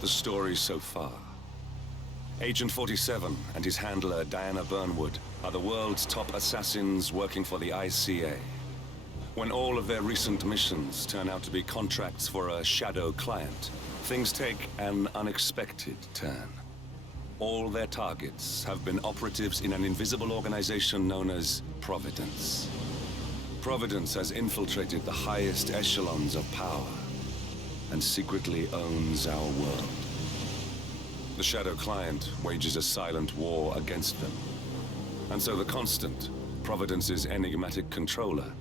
The story so far. Agent 47 and his handler Diana Burnwood are the world's top assassins working for the ICA. When all of their recent missions turn out to be contracts for a shadow client, things take an unexpected turn. All their targets have been operatives in an invisible organization known as Providence. Providence has infiltrated the highest echelons of power and secretly owns our world. The Shadow Client wages a silent war against them. And so the Constant, Providence's enigmatic controller,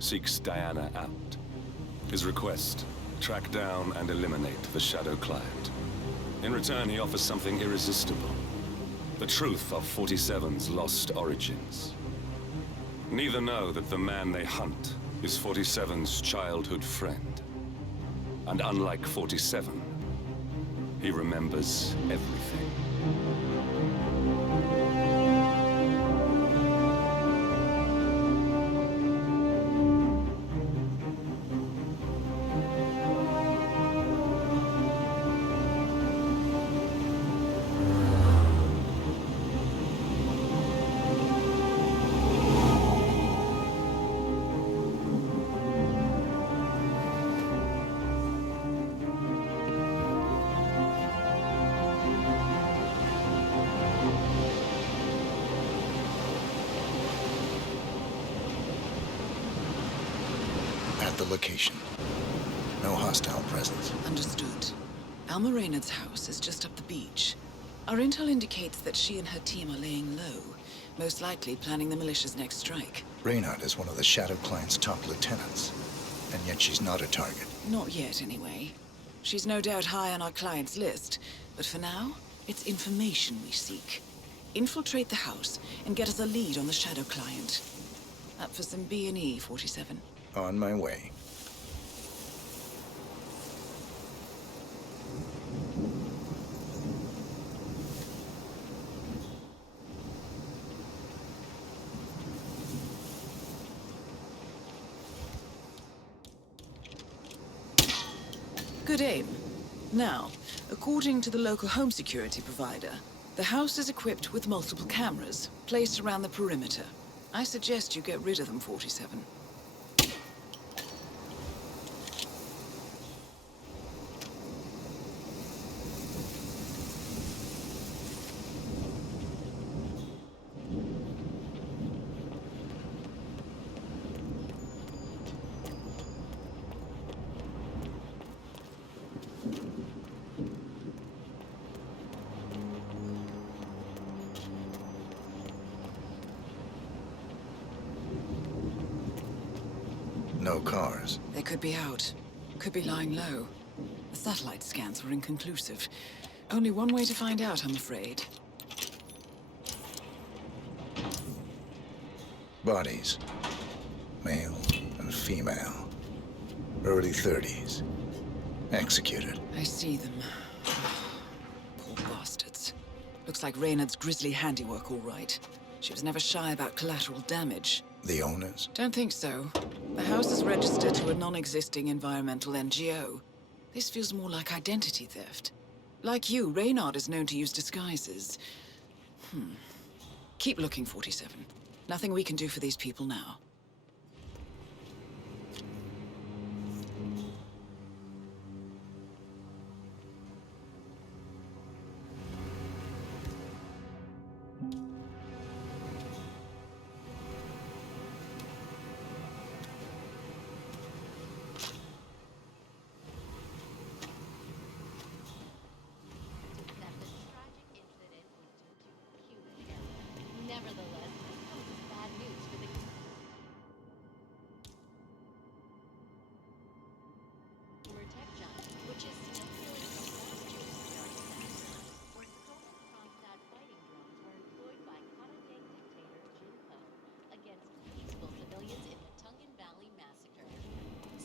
seeks Diana out. His request, track down and eliminate the Shadow Client. In return, he offers something irresistible. The truth of 47's lost origins. Neither know that the man they hunt is 47's childhood friend. And unlike 47, he remembers everything. The location. No hostile presence. Understood. Alma Reynard's house is just up the beach. Our intel indicates that she and her team are laying low, most likely planning the militia's next strike. Reynard is one of the Shadow Client's top lieutenants, and yet she's not a target. Not yet, anyway. She's no doubt high on our client's list, but for now, it's information we seek. Infiltrate the house and get us a lead on the Shadow Client. Up for some B&E, 47. On my way. Good aim. Now, according to the local home security provider, the house is equipped with multiple cameras placed around the perimeter. I suggest you get rid of them, 47. No cars. They could be out. Could be lying low. The satellite scans were inconclusive. Only one way to find out, I'm afraid. Bodies. Male and female. Early 30s. Executed. I see them. Poor bastards. Looks like Reynard's grisly handiwork, all right. She was never shy about collateral damage. The owners? Don't think so. The house is registered to a non-existing environmental NGO. This feels more like identity theft. Like you, Reynard is known to use disguises. Keep looking, 47. Nothing we can do for these people now.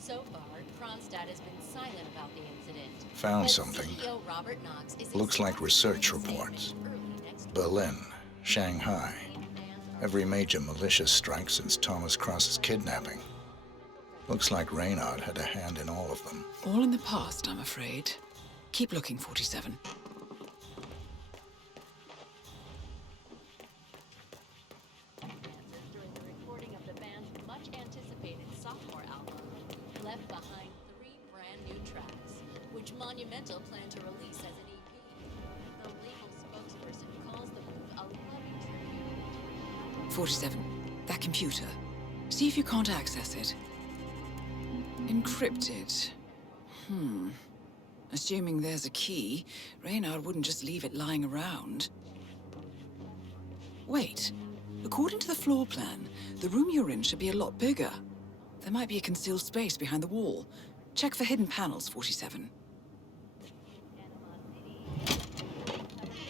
So far, Kronstadt has been silent about the incident. Found But something. CEO Robert Knox is Looks like research reports. Berlin, Shanghai. Every major militia strike since Thomas Cross's kidnapping. Looks like Reynard had a hand in all of them. All in the past, I'm afraid. Keep looking, 47. During the recording of the band's much-anticipated sophomore album, left behind 3 brand new tracks, which Monumental planned to release as an EP. The label spokesperson calls the move a loving tribute. 47. That computer. See if you can't access it. Encrypted. Assuming there's a key, Reynard wouldn't just leave it lying around. Wait. According to the floor plan, the room you're in should be a lot bigger. There might be a concealed space behind the wall. Check for hidden panels, 47.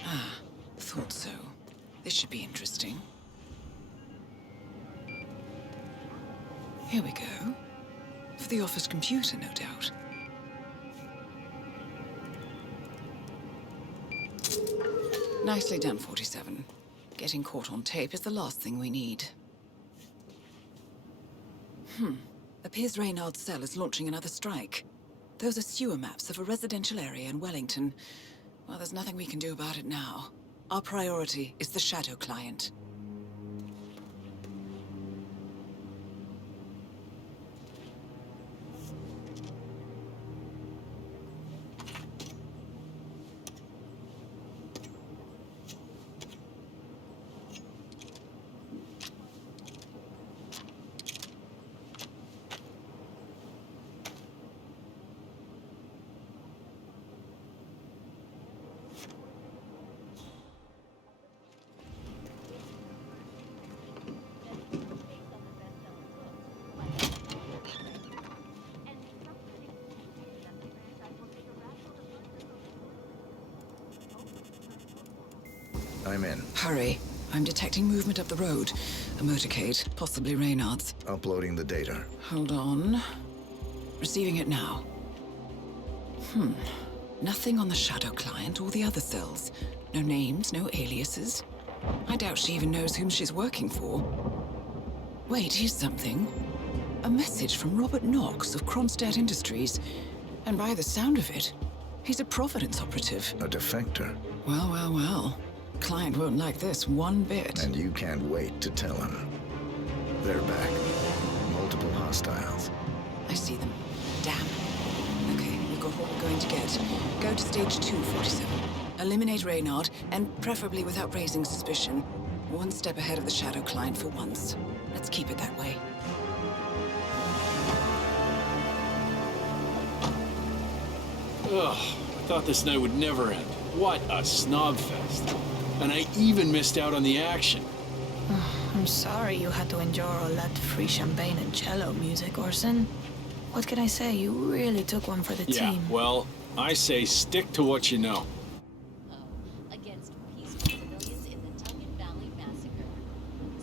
Ah, thought so. This should be interesting. Here we go. For the office computer, no doubt. Nicely done, 47. Getting caught on tape is the last thing we need. Appears Reynard's cell is launching another strike. Those are sewer maps of a residential area in Wellington. Well, there's nothing we can do about it now. Our priority is the Shadow Client. I'm in. Hurry. I'm detecting movement up the road. A motorcade, possibly Reynard's. Uploading the data. Hold on. Receiving it now. Nothing on the Shadow Client or the other cells. No names, no aliases. I doubt she even knows whom she's working for. Wait, here's something. A message from Robert Knox of Kronstadt Industries. And by the sound of it, he's a Providence operative. A defector. Well, well, well. Client won't like this one bit. And you can't wait to tell him. They're back. Multiple hostiles. I see them. Damn. Okay, we've got what we're going to get. Go to stage 2, 47. Eliminate Reynard, and preferably without raising suspicion. One step ahead of the Shadow Client for once. Let's keep it that way. Ugh, I thought this night would never end. What a snob fest. And I even missed out on the action. I'm sorry you had to endure all that free champagne and cello music, Orson. What can I say? You really took one for the Yeah, team. well, I say stick to what you know. Against peaceful civilians in the Tongan Valley massacre.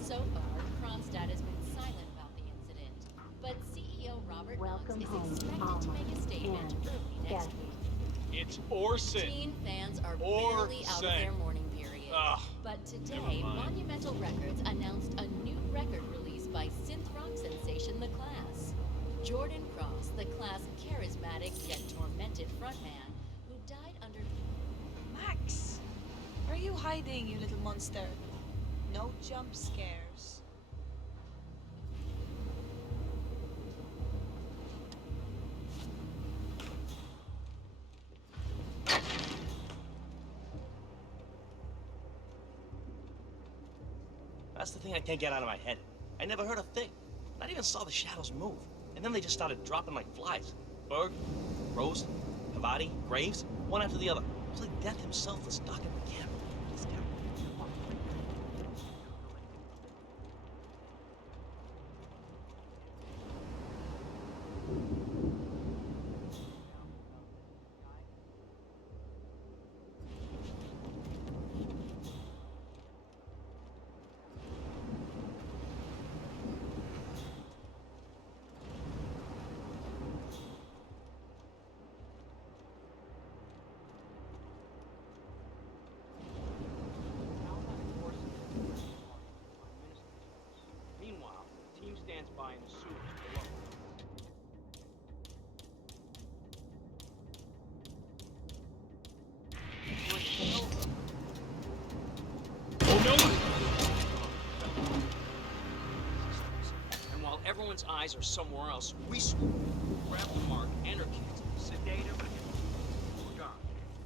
So far, Kronstadt has been silent about the incident, but CEO Robert Knox is expected to make a statement early next week. It's Orson. Teen fans are barely out of their mourning period. Ugh, But today, Monumental Records announced a new record release by synth rock sensation The Class. Jordan Cross, The Class' charismatic yet tormented frontman, who died under... Max! Where are you hiding, you little monster? No jump scares. That's the thing I can't get out of my head. I never heard a thing. Not even saw the shadows move. And then they just started dropping like flies. Berg, Rose, Havati, Graves, one after the other. It was like Death himself was stuck in the camp. This guy. everyone's eyes are somewhere else, we swoop, grab the mark, and our kids. Sedate them, and we're gone.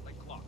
Like clock.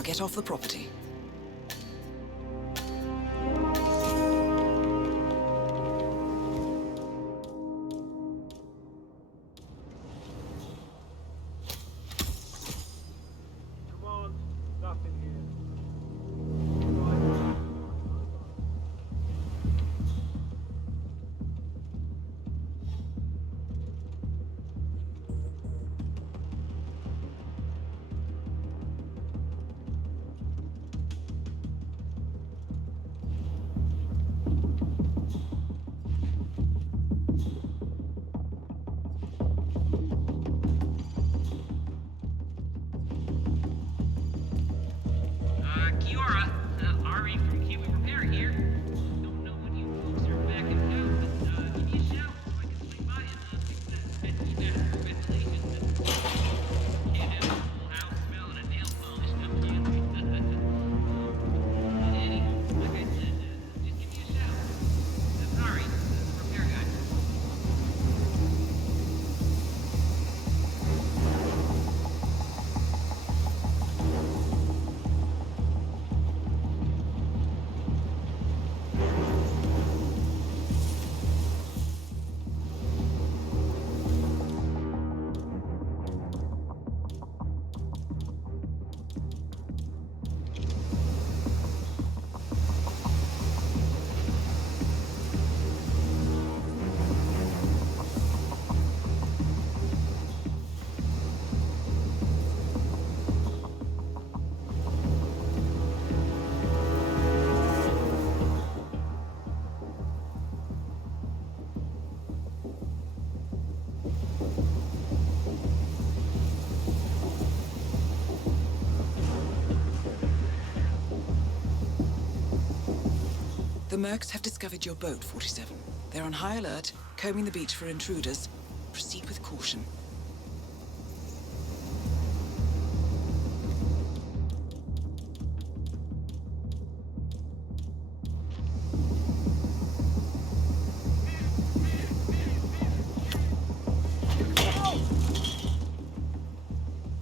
Now get off the property. Come on, nothing here. Kiora, Ari from Kiwi Repair here. Don't know when you folks are back in town, but give me a shout so I can swing by and fix that spymaster ventilation system. Can't have a full house smelling of nail polish up here. Anyway, like I said, just give me a shout. Sorry, the repair guy. The Mercs have discovered your boat, 47. They're on high alert, combing the beach for intruders. Proceed with caution.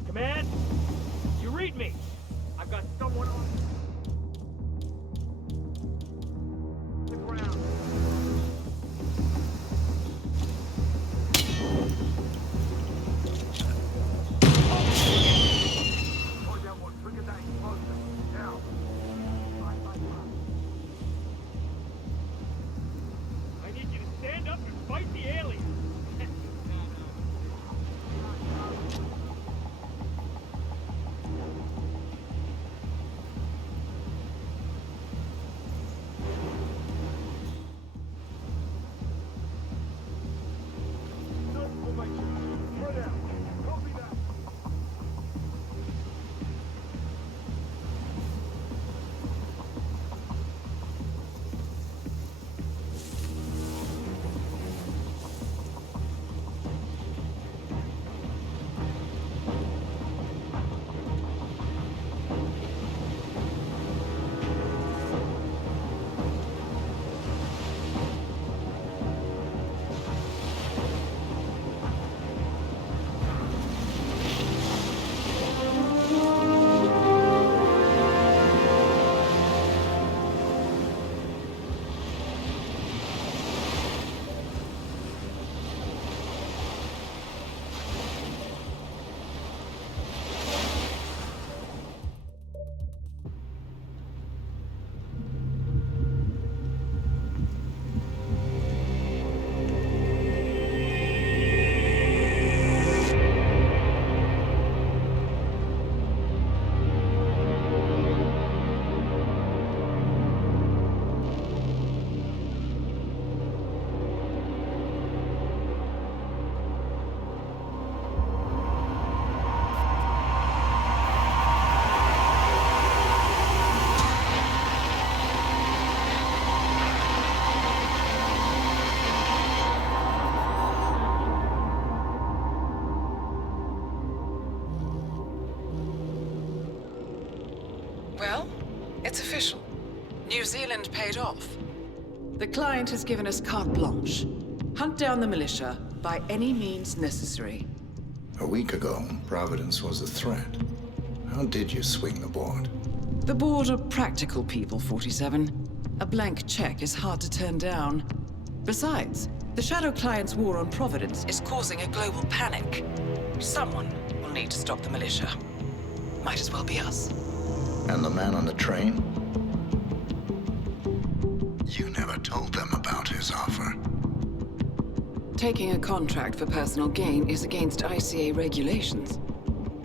Command? You read me? I've got someone on the ground. Oh, that one. Look at that explosion. Now. I need you to stand up and fight the alien. Well, it's official. New Zealand paid off. The client has given us carte blanche. Hunt down the militia by any means necessary. A week ago, Providence was a threat. How did you swing the board? The board are practical people, 47. A blank check is hard to turn down. Besides, the Shadow Client's war on Providence is causing a global panic. Someone will need to stop the militia. Might as well be us. And the man on the train? You never told them about his offer. Taking a contract for personal gain is against ICA regulations.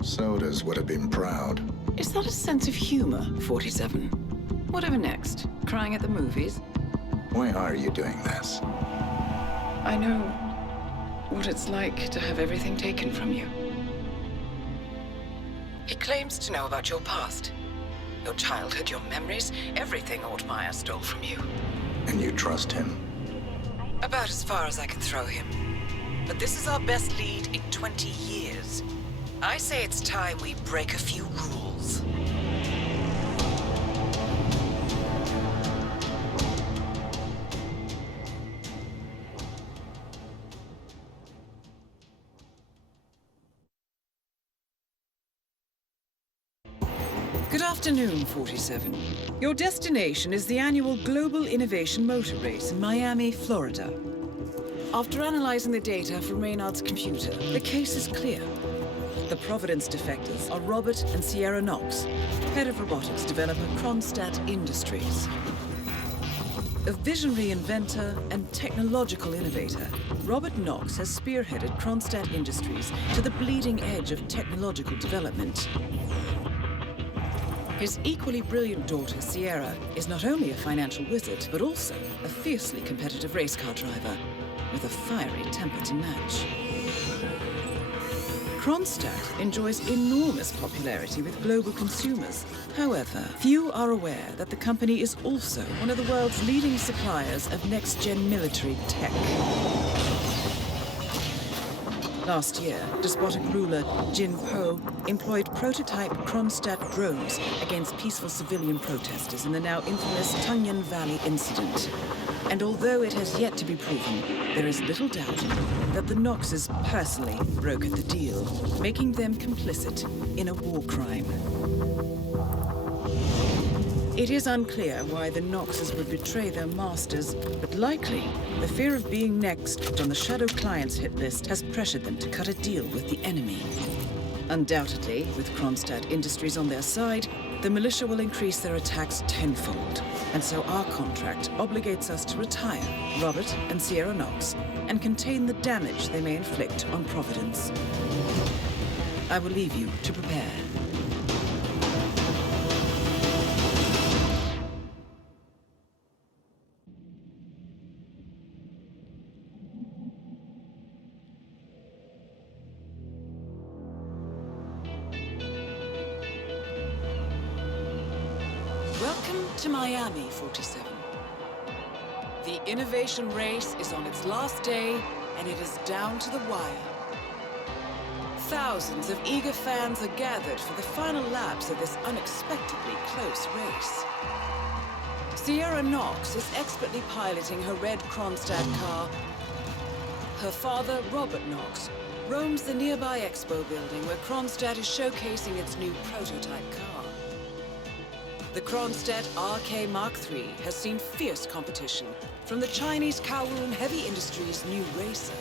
Sodas would have been proud. Is that a sense of humor, 47? Whatever next? Crying at the movies? Why are you doing this? I know what it's like to have everything taken from you. He claims to know about your past. Your childhood, your memories, everything Ortmeyer stole from you. And you trust him? About as far as I can throw him. But this is our best lead in 20 years. I say it's time we break a few rules. Good afternoon, 47. Your destination is the annual Global Innovation Motor Race in Miami, Florida. After analyzing the data from Reynard's computer, the case is clear. The Providence defectors are Robert and Sierra Knox, head of robotics developer Kronstadt Industries. A visionary inventor and technological innovator, Robert Knox has spearheaded Kronstadt Industries to the bleeding edge of technological development. His equally brilliant daughter, Sierra, is not only a financial wizard, but also a fiercely competitive race car driver, with a fiery temper to match. Kronstadt enjoys enormous popularity with global consumers. However, few are aware that the company is also one of the world's leading suppliers of next-gen military tech. Last year, despotic ruler Jin Po employed prototype Kronstadt drones against peaceful civilian protesters in the now infamous Tungan Valley incident. And although it has yet to be proven, there is little doubt that the Knoxes personally brokered the deal, making them complicit in a war crime. It is unclear why the Knoxes would betray their masters, but likely the fear of being next on the Shadow Client's hit list has pressured them to cut a deal with the enemy. Undoubtedly, with Kronstadt Industries on their side, the militia will increase their attacks tenfold, and so our contract obligates us to retire Robert and Sierra Knox and contain the damage they may inflict on Providence. I will leave you to prepare. Welcome to Miami, 47. The innovation race is on its last day, and it is down to the wire. Thousands of eager fans are gathered for the final laps of this unexpectedly close race. Sierra Knox is expertly piloting her red Kronstadt car. Her father, Robert Knox, roams the nearby expo building where Kronstadt is showcasing its new prototype car. The Kronstadt RK Mark III has seen fierce competition from the Chinese Kowloon Heavy Industries' new racer.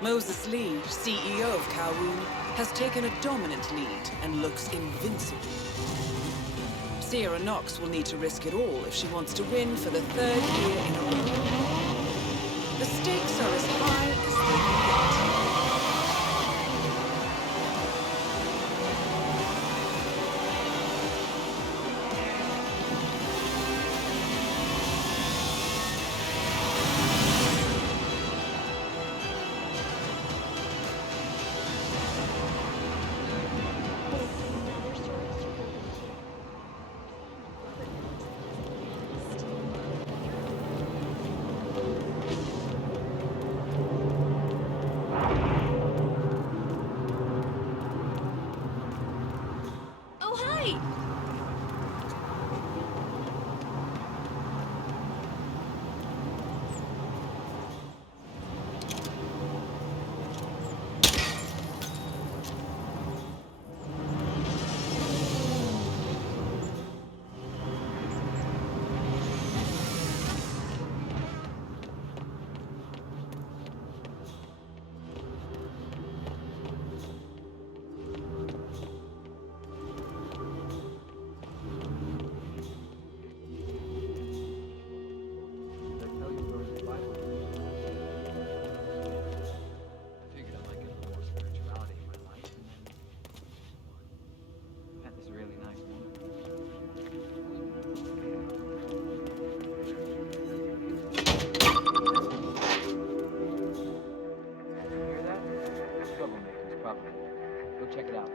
Moses Lee, CEO of Kowloon, has taken a dominant lead and looks invincible. Sierra Knox will need to risk it all if she wants to win for the third year in a row. The stakes are as high as they can get. probably. Go check it out.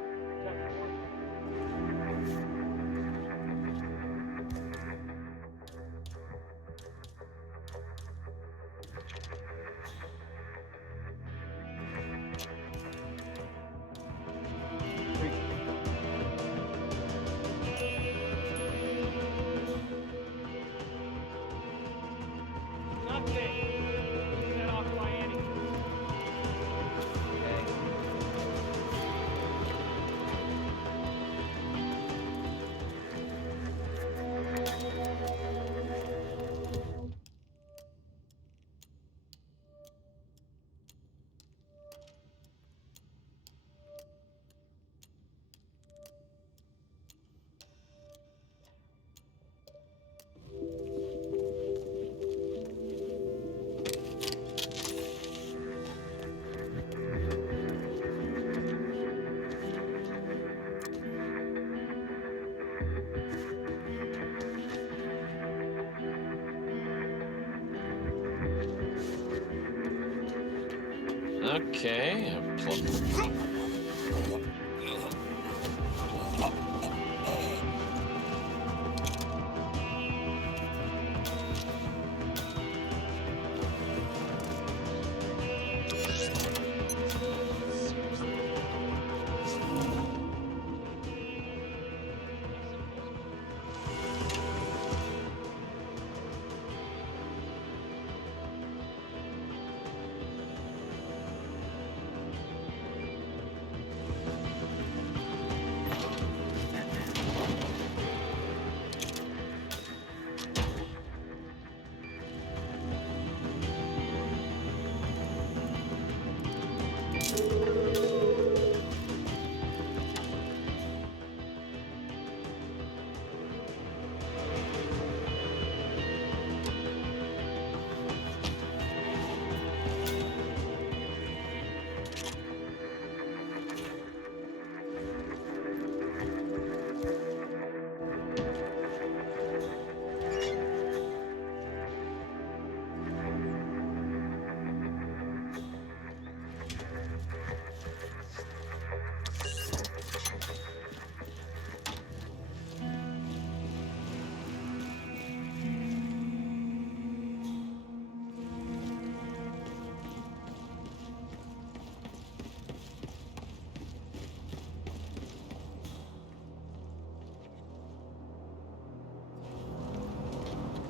Okay.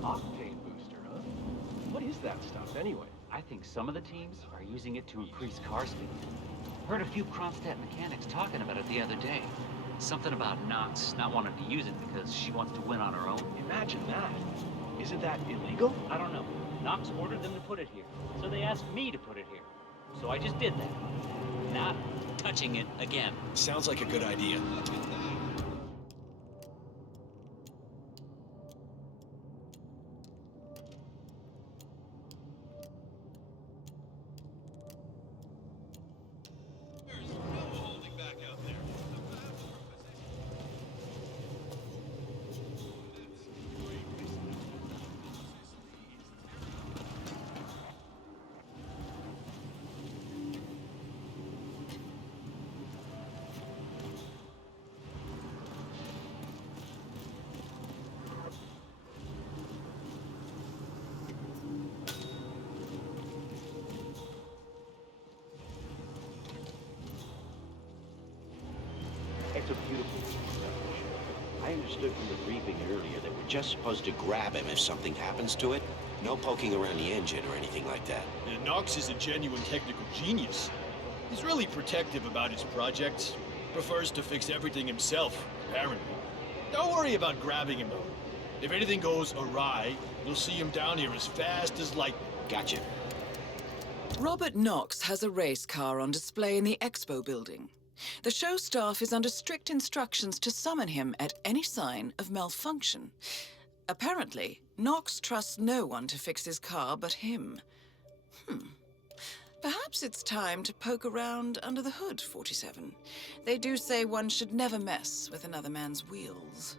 Octane booster, huh? What is that stuff, anyway? I think some of the teams are using it to increase car speed. Heard a few Kronstadt mechanics talking about it the other day. Something about Knox not wanting to use it because she wants to win on her own. Imagine that. Isn't that illegal? I don't know. Knox ordered them to put it here, so they asked me to put it here. So I just did that. Not touching it again. Sounds like a good idea. It's a beautiful piece. I understood from the briefing earlier that we're just supposed to grab him if something happens to it. No poking around the engine or anything like that. And Knox is a genuine technical genius. He's really protective about his projects. Prefers to fix everything himself, apparently. Don't worry about grabbing him, though. If anything goes awry, you'll see him down here as fast as lightning. Gotcha. Robert Knox has a race car on display in the expo building. The show staff is under strict instructions to summon him at any sign of malfunction. Apparently, Knox trusts no one to fix his car but him. Perhaps it's time to poke around under the hood, 47. They do say one should never mess with another man's wheels.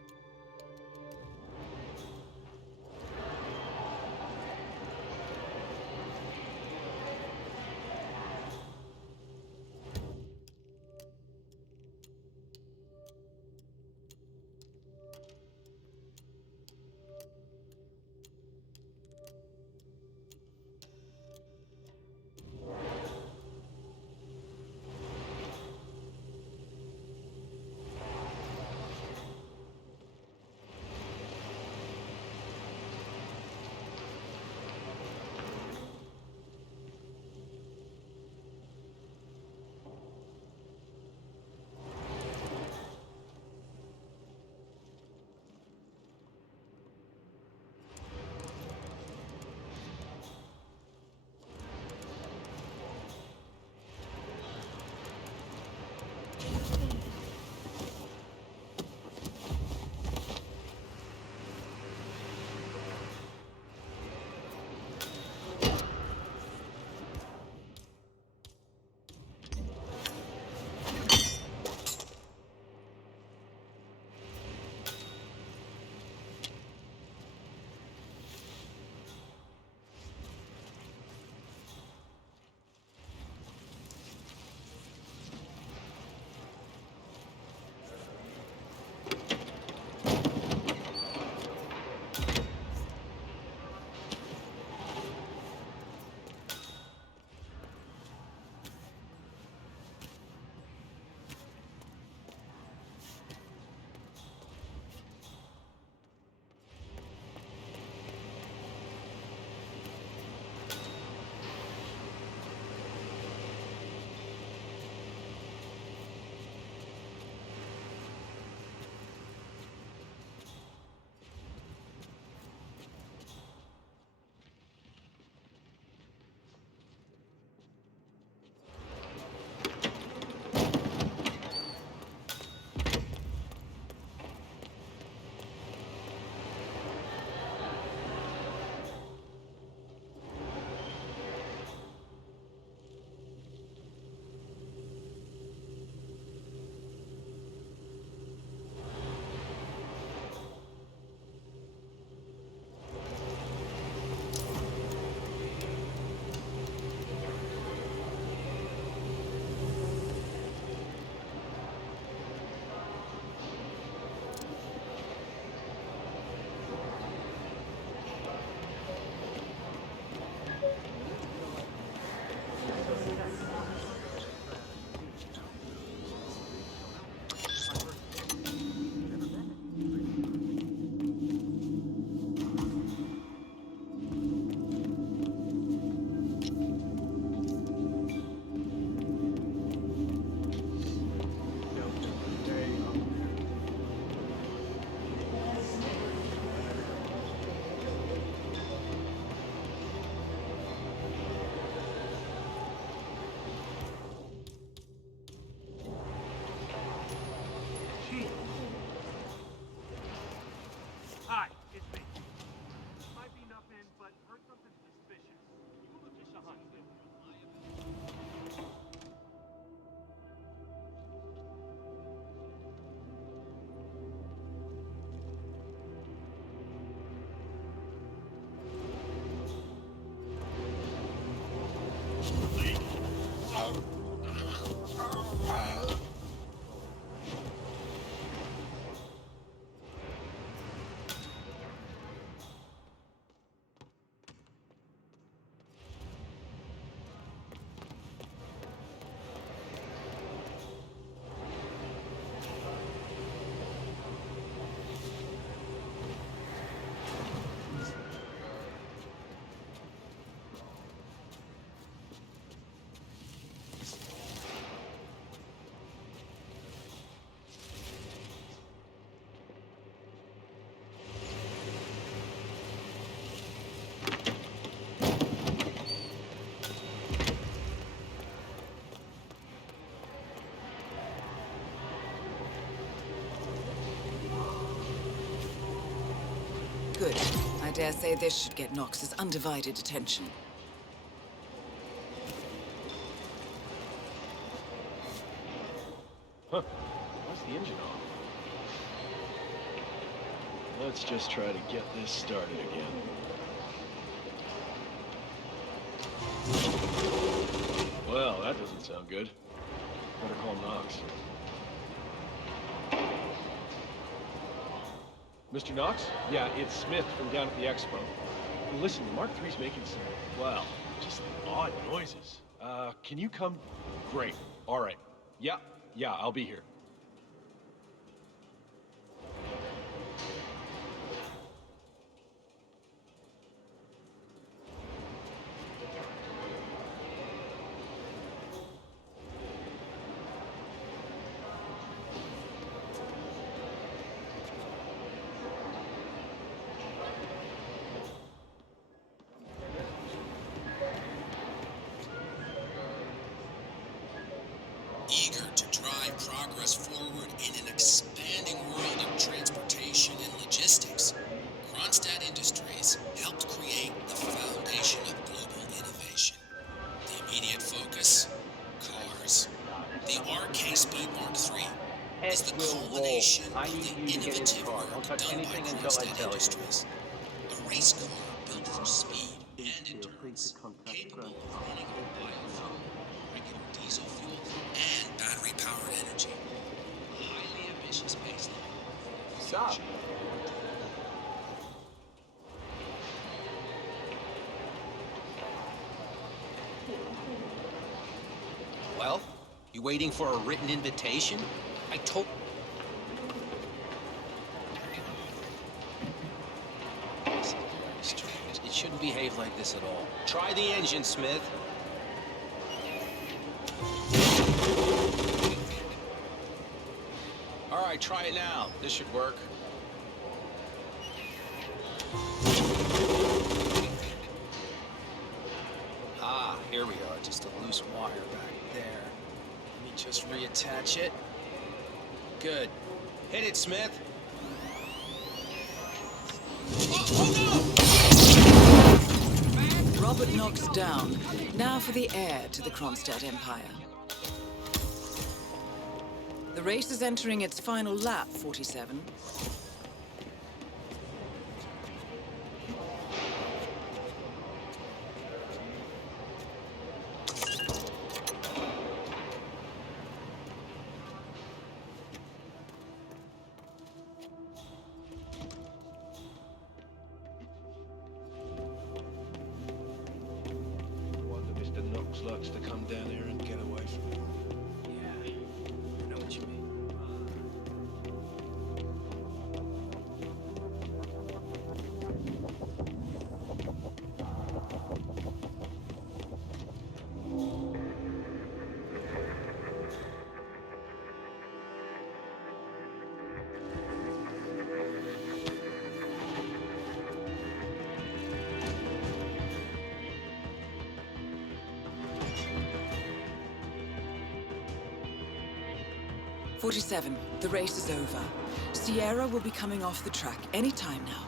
Good. I dare say this should get Knox's undivided attention. Huh. Why's the engine off? Let's just try to get this started again. Well, that doesn't sound good. Better call Knox. Mr. Knox? Yeah, it's Smith from down at the expo. Listen, the Mark III's making some, well, just odd noises. Can you come? Great. All right. Yeah, I'll be here. Eager to drive progress forward in an expanding world of transportation and logistics, Kronstadt Industries helped create the foundation of global innovation. The immediate focus? Cars. The RK Speed Mark III is the culmination of the innovative work done by Kronstadt Industries. A race car built for speed and endurance, capable of running on biofuel, regular diesel fuel, and battery-powered energy. A highly ambitious baseline. Stop. Well, you waiting for a written invitation? I told... This is very strange. It shouldn't behave like this at all. Try the engine, Smith. All right, try it now. This should work. Ah, here we are. Just a loose wire back there. Let me just reattach it. Good. Hit it, Smith. Robert Knox down. Now for the heir to the Kronstadt Empire. The race is entering its final lap, 47. Wonder Mr. Knox likes to come down here and get away from him. Yeah, I know what you mean. The race is over. Sierra will be coming off the track any time now.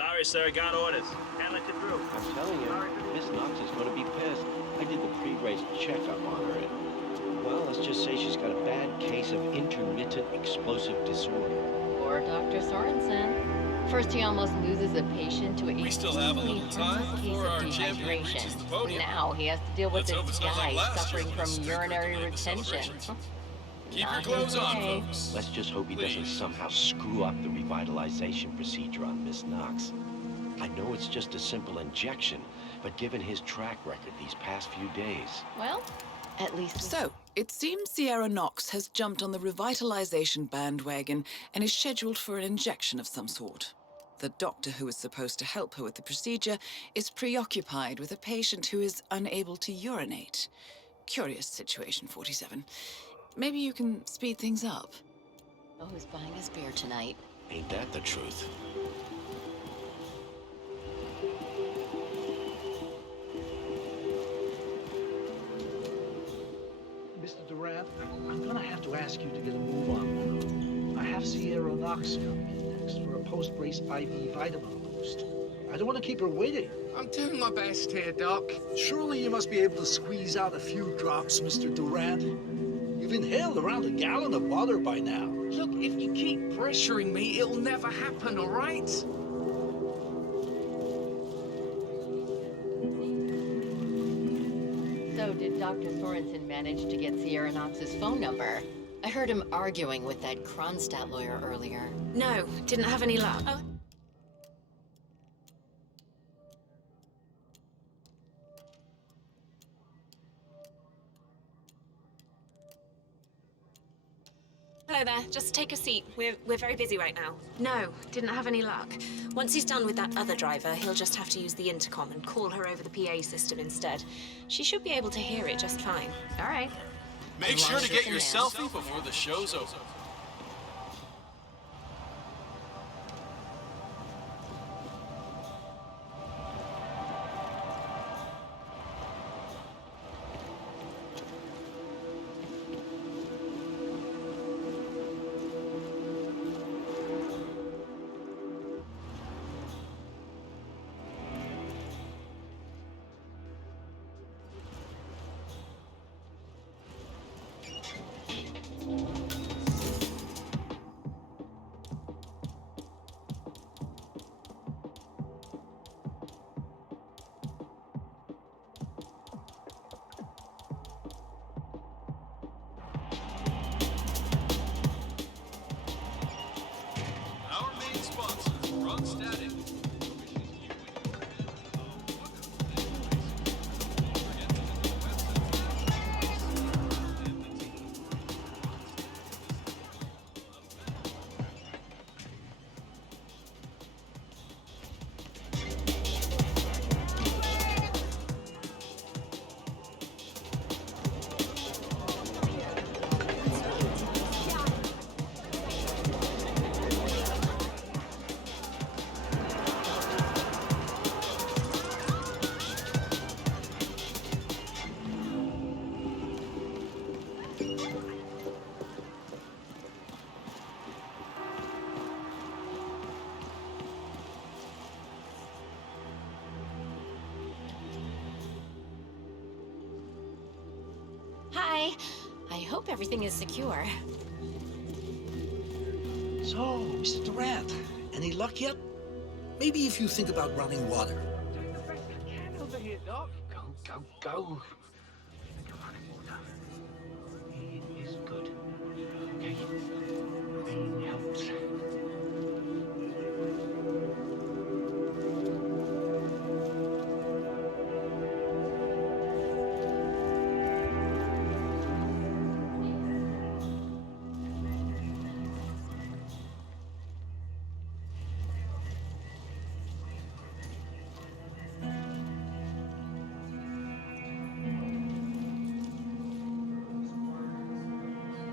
Sorry, sir. Got orders. Can't let you through. I'm telling you, Miss Knox is going to be pissed. I did the pre-race checkup on her, and, well, let's just say she's got a bad case of intermittent explosive disorder. Or Dr. Sorensen. First, he almost loses a patient to a We still have a little time before our champion reaches the podium. Now he has to deal with Let's hope this it's not like guy last year suffering when from it's strictly urinary related retention. celebrations. Keep your Not clothes on, okay. folks. Let's just hope he doesn't somehow screw up the revitalization procedure on Miss Knox. I know it's just a simple injection, but given his track record these past few days... Well, at least... So, it seems Sierra Knox has jumped on the revitalization bandwagon and is scheduled for an injection of some sort. The doctor who is supposed to help her with the procedure is preoccupied with a patient who is unable to urinate. Curious situation, 47. Maybe you can speed things up. Oh, who's buying his beer tonight? Ain't that the truth? Mr. Durant, I'm gonna have to ask you to get a move on now. I have Sierra Knox coming in next for a post-race IV vitamin boost. I don't want to keep her waiting. I'm doing my best here, Doc. Surely you must be able to squeeze out a few drops, Mr. Durant. You've inhaled around a gallon of water by now. Look, if you keep pressuring me, it'll never happen, all right? So, did Dr. Sorensen manage to get Sierra Knox's phone number? I heard him arguing with that Kronstadt lawyer earlier. No, didn't have any luck. Oh. Hello there, just take a seat. We're very busy right now. No, didn't have any luck. Once he's done with that other driver, he'll just have to use the intercom and call her over the PA system instead. She should be able to hear it just fine. All right. Make sure to get your selfie before the show's over. Our main sponsor, Kronstadt. Hi. I hope everything is secure. So, Mr. Durant, any luck yet? Maybe if you think about running water. Doing the best I can over here, Doc. Go, go, go. Think of running water. It is good. Okay. Nothing helps.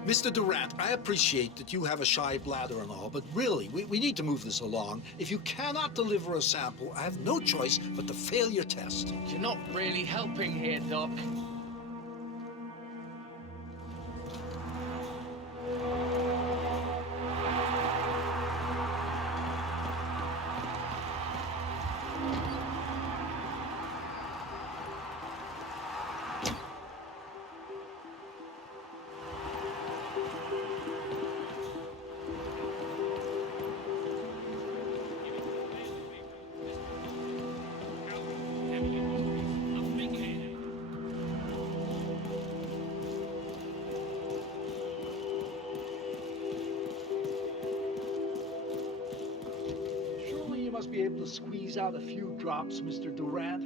Mr. Durant, I appreciate that you have a shy bladder and all, but really, we need to move this along. If you cannot deliver a sample, I have no choice but to fail your test. You're not really helping here, Doc. to squeeze out a few drops, Mr. Durant?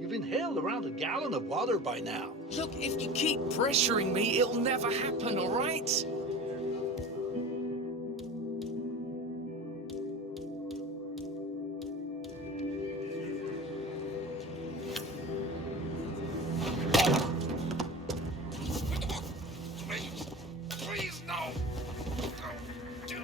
You've inhaled around a gallon of water by now. Look, if you keep pressuring me, it'll never happen, all right? Please, no! Don't do it!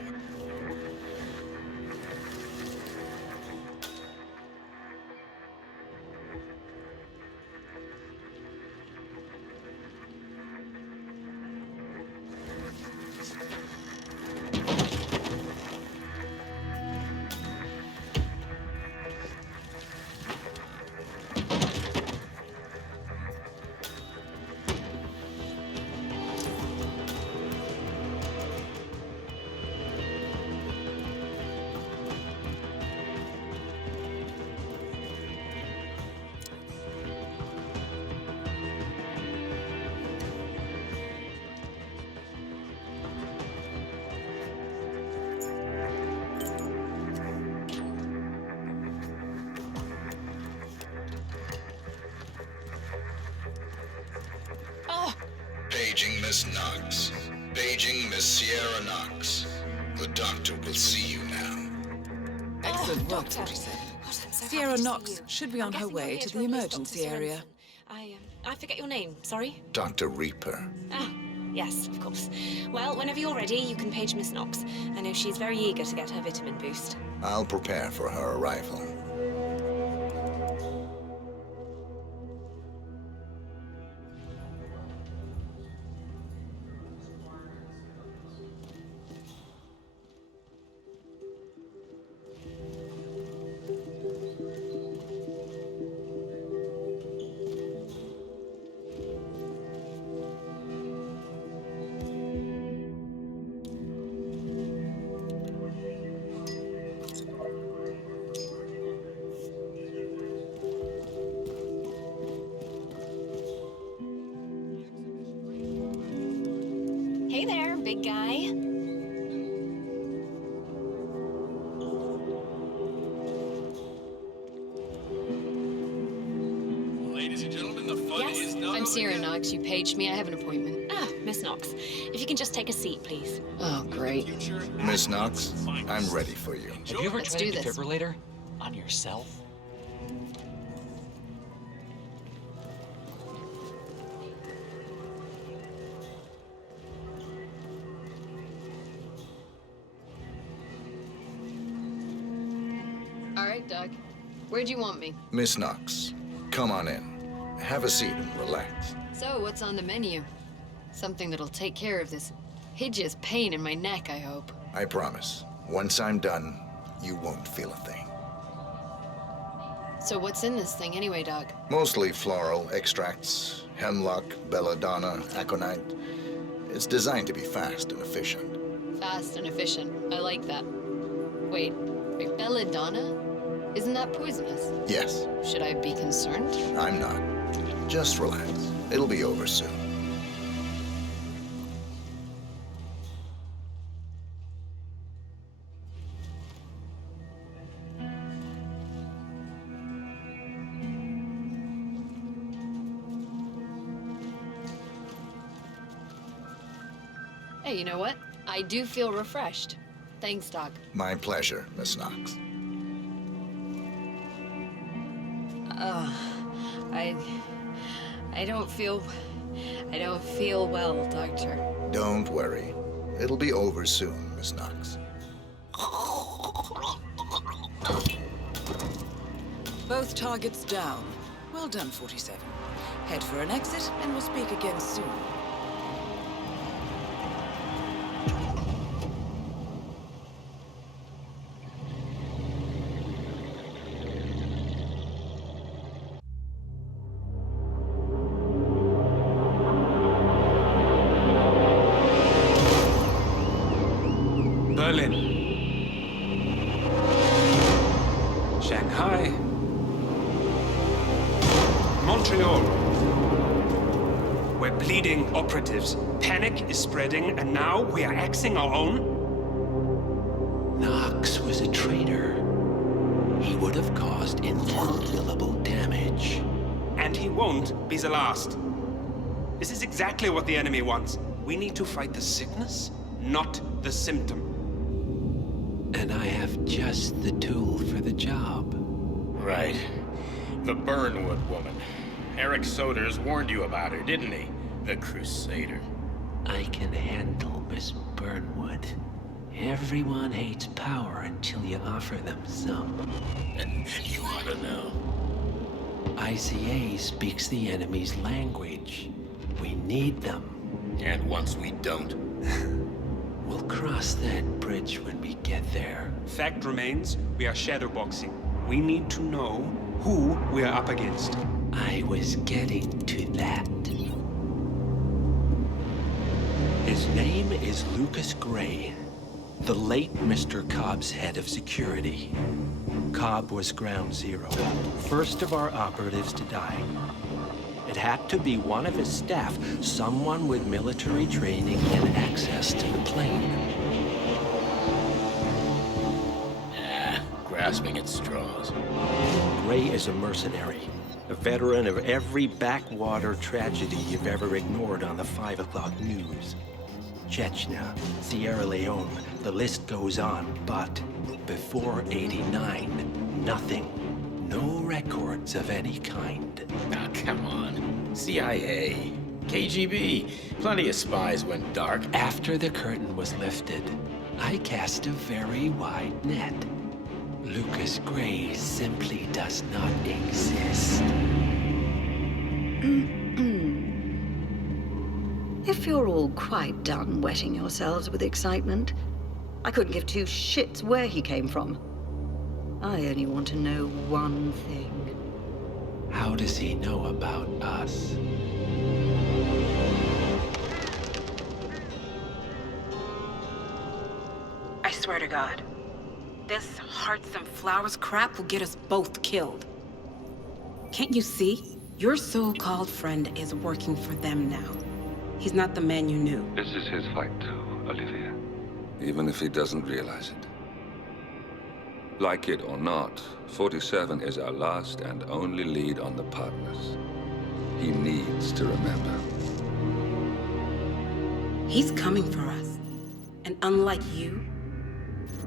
Paging Miss Knox. Paging Miss Sierra Knox. The doctor will see you now. Excellent work, 47. Sierra Knox should be on her way to the emergency area. I forget your name, sorry? Dr. Reaper. Ah, yes, of course. Well, whenever you're ready, you can page Miss Knox. I know she's very eager to get her vitamin boost. I'll prepare for her arrival. Hey there, big guy. Ladies and gentlemen, the fun is not I'm Sierra Knox. You paged me. I have an appointment. Ah, Miss Knox. If you can just take a seat, please. Oh, great. Miss Knox, I'm ready for you. Have you ever Let's tried a do this. defibrillator? On yourself? All right, Doc. Where'd you want me? Miss Knox, come on in. Have a seat and relax. So, what's on the menu? Something that'll take care of this hideous pain in my neck, I hope. I promise. Once I'm done, you won't feel a thing. So what's in this thing anyway, Doc? Mostly floral extracts, hemlock, belladonna, aconite. It's designed to be fast and efficient. Fast and efficient. I like that. Wait, belladonna? Isn't that poisonous? Yes, Should I be concerned? I'm not. Just relax. It'll be over soon. Hey, you know what? I do feel refreshed. Thanks, Doc. My pleasure, Miss Knox. I don't feel well, Doctor. Don't worry. It'll be over soon, Miss Knox. Both targets down. Well done, 47. Head for an exit, and we'll speak again soon. Berlin. Shanghai. Montreal. We're bleeding operatives. Panic is spreading, and now we are axing our own? Knox was a traitor. He won't be the last. This is exactly what the enemy wants. We need to fight the sickness, not the symptom. And I have just the tool for the job. Right. The Burnwood woman. Eric Soders warned you about her, didn't he? The Crusader. I can handle Miss Burnwood. Everyone hates power until you offer them some. And you ought to know. ICA speaks the enemy's language. We need them. And once we don't? We'll cross that bridge when we get there. Fact remains, we are shadowboxing. We need to know who we are up against. I was getting to that. His name is Lucas Gray, the late Mr. Cobb's head of security. Cobb was ground zero, first of our operatives to die. It had to be one of his staff, someone with military training and access to the plane. Grasping at straws. Gray is a mercenary, a veteran of every backwater tragedy you've ever ignored on the 5 o'clock news. Chechnya, Sierra Leone, the list goes on, but before '89, nothing. No records of any kind. Now, come on. CIA, KGB, plenty of spies went dark. After the curtain was lifted, I cast a very wide net. Lucas Gray simply does not exist. If you're all quite done wetting yourselves with excitement, I couldn't give two shits where he came from. I only want to know one thing. How does he know about us? I swear to God, this hearts and flowers crap will get us both killed. Can't you see? Your so-called friend is working for them now. He's not the man you knew. This is his fight too, Olivia. Even if he doesn't realize it. Like it or not, 47 is our last and only lead on the partners. He needs to remember. He's coming for us. And unlike you,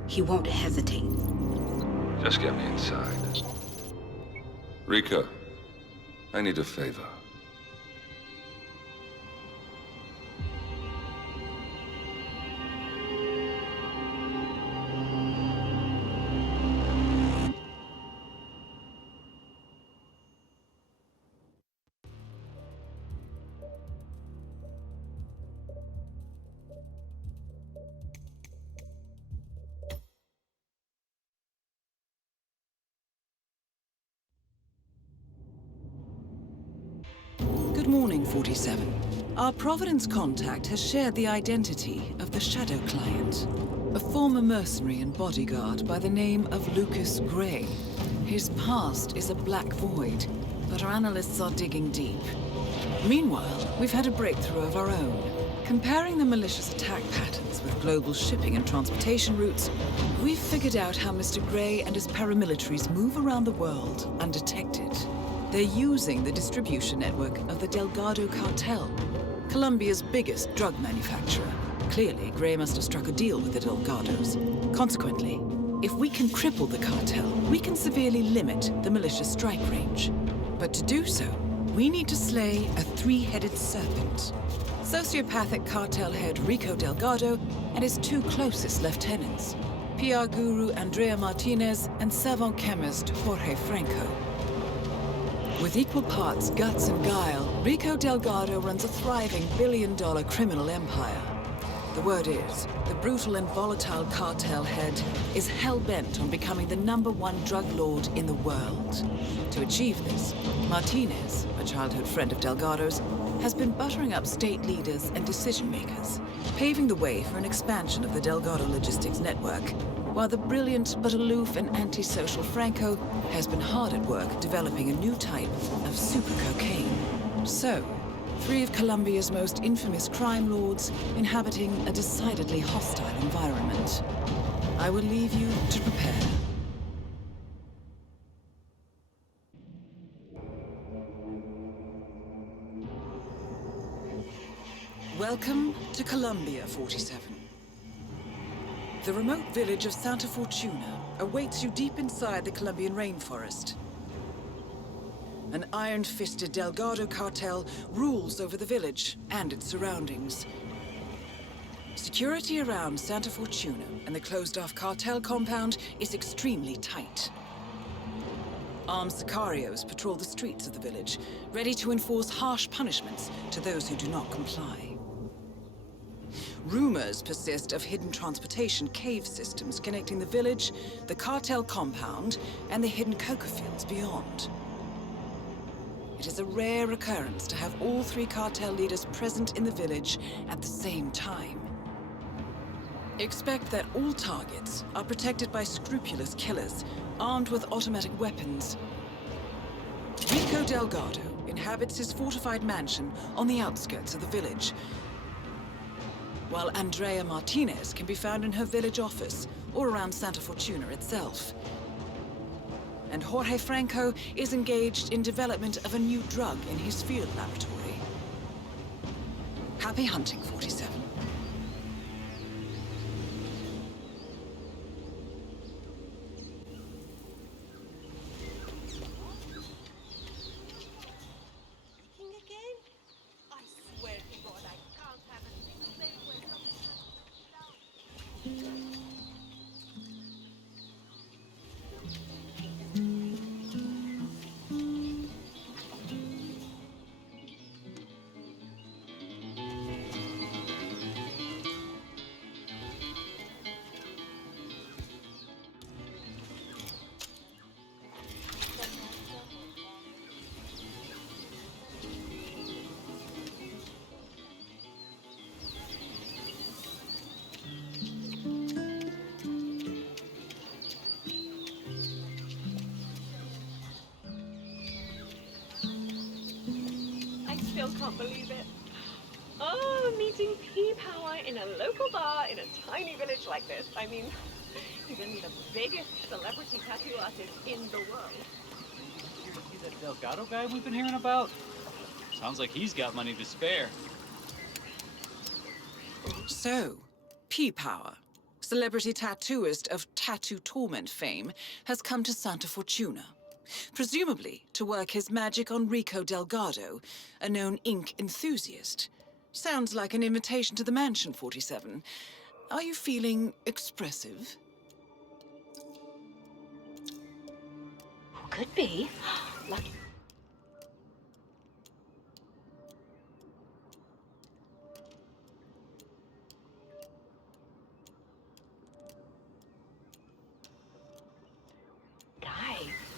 he won't hesitate. Just get me inside. Rico, I need a favor. Good morning, 47. Our Providence contact has shared the identity of the Shadow Client, a former mercenary and bodyguard by the name of Lucas Gray. His past is a black void, but our analysts are digging deep. Meanwhile, we've had a breakthrough of our own. Comparing the malicious attack patterns with global shipping and transportation routes, we've figured out how Mr. Gray and his paramilitaries move around the world undetected. They're using the distribution network of the Delgado cartel, Colombia's biggest drug manufacturer. Clearly, Gray must have struck a deal with the Delgados. Consequently, if we can cripple the cartel, we can severely limit the malicious strike range. But to do so, we need to slay a three-headed serpent. Sociopathic cartel head Rico Delgado and his two closest lieutenants, PR guru Andrea Martinez and savant chemist Jorge Franco. With equal parts guts and guile, Rico Delgado runs a thriving billion-dollar criminal empire. The word is, the brutal and volatile cartel head is hell-bent on becoming the #1 drug lord in the world. To achieve this, Martinez, a childhood friend of Delgado's, has been buttering up state leaders and decision-makers, paving the way for an expansion of the Delgado logistics network, while the brilliant but aloof and antisocial Franco has been hard at work developing a new type of super cocaine. So, three of Colombia's most infamous crime lords inhabiting a decidedly hostile environment. I will leave you to prepare. Welcome to Colombia, 47. The remote village of Santa Fortuna awaits you deep inside the Colombian rainforest. An iron-fisted Delgado cartel rules over the village and its surroundings. Security around Santa Fortuna and the closed-off cartel compound is extremely tight. Armed sicarios patrol the streets of the village, ready to enforce harsh punishments to those who do not comply. Rumors persist of hidden transportation cave systems connecting the village, the cartel compound, and the hidden cocoa fields beyond. It is a rare occurrence to have all three cartel leaders present in the village at the same time. Expect that all targets are protected by scrupulous killers, armed with automatic weapons. Rico Delgado inhabits his fortified mansion on the outskirts of the village, while Andrea Martinez can be found in her village office or around Santa Fortuna itself. And Jorge Franco is engaged in development of a new drug in his field laboratory. Happy hunting, 47. Can't believe it. Oh, meeting P-Power in a local bar in a tiny village like this. I mean, he's only the biggest celebrity tattoo artist in the world. Here to see that Delgado guy we've been hearing about? Sounds like he's got money to spare. So, P-Power, celebrity tattooist of Tattoo Torment fame, has come to Santa Fortuna. Presumably to work his magic on Rico Delgado, a known ink enthusiast. Sounds like an invitation to the mansion, 47. Are you feeling expressive? Could be. Lucky.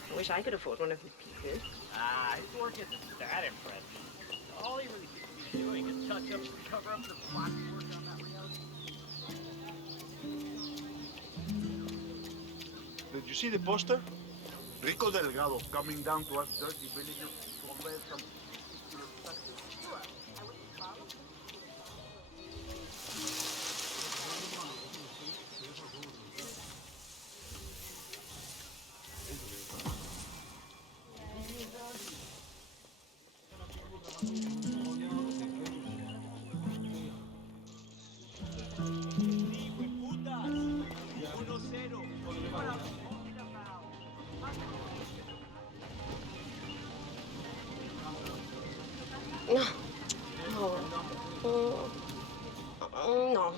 I wish I could afford one of his pieces. His work isn't that impressive. All he really seems to be doing is touch up and cover up the blotchy work on that reality. Did you see the poster? Rico Delgado coming down to us dirty villagers to welcome.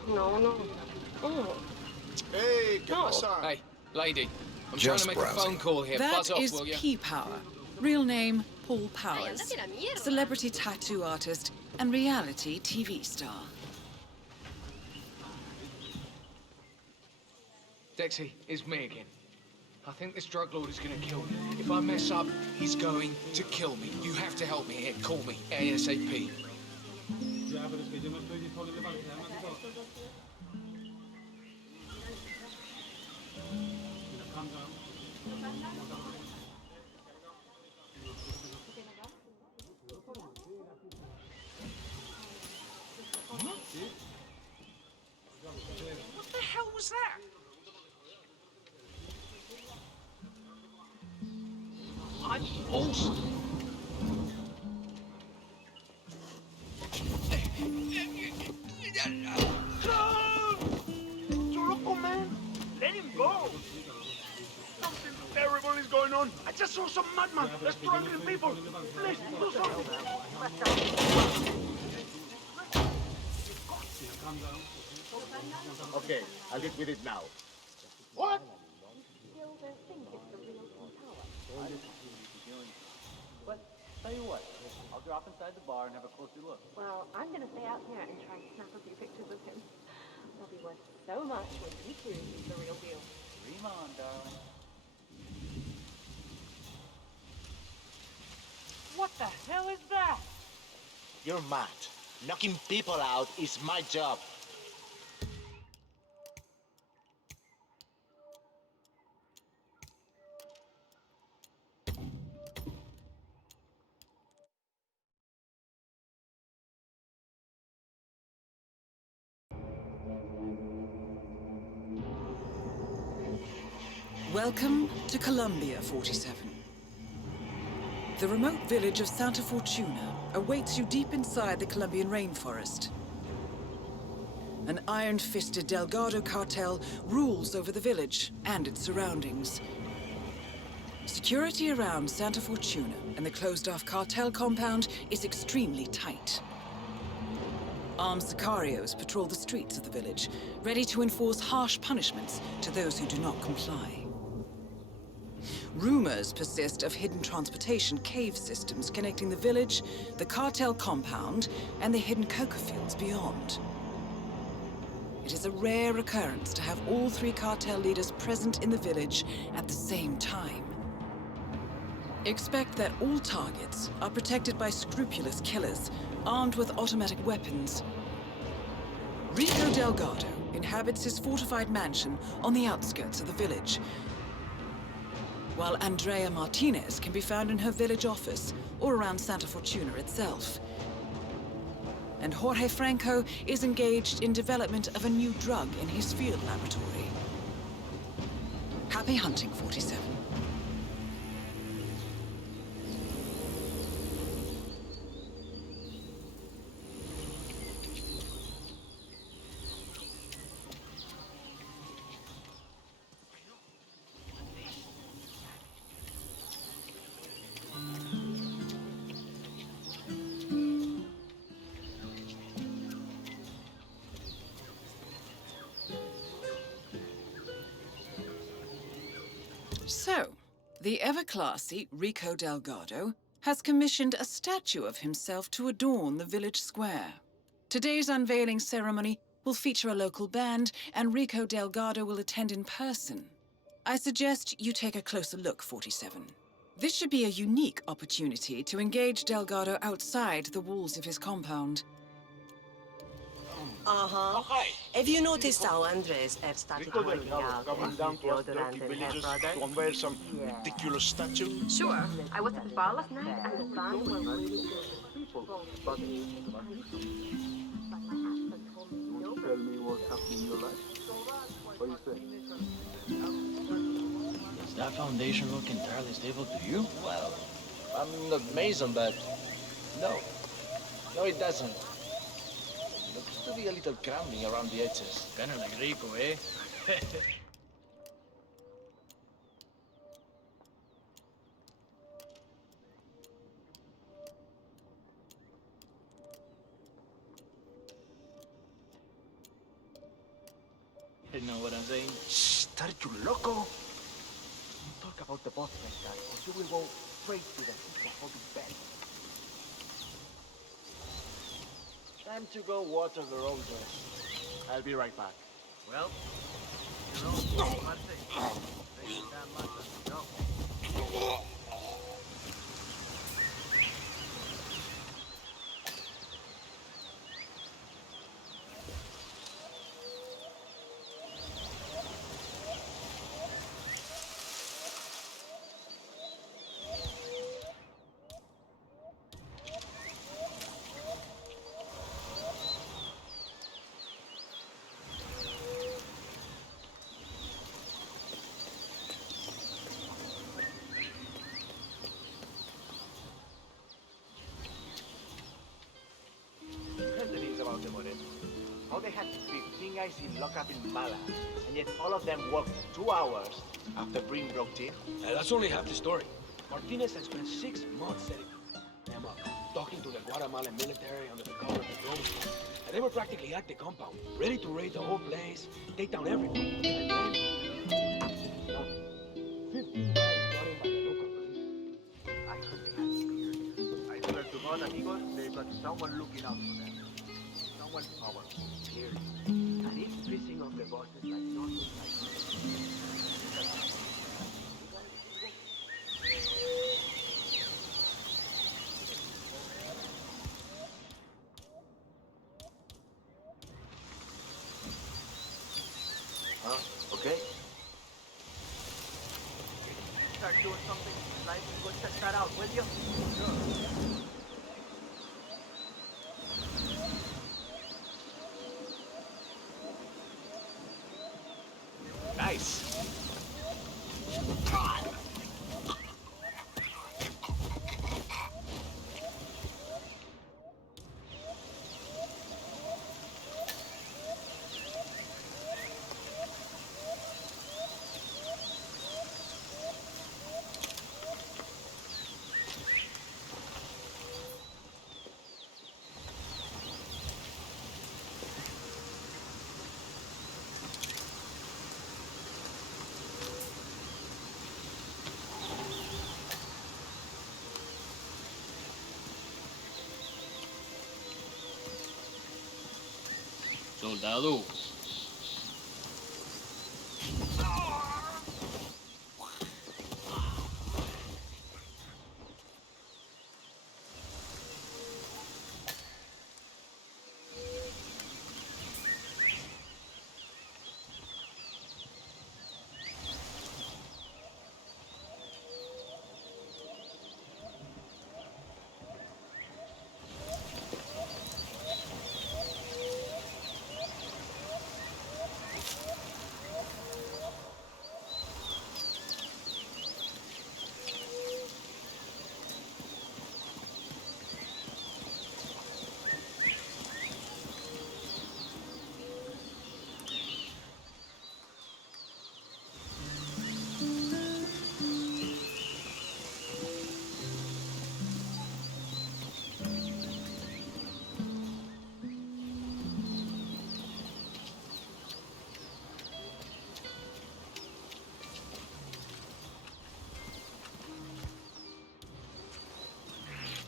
No. Hey, ¿qué pasa? Hey, lady. I'm Just trying to make a phone call here. That Buzz off, is will you? P-Power. Real name, Paul Powers. Celebrity tattoo artist and reality TV star. Dexy, it's me again. I think this drug lord is gonna kill me. If I mess up, he's going to kill me. You have to help me here. Call me ASAP. What the hell was that? I'm awesome. Loco, man. Let him go. Something terrible is going on. I just saw some madman. They're strangling people. Please, do something. Okay, I'll get with it now. What? Still don't think it's the real Twin Tower. But tell you what, I'll drop inside the bar and have a closer look. Well, I'm gonna stay out here and try and snap a few pictures of him. They'll be worth so much when he proves he's the real deal. Dream on, darling. What the hell is that? You're mad. Knocking people out is my job. Welcome to Colombia, 47. The remote village of Santa Fortuna awaits you deep inside the Colombian rainforest. An iron-fisted Delgado cartel rules over the village and its surroundings. Security around Santa Fortuna and the closed-off cartel compound is extremely tight. Armed sicarios patrol the streets of the village, ready to enforce harsh punishments to those who do not comply. Rumors persist of hidden transportation cave systems connecting the village, the cartel compound, and the hidden coca fields beyond. It is a rare occurrence to have all three cartel leaders present in the village at the same time. Expect that all targets are protected by scrupulous killers, armed with automatic weapons. Rico Delgado inhabits his fortified mansion on the outskirts of the village, while Andrea Martinez can be found in her village office or around Santa Fortuna itself. And Jorge Franco is engaged in development of a new drug in his field laboratory. Happy hunting, 47. So, the ever-classy Rico Delgado has commissioned a statue of himself to adorn the village square. Today's unveiling ceremony will feature a local band, and Rico Delgado will attend in person. I suggest you take a closer look, 47. This should be a unique opportunity to engage Delgado outside the walls of his compound. Have you noticed how Andres have started Rico holding Delgado out coming on down to us deodorant dirty and hair villagers to products? unveil some ridiculous statue. Sure. I was at the bar last night and the band were really good. People, but don't tell me what's happening in your life. What do you say? Does that foundation look entirely stable to you? Well, I'm not Mason, but no. No, it doesn't. Looks to be a little crumbling around the edges. Kinda like Rico, eh? You know what I'm saying? Shh, you loco. Don't talk about the boss like that, or you will go straight to the holding bed. Time to go water the roses. I'll be right back. Well, you know, one thing. Thank you that much as we go. Anthony's about to put it. How they had 15 guys in lockup in Mala, and yet all of them worked 2 hours after Breen broke in? That's only half the story. Martinez had spent 6 months setting them up, talking to the Guatemalan military under the cover of the drone storm. And they were practically at the compound, ready to raid the whole place, take down everyone. And then... 15 guys brought in by the local police. I heard they had spears. I swear to God, amigos, they've got someone looking out for them. Someone powerful, clearly. And he's pissing off the bosses like nothing like okay. Start doing something in life and go check that out, will you? Sure. Nice. Soldado.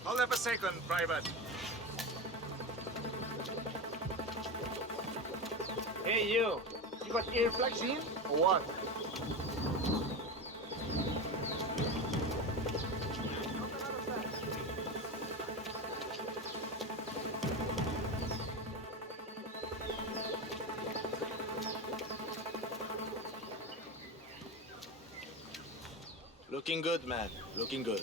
Hold up a second, Private. Hey, you. You got earplugs in, or what? Looking good, man. Looking good.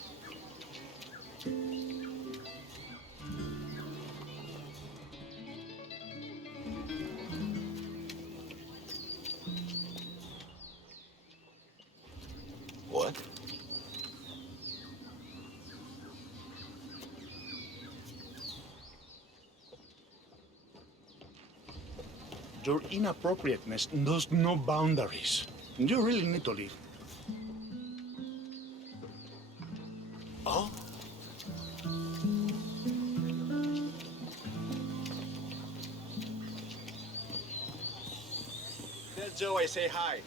What? Your inappropriateness knows no boundaries. You really need to leave. Oh? Tell Joe I say hi.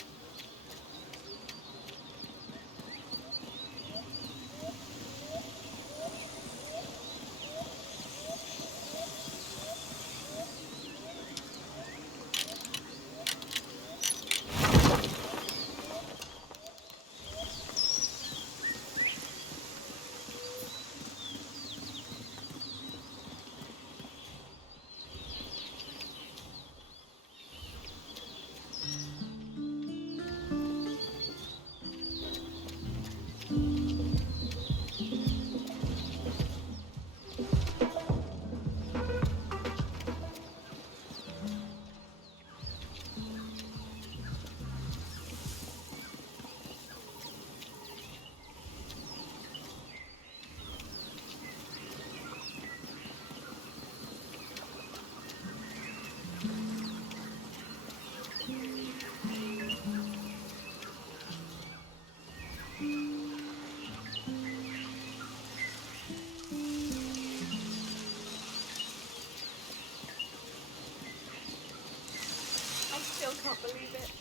can't believe it.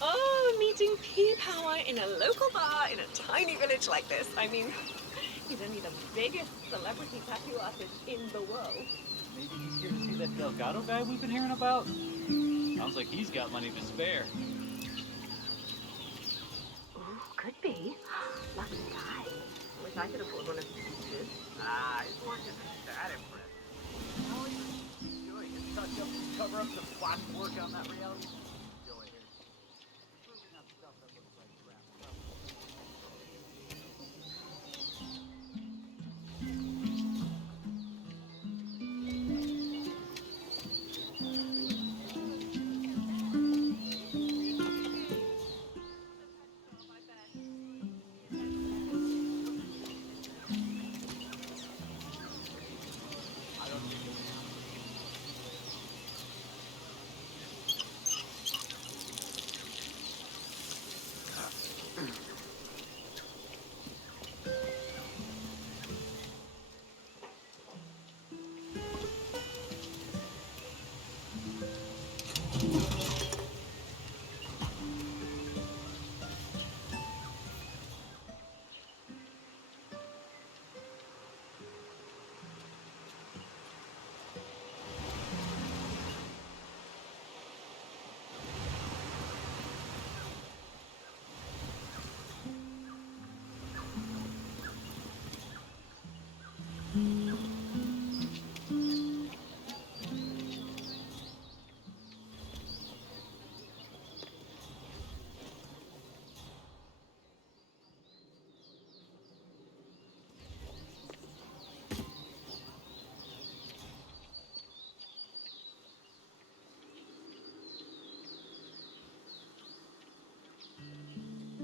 Oh, meeting P-Power in a local bar in a tiny village like this. I mean, he's only the biggest celebrity tattoo artist in the world. Maybe he's here to see that Delgado guy we've been hearing about? Sounds like he's got money to spare. Ooh, could be. Lucky guy. Wish I could afford one of these pieces. Ah, his work isn't that impressive. All he's doing is touch up and cover up the spot work on that reality show here. Proving up stuff that looks like crap.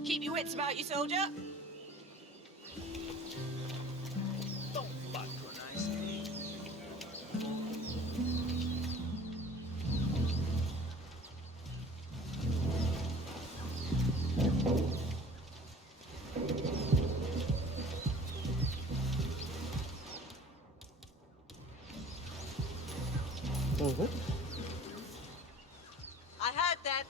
Keep your wits about you, soldier. Don't fuck when I say. I heard that.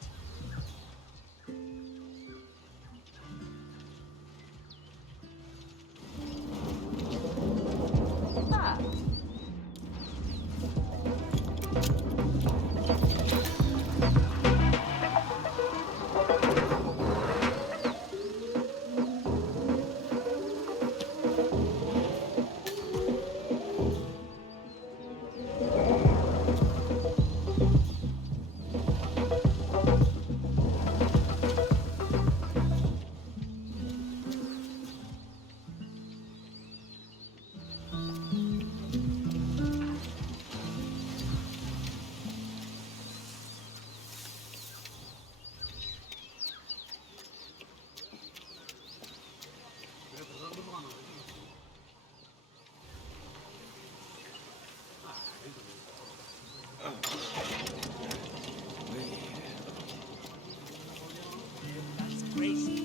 That's crazy.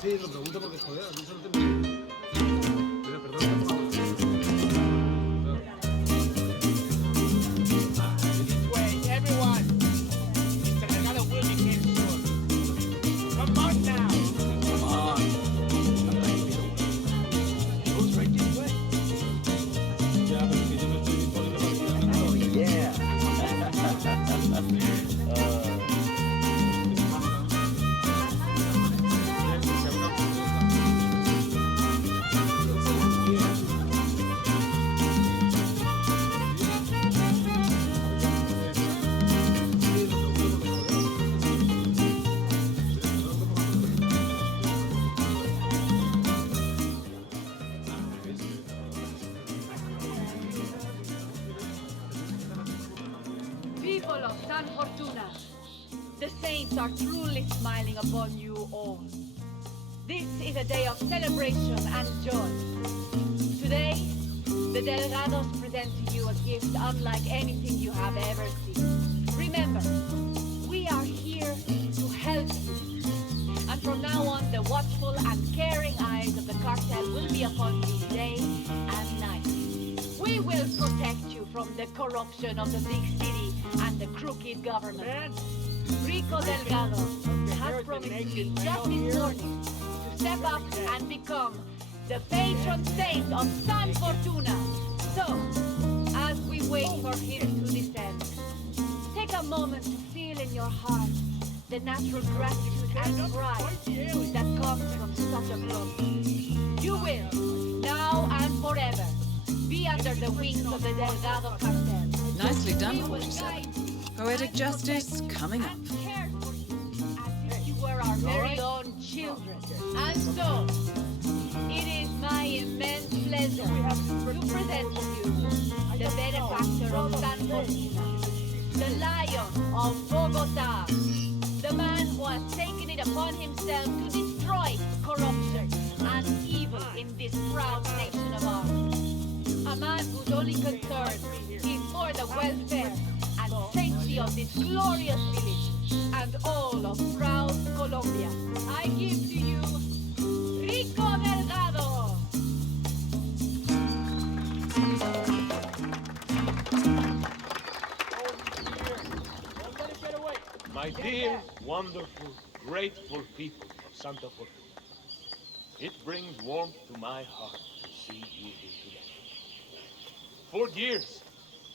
Sí, lo pregunto porque, joder, a mí se lo tengo. Pero, perdón. Wait, everyone! of San Fortuna, the saints are truly smiling upon you all. This is a day of celebration and joy. Today, the Delgados present to you a gift unlike anything you have ever seen. Remember, we are here to help you. And from now on, the watchful and caring eyes of the cartel will be upon you day and night. We will protect you from the corruption of the big city and the crooked government. Rico Delgado has promised me just this morning to step up and become the patron saint of San Fortuna. So, as we wait for him to descend, take a moment to feel in your heart the natural gratitude and pride that comes from such a promise. You will, now and forever, be under the wings of the Delgado cartel. Nicely done, 47. Poetic justice coming up. You were our very own children. And so, it is my immense pleasure to present to you the benefactor of San Fortuna, the Lion of Bogota, the man who has taken it upon himself to destroy corruption and evil in this proud nation of ours. A man whose only concern is for the welfare and safety of this glorious village and all of proud Colombia. I give to you Rico Delgado! My dear, wonderful, grateful people of Santa Fortuna, it brings warmth to my heart to see you here today. For years,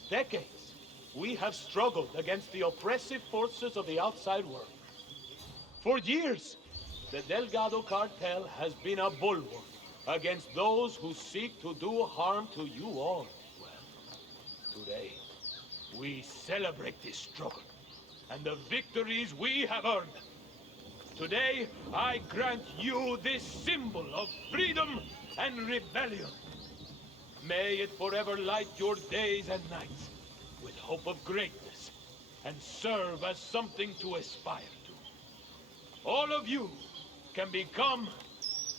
decades, we have struggled against the oppressive forces of the outside world. For years, the Delgado cartel has been a bulwark against those who seek to do harm to you all. Well, today, we celebrate this struggle and the victories we have earned. Today, I grant you this symbol of freedom and rebellion. May it forever light your days and nights with hope of greatness and serve as something to aspire to. All of you can become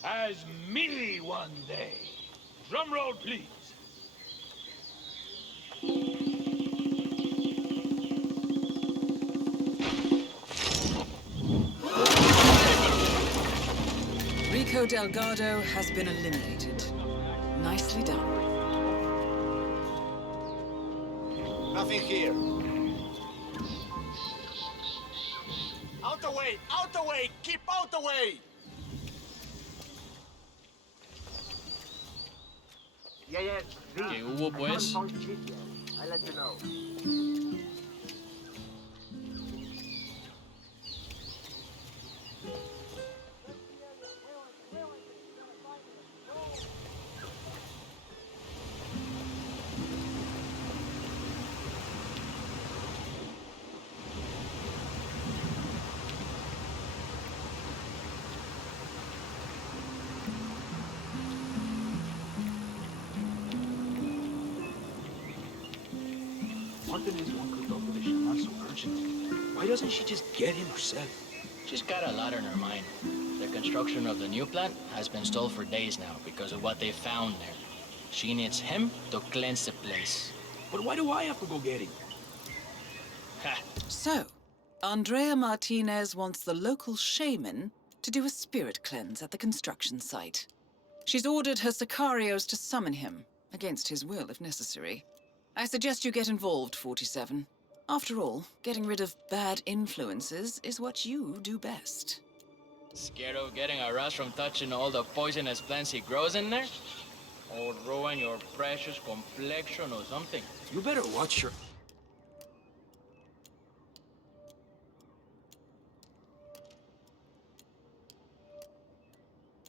as me one day. Drum roll, please. Rico Delgado has been eliminated. Nicely done. Nothing here. Out the way! Out the way! Keep out the way! Yeah. ¿Qué hubo, pues? I let you know. One could talk to the shaman so urgently. Why doesn't she just get him herself? She's got a lot on her mind. The construction of the new plant has been stalled for days now because of what they found there. She needs him to cleanse the place. But why do I have to go get him? Ha! So, Andrea Martinez wants the local shaman to do a spirit cleanse at the construction site. She's ordered her sicarios to summon him, against his will if necessary. I suggest you get involved, 47. After all, getting rid of bad influences is what you do best. Scared of getting arrested from touching all the poisonous plants he grows in there? Or ruin your precious complexion or something? You better watch your...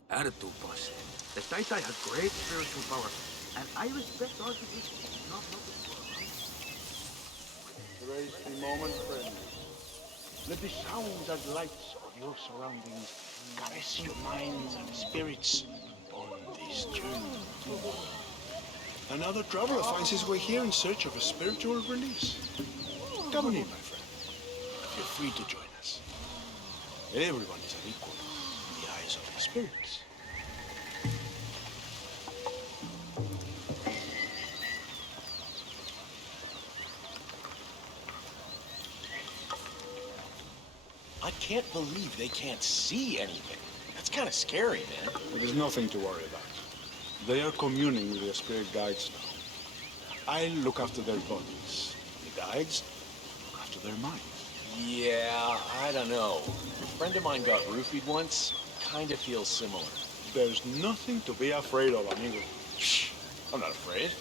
attitude, boss. The Tai has great spiritual power, and I respect all the people. Not looking for Raise the moment, friend. Let the sounds and lights of your surroundings caress your minds and spirits on this journey. Another traveler finds his way here in search of a spiritual release. Come with me, my friend. Feel free to join us. Everyone is an equal in the eyes of the spirits. I can't believe they can't see anything. That's kind of scary, man. There is nothing to worry about. They are communing with their spirit guides now. I look after their bodies. The guides look after their minds. Yeah, I don't know. A friend of mine got roofied once. Kind of feels similar. There's nothing to be afraid of, amigo. Shh, I'm not afraid.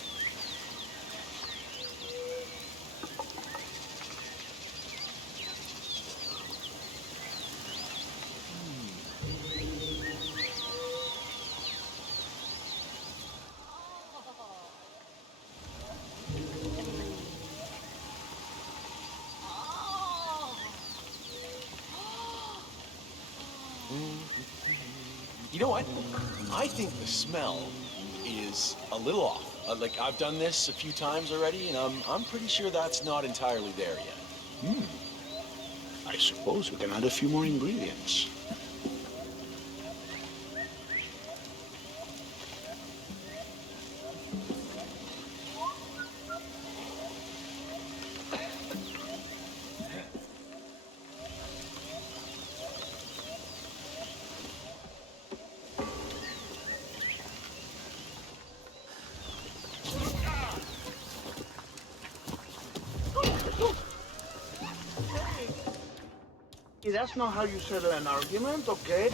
You know what? I think the smell is a little off. Like, I've done this a few times already, and I'm pretty sure that's not entirely there yet. I suppose we can add a few more ingredients. That's not how you settle an argument, okay?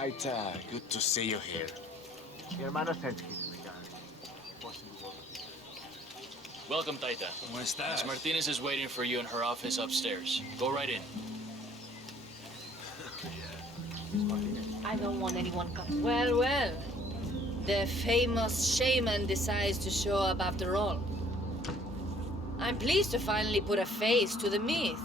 Taita, good to see you here. Mi hermano sends his regards. Welcome, Taita. Miss Martinez is waiting for you in her office upstairs. Go right in. I don't want anyone coming. Well, well. The famous shaman decides to show up after all. I'm pleased to finally put a face to the myth.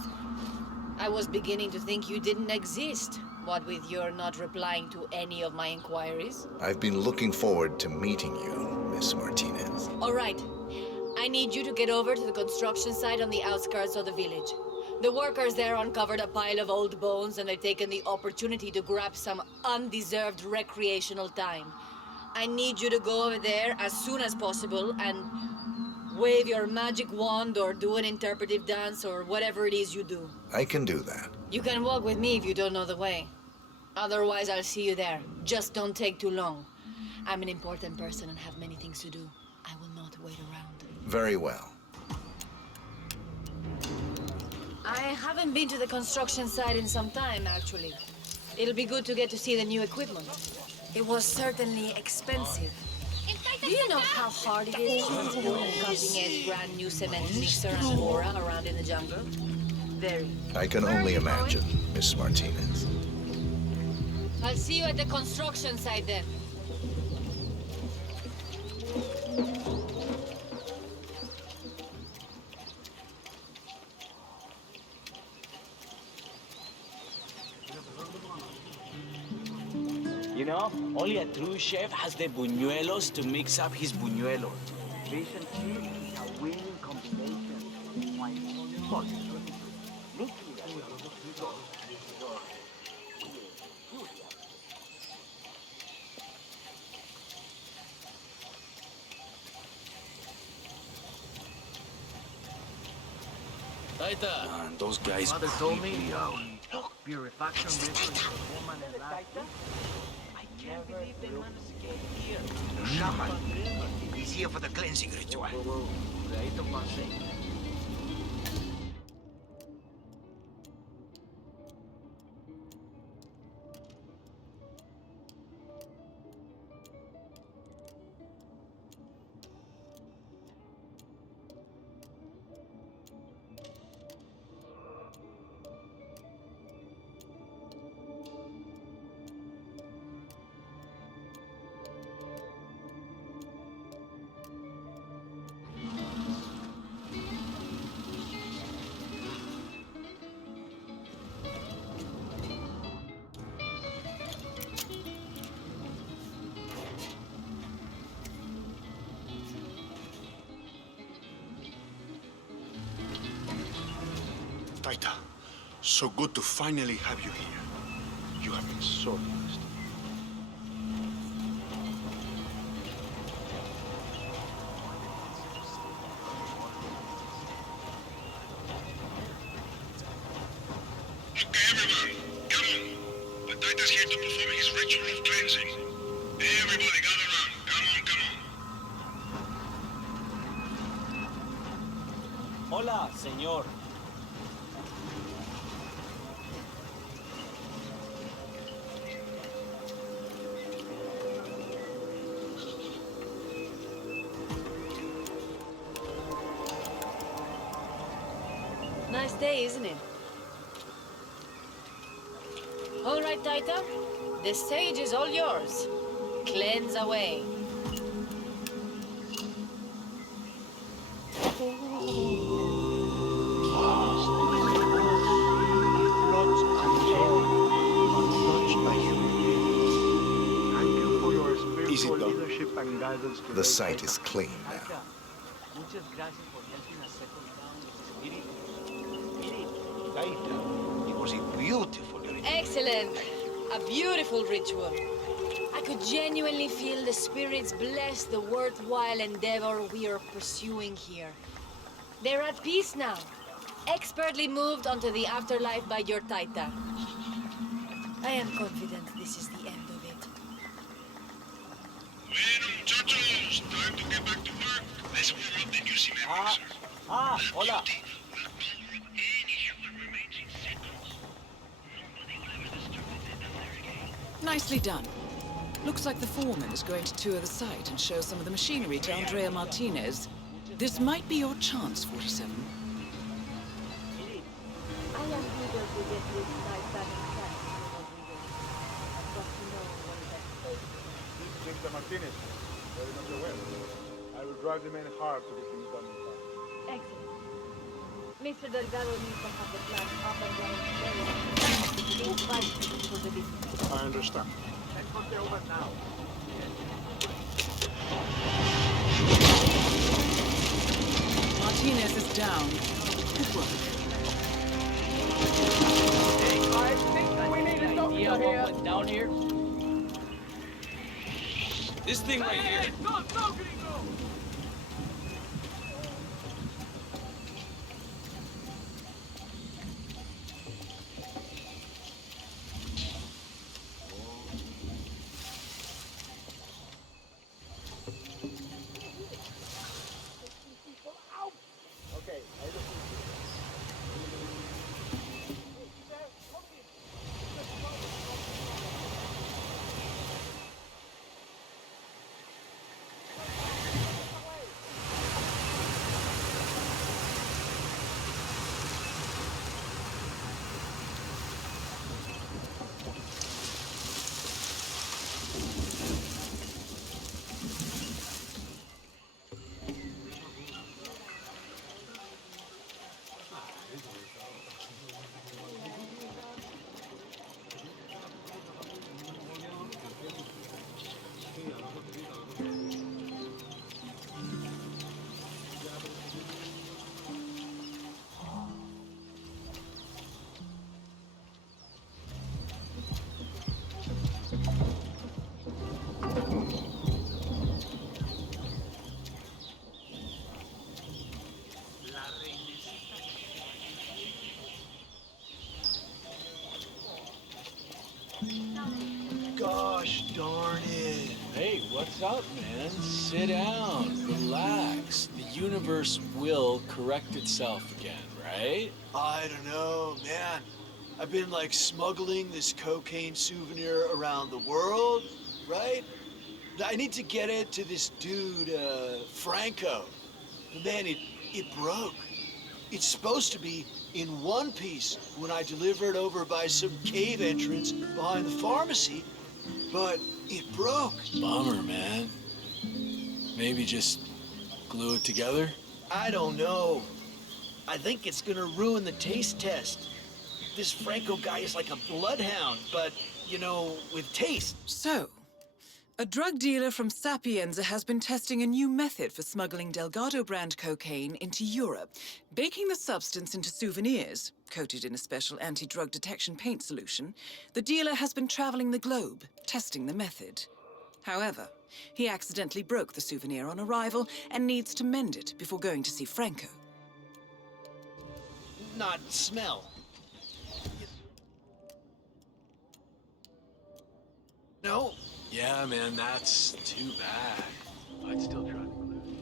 I was beginning to think you didn't exist, what with your not replying to any of my inquiries. I've been looking forward to meeting you, Miss Martinez. All right. I need you to get over to the construction site on the outskirts of the village. The workers there uncovered a pile of old bones and they've taken the opportunity to grab some undeserved recreational time. I need you to go over there as soon as possible and wave your magic wand or do an interpretive dance or whatever it is you do. I can do that. You can walk with me if you don't know the way. Otherwise, I'll see you there. Just don't take too long. I'm an important person and have many things to do. I will not wait around. Very well. I haven't been to the construction site in some time, actually. It'll be good to get to see the new equipment. It was certainly expensive. Do you know how hard it is to transport a cutting-edge brand new cement mixer and aura around in the jungle? Very. I can only imagine, Miss Martinez. I'll see you at the construction site then. You know, only a true chef has the buñuelos to mix up his buñuelos. Fish and cheese is a winning combination. Why? Look at Taita. Man, those guys Father told creep me, me out. purification ritual is a woman and last. I can't believe they managed to get here. The shaman. He's here for the cleansing ritual. Taita, so good to finally have you here. You have been so honest. Okay, everyone, come on. The Taita's here to perform his ritual of cleansing. Everybody gather around. Come on, come on. Hola, señor. Nice day, isn't it? All right, Taita. The stage is all yours. Cleanse away. Leadership and guidance to The site is clean now. Muchas gracias por helping us settle down with the spirit. It was a beautiful ritual. Excellent. A beautiful ritual. I could genuinely feel the spirits bless the worthwhile endeavor we are pursuing here. They're at peace now. Expertly moved onto the afterlife by your Taita. I am confident this is the end of it. Bueno, muchachos, time to get back to work. Let's warm up the new cement mixer. Hola. Nicely done. Looks like the foreman is going to tour the site and show some of the machinery to Andrea Martinez. This might be your chance, 47. I am eager to get this night back in track, Rodriguez. But you know what is at stake. Mr. Martinez, very much aware. I will drive the men hard to get things done in time. Excellent. Mr. Delgado needs to have the plant up and running very soon. For the business. I understand. Let's go there over now. Martinez is down. Good work. I think we need a doctor Idea here. what went down here? This thing right here. Go, gringo! Okay, I just... Gosh darn it. Hey, what's up, man? Sit down, relax. The universe will correct itself again, right? I don't know, man. I've been like smuggling this cocaine souvenir around the world, right? I need to get it to this dude, Franco. But man, it broke. It's supposed to be in one piece when I deliver it over by some cave entrance behind the pharmacy, but it broke. Bummer, man. Maybe just glue it together? I don't know. I think it's gonna ruin the taste test. This Franco guy is like a bloodhound, but, you know, with taste. So, a drug dealer from Sapienza has been testing a new method for smuggling Delgado brand cocaine into Europe, baking the substance into souvenirs, coated in a special anti-drug detection paint solution. The dealer has been traveling the globe, testing the method. However, he accidentally broke the souvenir on arrival and needs to mend it before going to see Franco. Not smell. No. Yeah, man, that's too bad. I'd still try to glue it.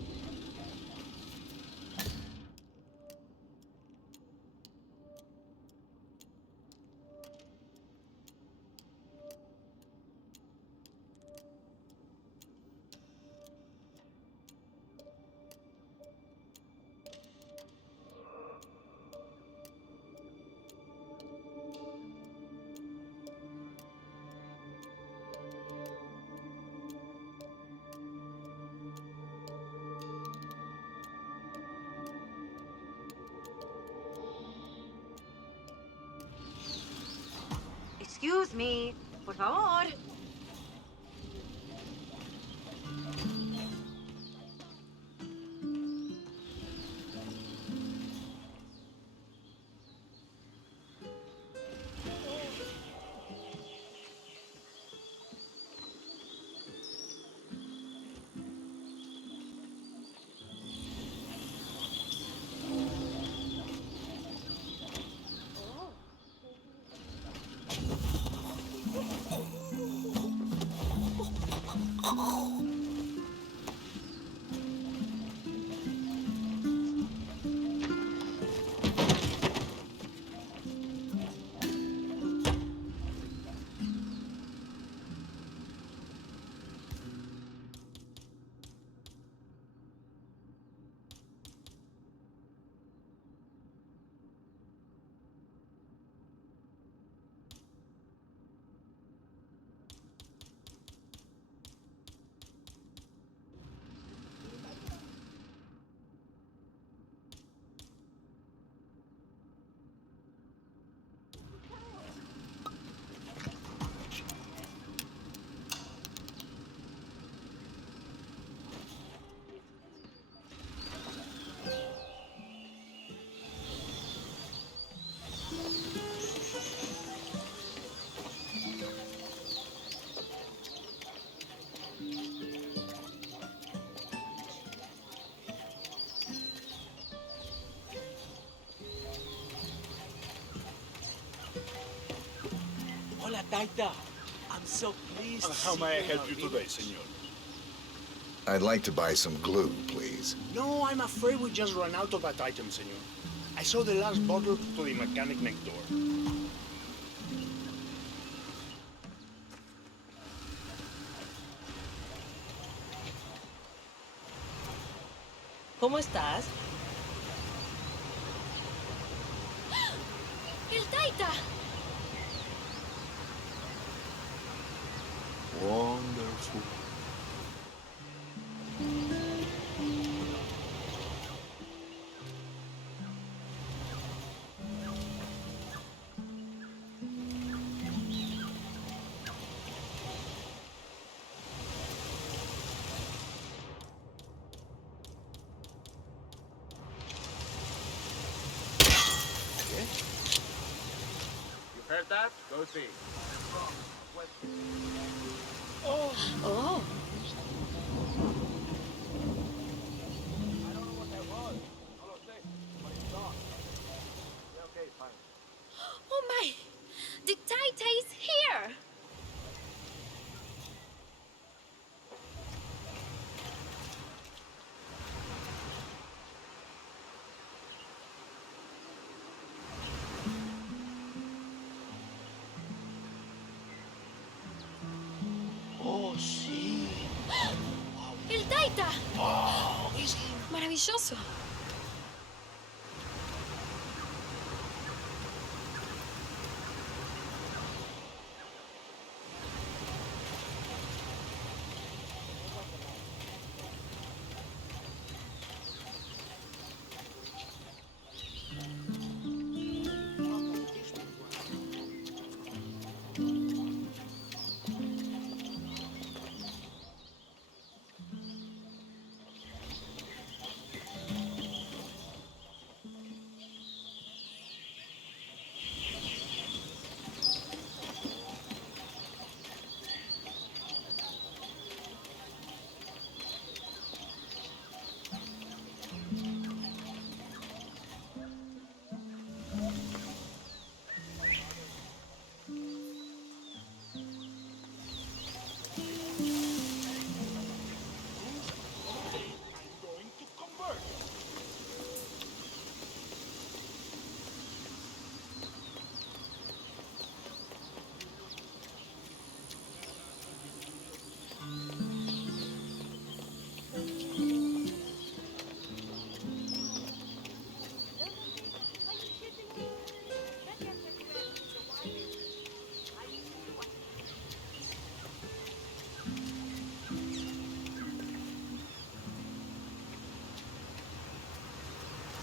Excuse me, por favor. Taita, I'm so pleased. And how may I help you today, senor? I'd like to buy some glue, please. No, I'm afraid we just ran out of that item, senor. I saw the last bottle to the mechanic next door. ¿Cómo estás? ¡El Taita! Wonderful. You heard that? Go see. Oh. I don't know what that was. No lo sé, but it's gone. Yeah, okay, fine. Oh my! The Taita is here! Oh, sí. ¡El Taita! Oh, he's here. Maravilloso.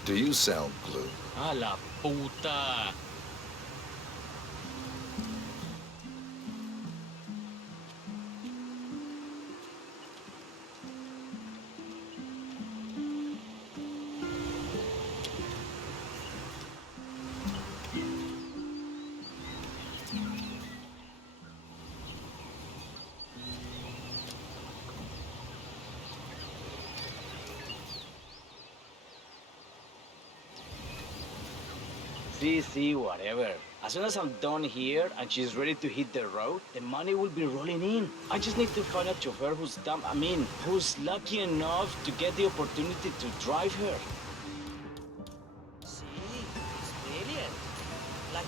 Do you sell glue? A la puta. See, whatever. As soon as I'm done here and she's ready to hit the road, the money will be rolling in. I just need to find a chauffeur who's lucky enough to get the opportunity to drive her. Sí, it's brilliant. Like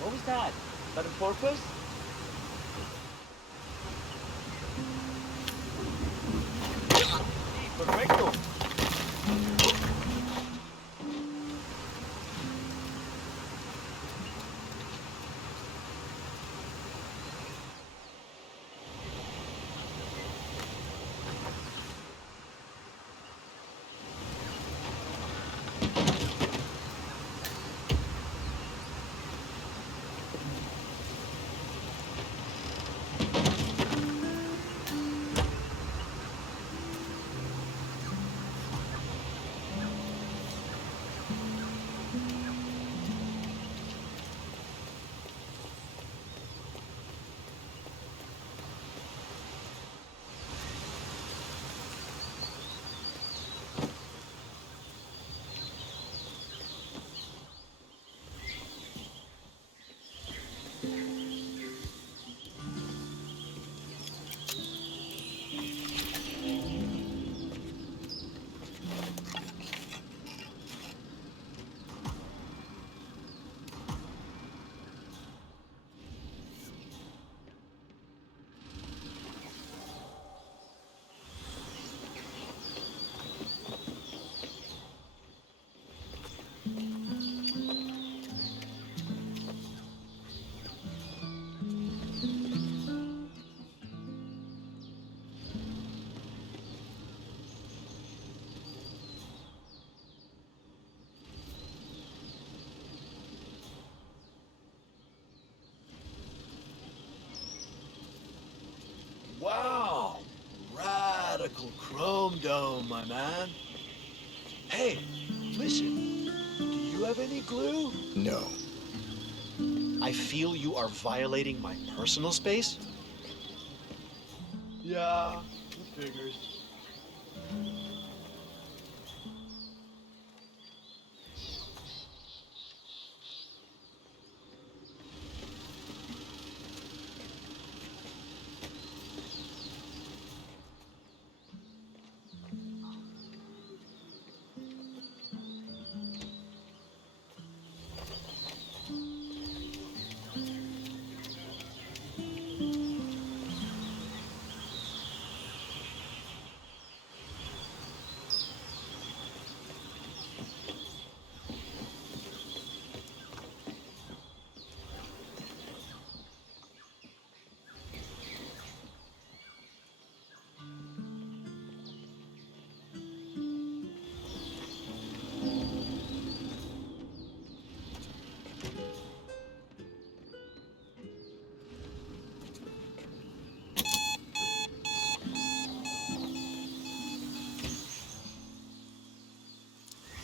What was that? That a porpoise? Perfecto. Uncle Chrome Dome, my man. Hey, listen. Do you have any glue? No. I feel you are violating my personal space. Yeah, it figures.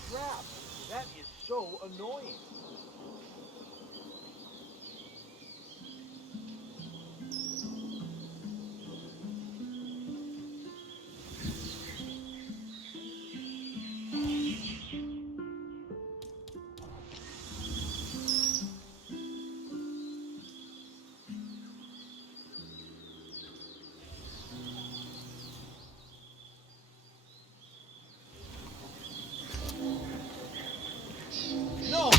Crap! That is so annoying. No!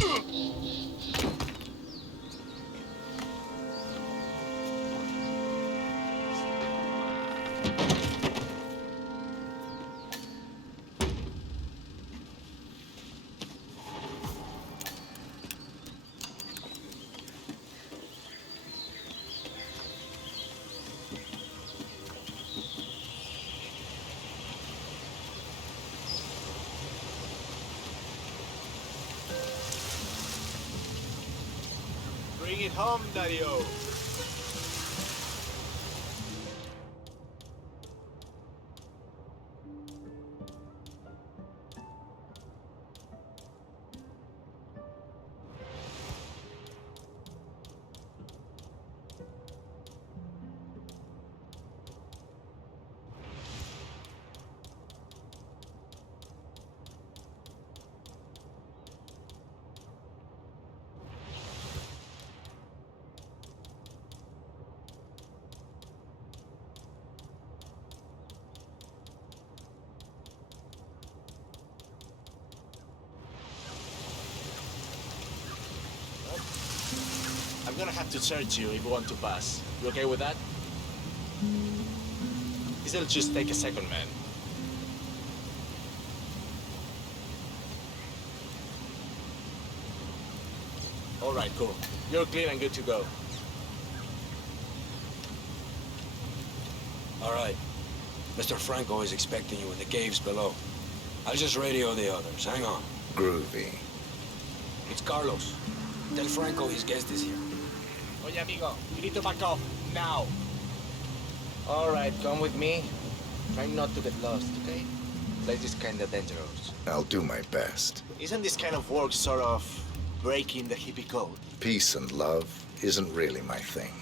Bring it home, Daddy-O. I'm gonna have to search you if you want to pass. You okay with that? This'll just take a second, man. All right, cool. You're clean and good to go. All right. Mr. Franco is expecting you in the caves below. I'll just radio the others. Hang on. Groovy. It's Carlos. Tell Franco his guest is here. Oye, amigo, you need to back off now. All right, come with me. Try not to get lost, okay? Place is kinda dangerous. I'll do my best. Isn't this kind of work sort of breaking the hippie code? Peace and love isn't really my thing.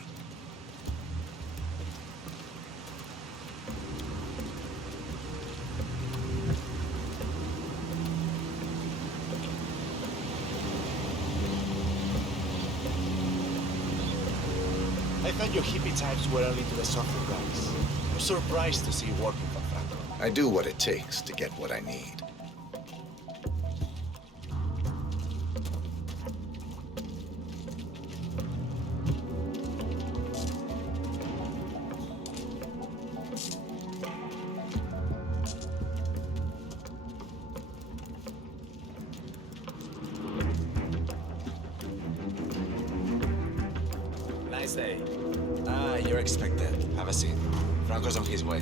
I thought your hippie types were only to the softer guys. I'm surprised to see you working for Franco. I do what it takes to get what I need. Nice day. You're expected. Have a seat. Franco's on his way.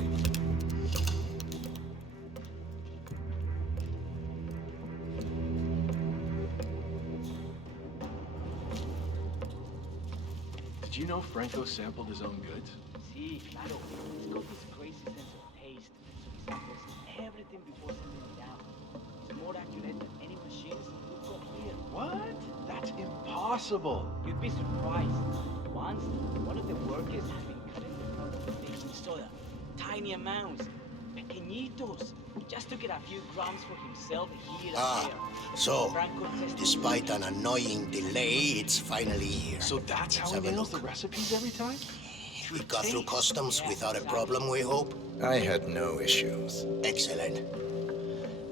Did you know Franco sampled his own goods? Sí, claro. He's got this crazy sense of taste, so he samples everything before sending it down. It's more accurate than any machines we've got here. What? That's impossible. You'd be surprised. Once, one of the workers has been cutting the front of the baking soda. Tiny amounts. Pequeñitos. He just took it a few grams for himself here and there. So, Franco tested despite an annoying delay, it's finally here. So that's how he nails the recipes every time? We got through customs without a problem, we hope? I had no issues. Excellent.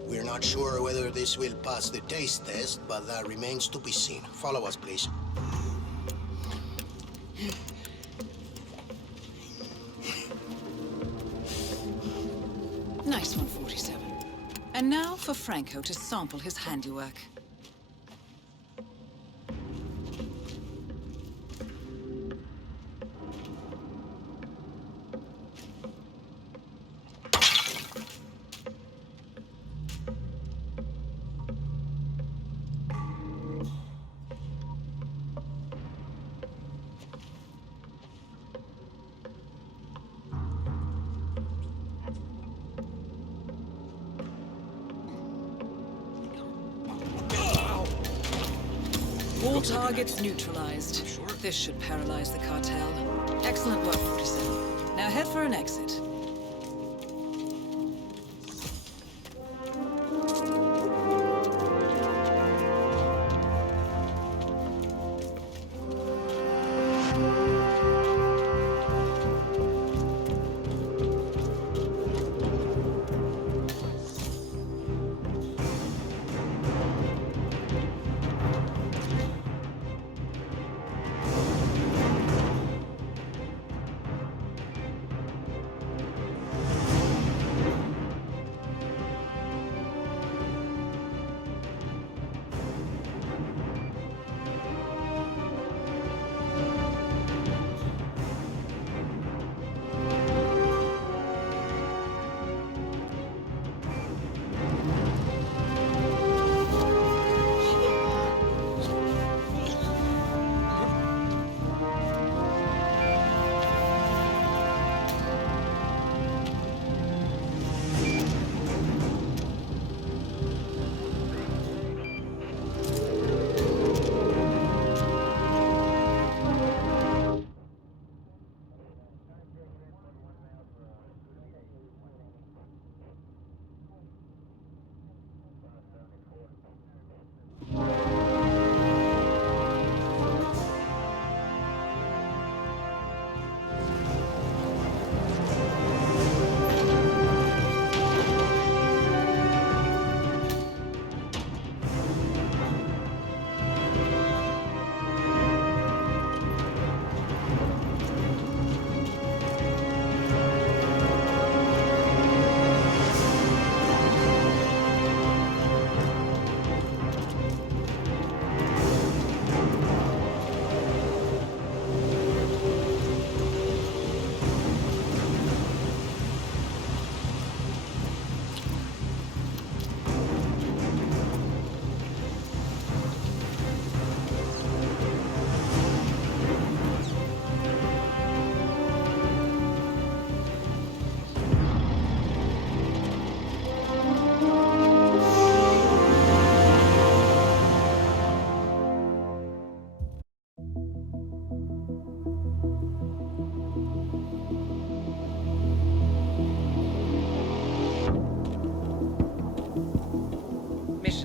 We're not sure whether this will pass the taste test, but that remains to be seen. Follow us, please. Nice one, 47. And now for Franco to sample his handiwork. All targets neutralized. This should paralyze the cartel. Excellent work, 47. Now head for an exit.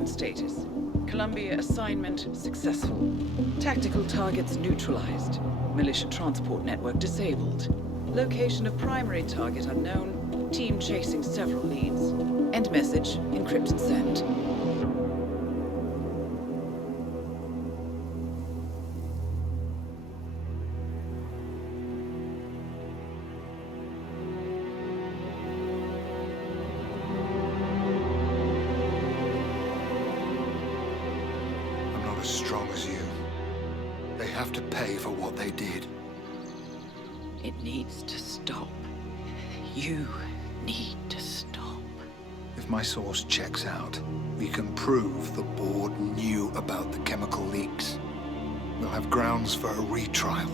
Status. Colombia assignment successful. Tactical targets neutralized. Militia transport network disabled. Location of primary target unknown. Team chasing several leads. End message. Encrypt and send. As strong as you. They have to pay for what they did. It needs to stop. You need to stop. If my source checks out, we can prove the board knew about the chemical leaks. We'll have grounds for a retrial.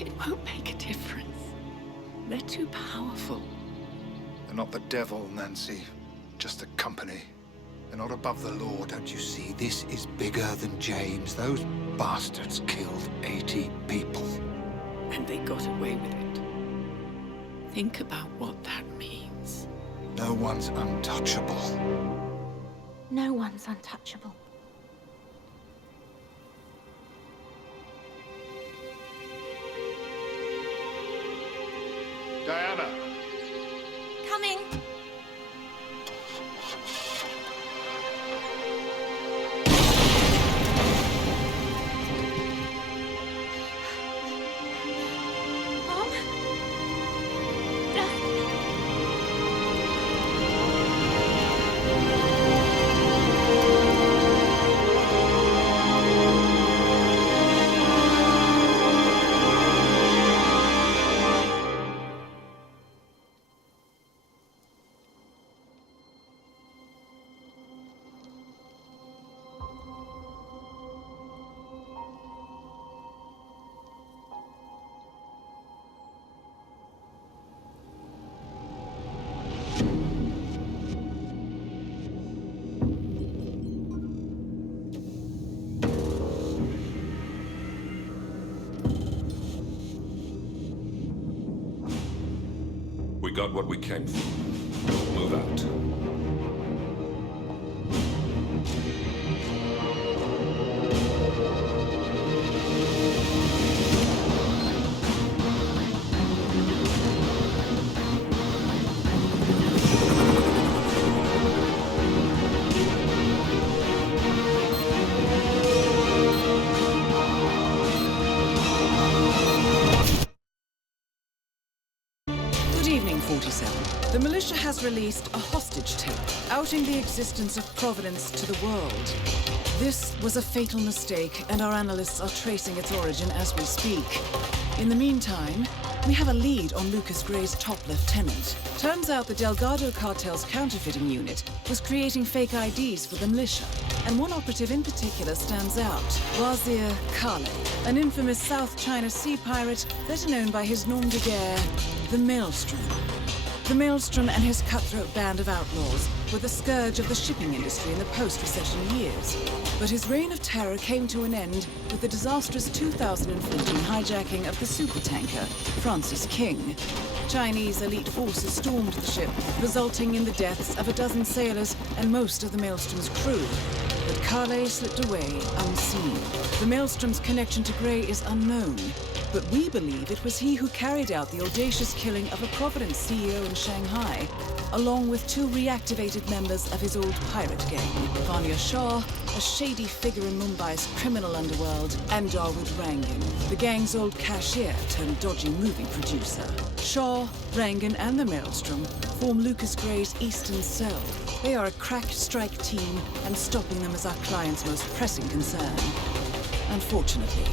It won't make a difference. They're too powerful. They're not the devil, Nancy. Just a company. They're not above the law, don't you see? This is bigger than James. Those bastards killed 80 people. And they got away with it. Think about what that means. No one's untouchable. No one's untouchable. Diana! Coming! Mom? Dad? We got what we came for. Move out. Good evening, 47. The militia has released a hostage tape, outing the existence of Providence to the world. This was a fatal mistake, and our analysts are tracing its origin as we speak. In the meantime, we have a lead on Lucas Gray's top lieutenant. Turns out the Delgado cartel's counterfeiting unit was creating fake IDs for the militia, and one operative in particular stands out, Wazir Kale, an infamous South China Sea pirate better known by his nom de guerre, the Maelstrom. The Maelstrom and his cutthroat band of outlaws were the scourge of the shipping industry in the post-recession years. But his reign of terror came to an end with the disastrous 2014 hijacking of the supertanker, Francis King. Chinese elite forces stormed the ship, resulting in the deaths of a dozen sailors and most of the Maelstrom's crew. But Kale slipped away unseen. The Maelstrom's connection to Gray is unknown, but we believe it was he who carried out the audacious killing of a Providence CEO in Shanghai, along with two reactivated members of his old pirate gang, Vanya Shah, a shady figure in Mumbai's criminal underworld, and Dawood Rangan, the gang's old cashier turned dodgy movie producer. Shah, Rangan, and the Maelstrom form Lucas Gray's Eastern Cell. They are a crack strike team, and stopping them is our client's most pressing concern. Unfortunately,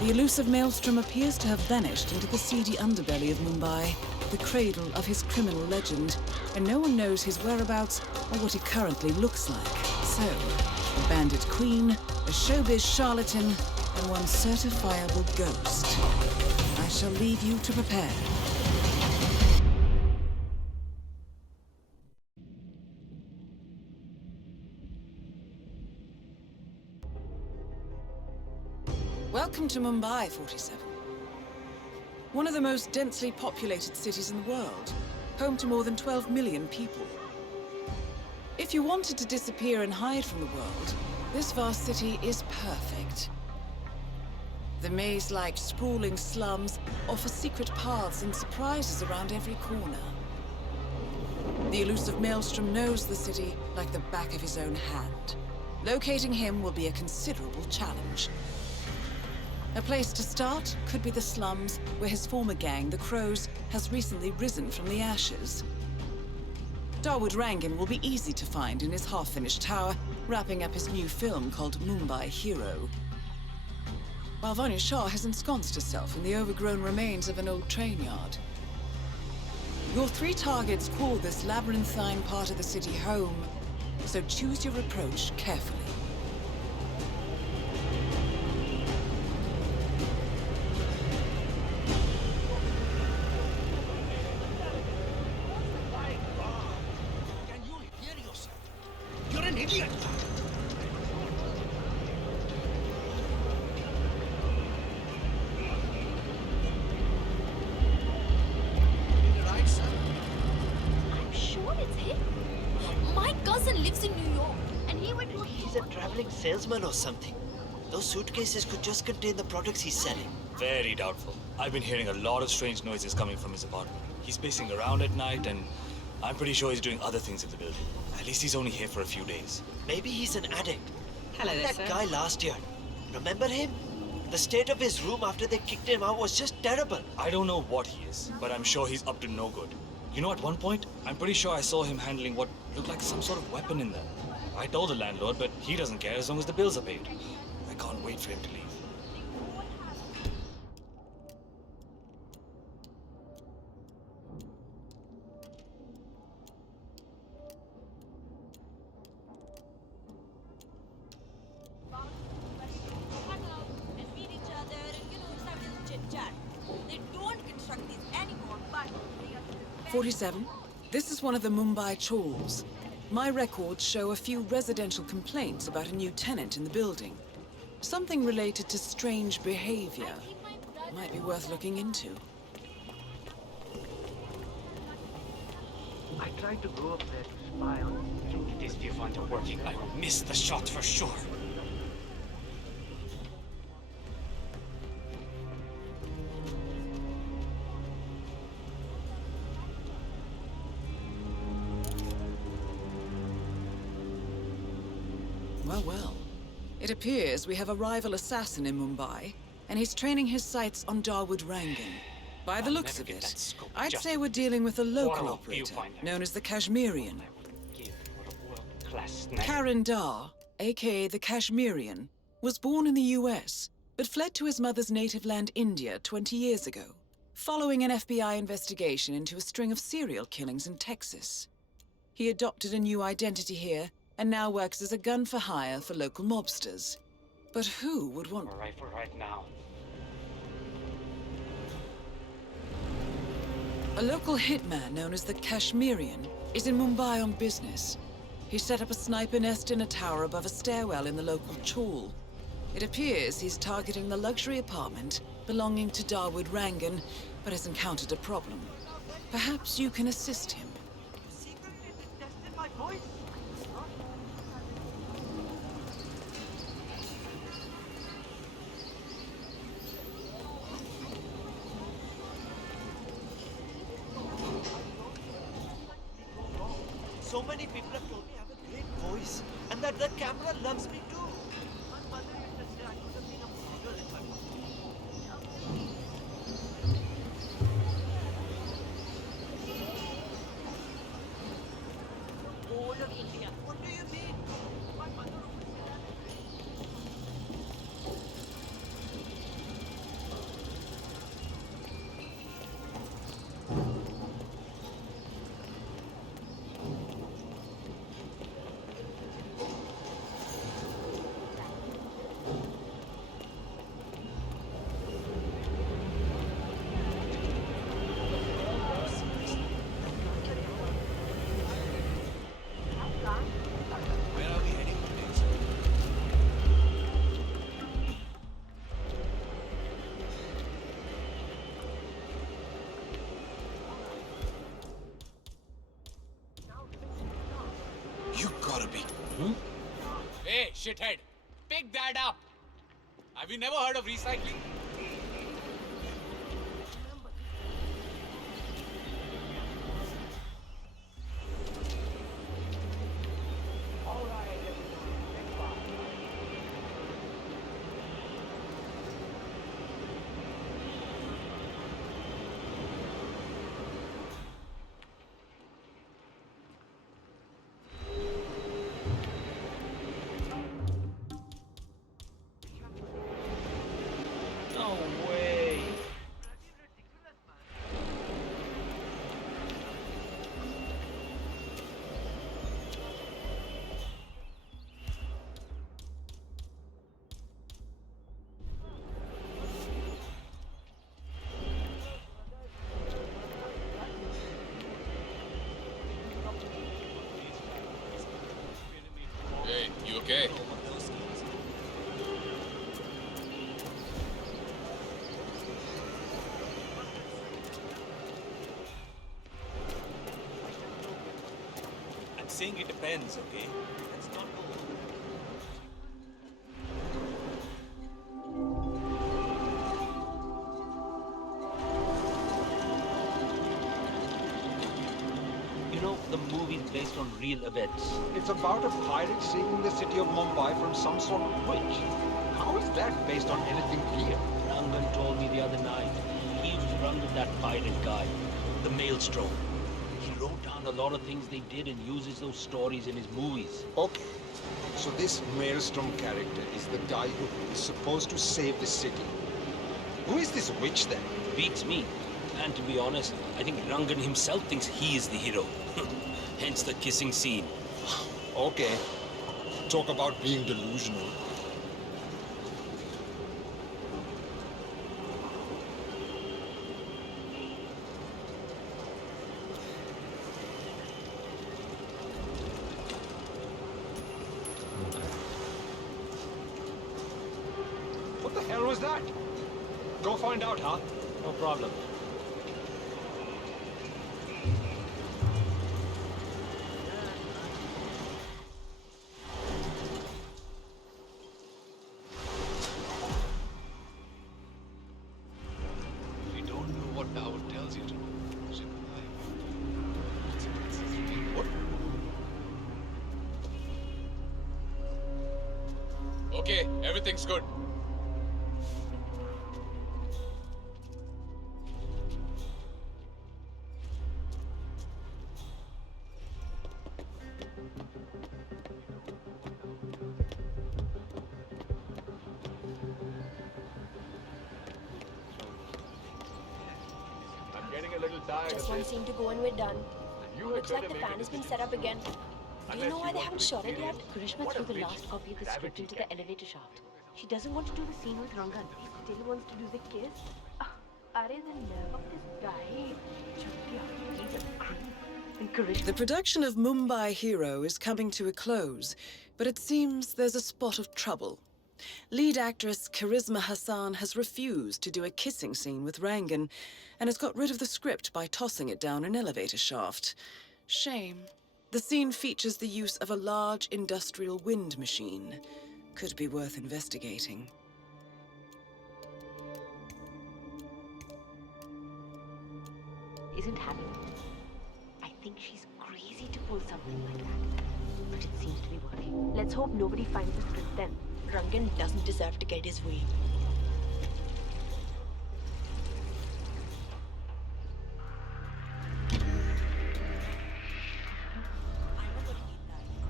the elusive Maelstrom appears to have vanished into the seedy underbelly of Mumbai, the cradle of his criminal legend, and no one knows his whereabouts or what he currently looks like. So, a bandit queen, a showbiz charlatan, and one certifiable ghost. I shall leave you to prepare. Welcome to Mumbai, 47. One of the most densely populated cities in the world, home to more than 12 million people. If you wanted to disappear and hide from the world, this vast city is perfect. The maze-like sprawling slums offer secret paths and surprises around every corner. The elusive Maelstrom knows the city like the back of his own hand. Locating him will be a considerable challenge. A place to start could be the slums, where his former gang, the Crows, has recently risen from the ashes. Dawood Rangan will be easy to find in his half-finished tower, wrapping up his new film called Mumbai Hero. While Vanya Shah has ensconced herself in the overgrown remains of an old train yard. Your three targets call this labyrinthine part of the city home, so choose your approach carefully. lives in New York, and he went to... He's a traveling salesman or something. Those suitcases could just contain the products he's selling. Very doubtful. I've been hearing a lot of strange noises coming from his apartment. He's pacing around at night, and I'm pretty sure he's doing other things in the building. At least he's only here for a few days. Maybe he's an addict. Hello there, That sir. guy last year. Remember him? The state of his room after they kicked him out was just terrible. I don't know what he is, but I'm sure he's up to no good. You know, at one point, I'm pretty sure I saw him handling what looked like some sort of weapon in there. I told the landlord, but he doesn't care as long as the bills are paid. I can't wait for him to leave. hang out and meet each other and, just have a little chit-chat. They don't construct these anymore, but they are... 47. This is one of the Mumbai chawls. My records show a few residential complaints about a new tenant in the building. Something related to strange behavior. Might be worth looking into. I tried to go up there to spy on you. If this viewfinder working, I will miss the shot for sure. Well, well. It appears we have a rival assassin in Mumbai, and he's training his sights on Dawood Rangan. By the looks of it, I'd say we're dealing with a local operator, known as the Kashmirian. Karan Dar, aka the Kashmirian, was born in the US, but fled to his mother's native land India 20 years ago, following an FBI investigation into a string of serial killings in Texas. He adopted a new identity here, and now works as a gun for hire for local mobsters. But who would want... A rifle right now. A local hitman known as the Kashmirian is in Mumbai on business. He set up a sniper nest in a tower above a stairwell in the local chawl. It appears he's targeting the luxury apartment belonging to Dawood Rangan, but has encountered a problem. Perhaps you can assist him. Tested my voice. So many people have told me I have a great voice, and that the camera loves me too. My mother used to say I could have been a model if I wanted. Oh, look, India. What do you mean? My mother always said I'm great. Where are we heading next? You gotta be... Hey, shithead! Pick that up! Have you never heard of recycling? No way. Hey, you okay? saying it depends, okay? Let's not go. You know, the movie's based on real events. It's about a pirate saving the city of Mumbai from some sort of witch. How is that based on anything real? Rangan told me the other night. He used to run with that pirate guy, the Maelstrom. He wrote down a lot of things they did and uses those stories in his movies. Okay. So this Maelstrom character is the guy who is supposed to save the city. Who is this witch then? Beats me. And to be honest, I think Rangan himself thinks he is the hero. Hence the kissing scene. Okay. Talk about being delusional. What the hell was that? Go find out, huh? No problem. You don't know what Tower tells you to know. What? Okay, everything's good. I'm getting a little tired Just of one this. scene to go and we're done. You Looks had like the better fan make has a been decision set up again. Do you know why they want haven't to shot it yet? experience Karishma what threw a the rich last copy of the script gravity into can the elevator shaft. She doesn't want to do the scene with Rangan. Still wants to do the kiss? Are the nerve of this guy? Chutya, he's a creep. And Karishma... The production of Mumbai Hero is coming to a close, but it seems there's a spot of trouble. Lead actress Charisma Hassan has refused to do a kissing scene with Rangan and has got rid of the script by tossing it down an elevator shaft. Shame. The scene features the use of a large industrial wind machine. Could be worth investigating. Isn't having... I think she's crazy to pull something like that. But it seems to be working. Let's hope nobody finds the script then. Rangan doesn't deserve to get his way.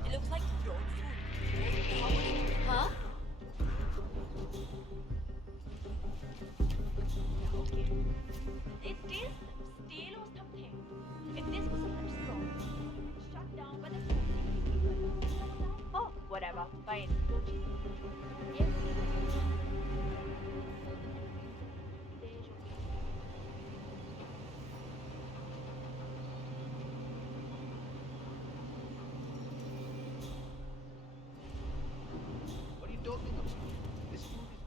It looks like dog food. Huh? It tastes stale or something. If this was a little strong, it was shut down by the people. Oh, whatever. Fine. What are you talking about? This food is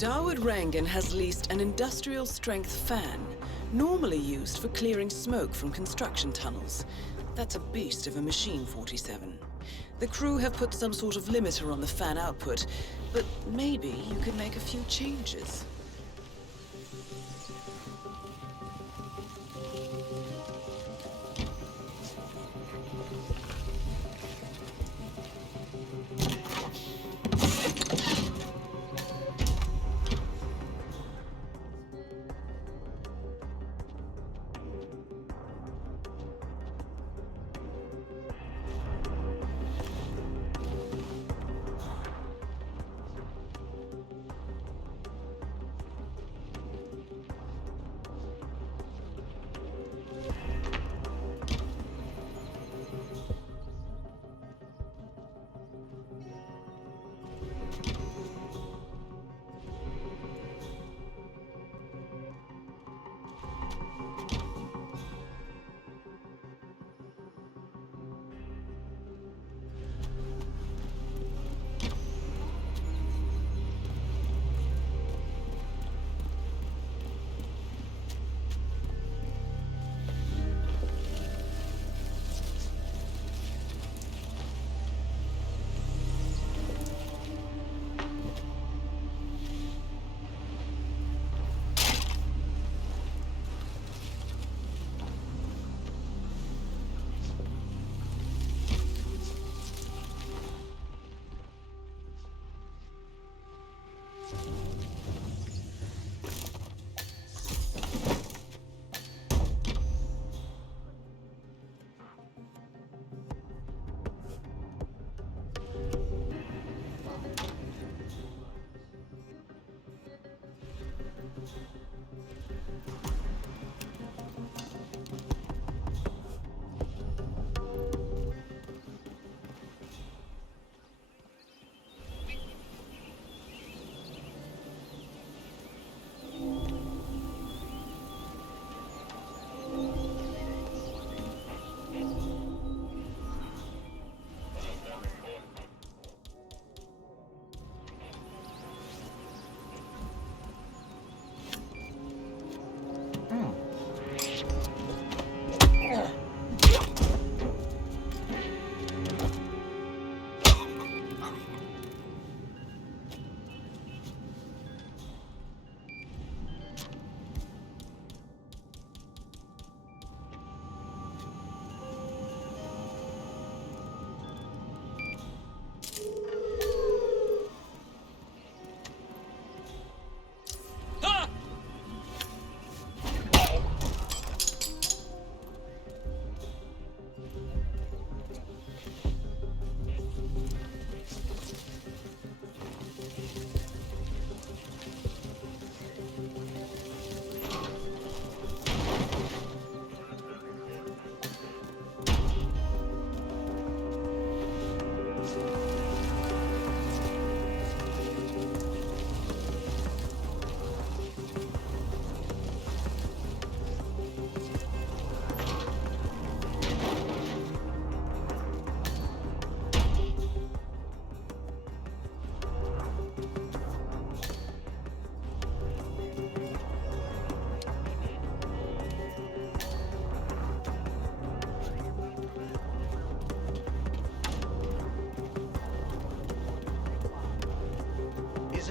Dawood Rangan has leased an industrial-strength fan, normally used for clearing smoke from construction tunnels. That's a beast of a machine, 47. The crew have put some sort of limiter on the fan output, but maybe you could make a few changes.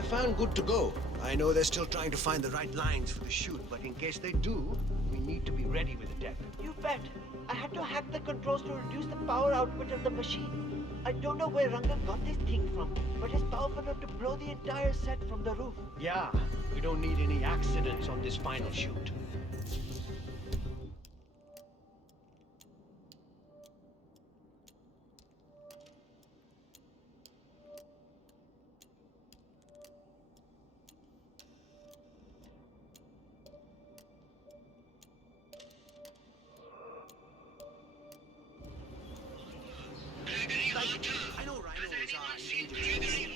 Fan good to go. I know they're still trying to find the right lines for the shoot, but in case they do, we need to be ready with a deck. You bet. I had to hack the controls to reduce the power output of the machine. I don't know where Rangan got this thing from, but it's powerful enough to blow the entire set from the roof. Yeah, we don't need any accidents on this final shoot. I know rhinos are endangered.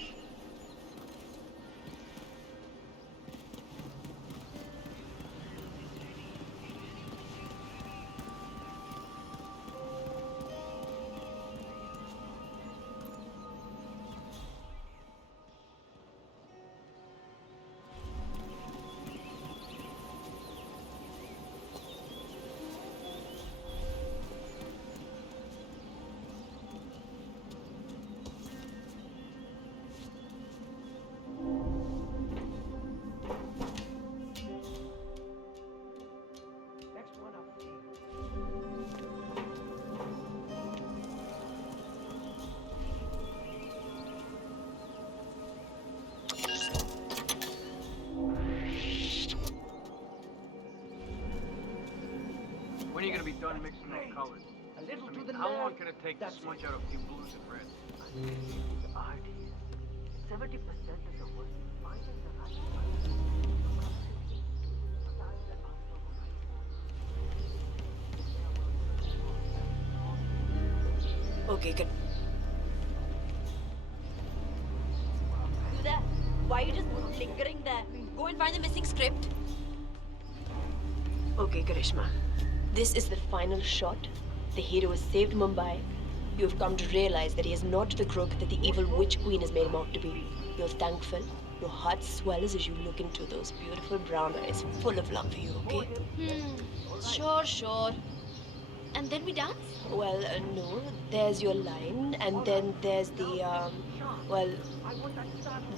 When are you gonna be done mixing those colors? A little to the How long left. can it take to That's smudge it. out a few blues and reds? It's art here. 70% of the work is finding the right color. Okay, good. You there? Why are you just lingering there? Go and find the missing script. Okay, Karishma. This is the final shot. The hero has saved Mumbai. You have come to realize that he is not the crook that the evil witch queen has made him out to be. You're thankful. Your heart swells as you look into those beautiful brown eyes full of love for you, okay? Sure. And then we dance? Well, no. There's your line, and then there's the,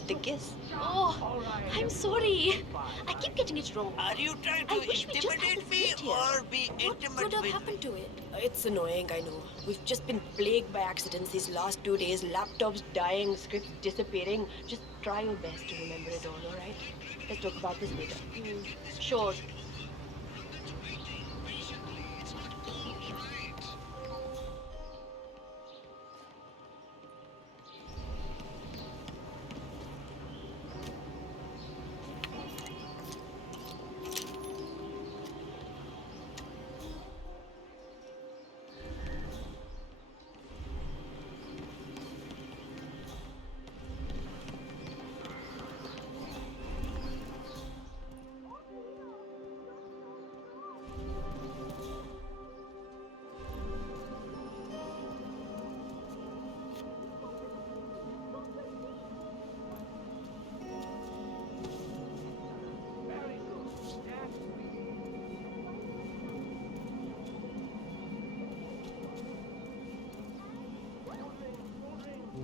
the kiss. Oh, I'm sorry. I keep getting it wrong. Are you trying I to wish we just had intimidate this me bit here. or be intimate What could have with happened to it? It's annoying, I know. We've just been plagued by accidents these last 2 days. Laptops dying, scripts disappearing. Just try your best to remember it all, alright? Let's talk about this later. Sure.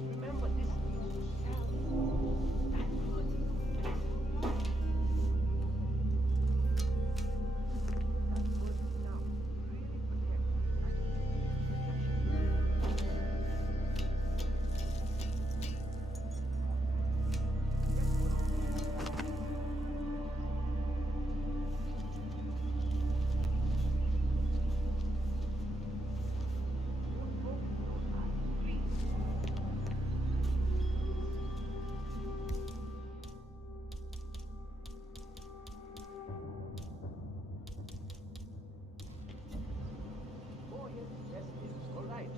Remember, this needs to sell. All right.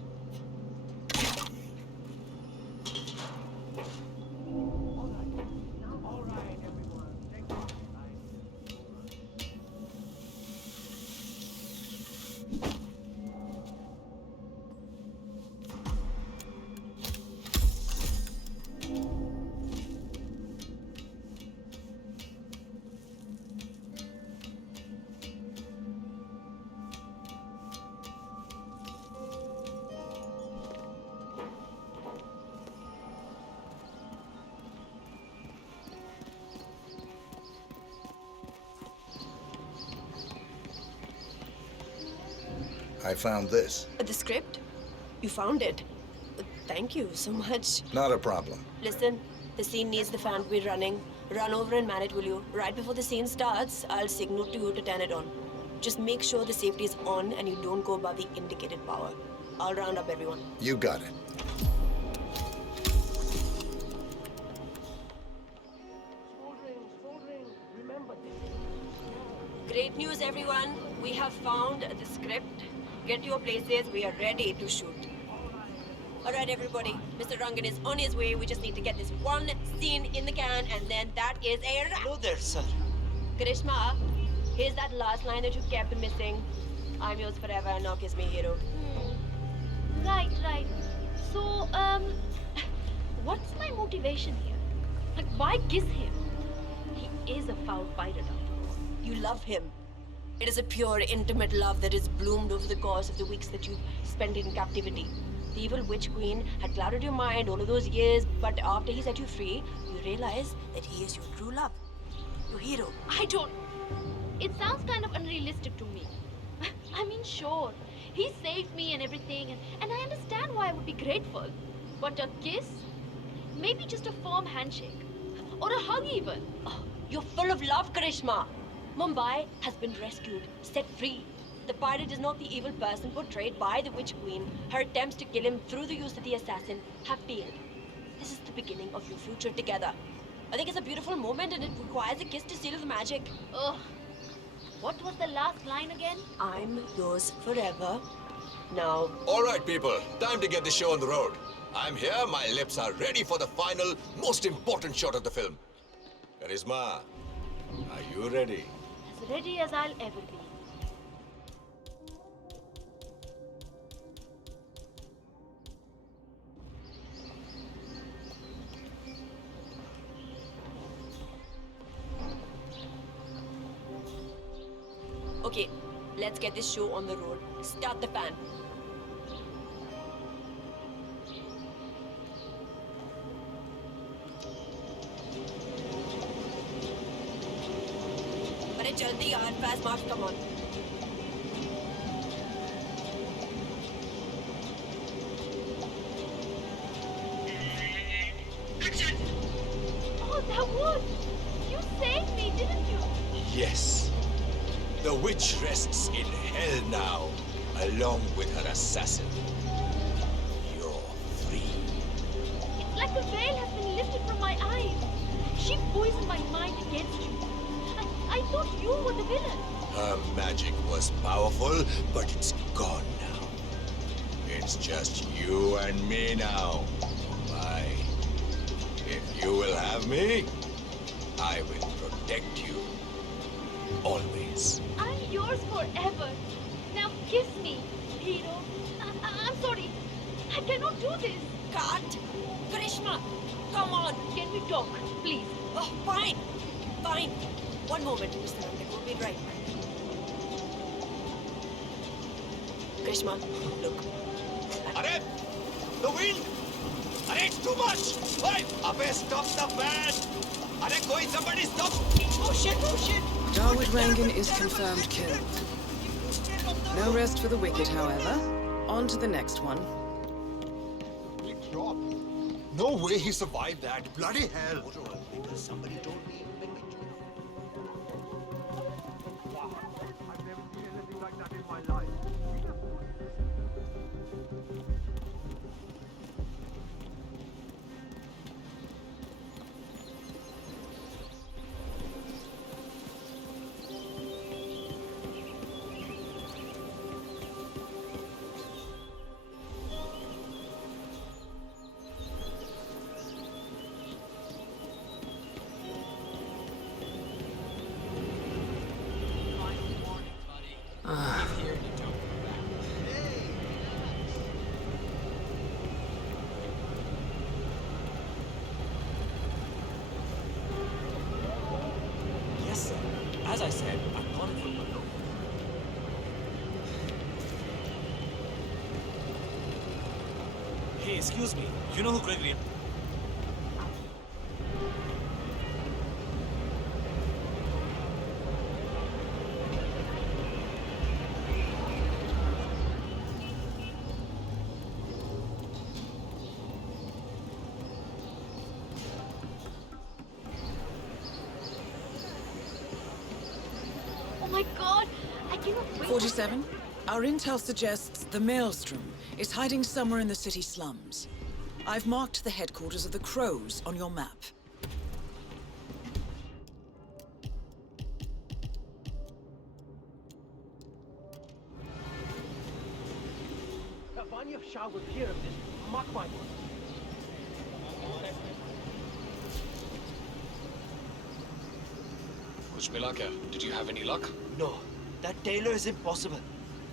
All right, everyone. Take it. I found this. The script? You found it? Thank you so much. Not a problem. Listen, the scene needs the fan to be running. Run over and man it, will you? Right before the scene starts, I'll signal to you to turn it on. Just make sure the safety is on and you don't go above the indicated power. I'll round up everyone. You got it. Remember this. Great news, everyone. We have found the script. Get to your places. We are ready to shoot. All right, everybody. Mr. Rangan is on his way. We just need to get this one scene in the can, and then that is a wrap. Hello there, sir. Karishma, here's that last line that you kept missing. I'm yours forever, and now kiss me, hero. Right. So, what's my motivation here? Like, why kiss him? He is a foul fighter, after all. You love him. It is a pure, intimate love that has bloomed over the course of the weeks that you've spent in captivity. The evil witch queen had clouded your mind all of those years, but after he set you free, you realize that he is your true love. Your hero. I don't... It sounds kind of unrealistic to me. I mean, sure, he saved me and everything, and I understand why I would be grateful. But a kiss? Maybe just a firm handshake. Or a hug even. Oh, you're full of love, Karishma. Mumbai has been rescued, set free. The pirate is not the evil person portrayed by the Witch Queen. Her attempts to kill him through the use of the assassin have failed. This is the beginning of your future together. I think it's a beautiful moment and it requires a kiss to seal the magic. Ugh. What was the last line again? I'm yours forever. Now. All right, people. Time to get the show on the road. I'm here. My lips are ready for the final, most important shot of the film. Charisma, are you ready? As ready as I'll ever be. Okay, let's get this show on the road. Start the fan. अरे जल्दी यार, fast march, come on. Oh, that was! You saved me, didn't you? Yes. The witch rests in hell now, along with her assassin. You're free. It's like the veil has been lifted from my eyes. She poisoned my mind against you. I thought you were the villain. Her magic was powerful, but it's gone now. It's just you and me now. Why? If you will have me, I will protect you. Always. I'm yours forever. Now kiss me, hero. I'm sorry. I cannot do this. Can't. Karishma, come on. Can we talk, please? Oh, fine. Fine. One moment, Mr. Rangan. We'll be right back. Karishma, look. Arey! The wind! Arey, it's too much! Hey! Abey, stop the fan! Arey, koi, somebody stop! Oh shit, oh shit! Darwood Rangan is confirmed killed. No rest for the wicked, however. On to the next one. Big drop. No way he survived that. Bloody hell. Because somebody told me when we Wow. I've never seen anything like that in my life. Yes, sir. As I said, I got it from the local. Hey, excuse me. You know who Gregory... Oh my god! I cannot wait. 47. Our intel suggests the Maelstrom is hiding somewhere in the city slums. I've marked the headquarters of the Crows on your map. Vanya Shah will hear of this. Mark my words. Kuchmilaka, did you have any luck? No, that tailor is impossible.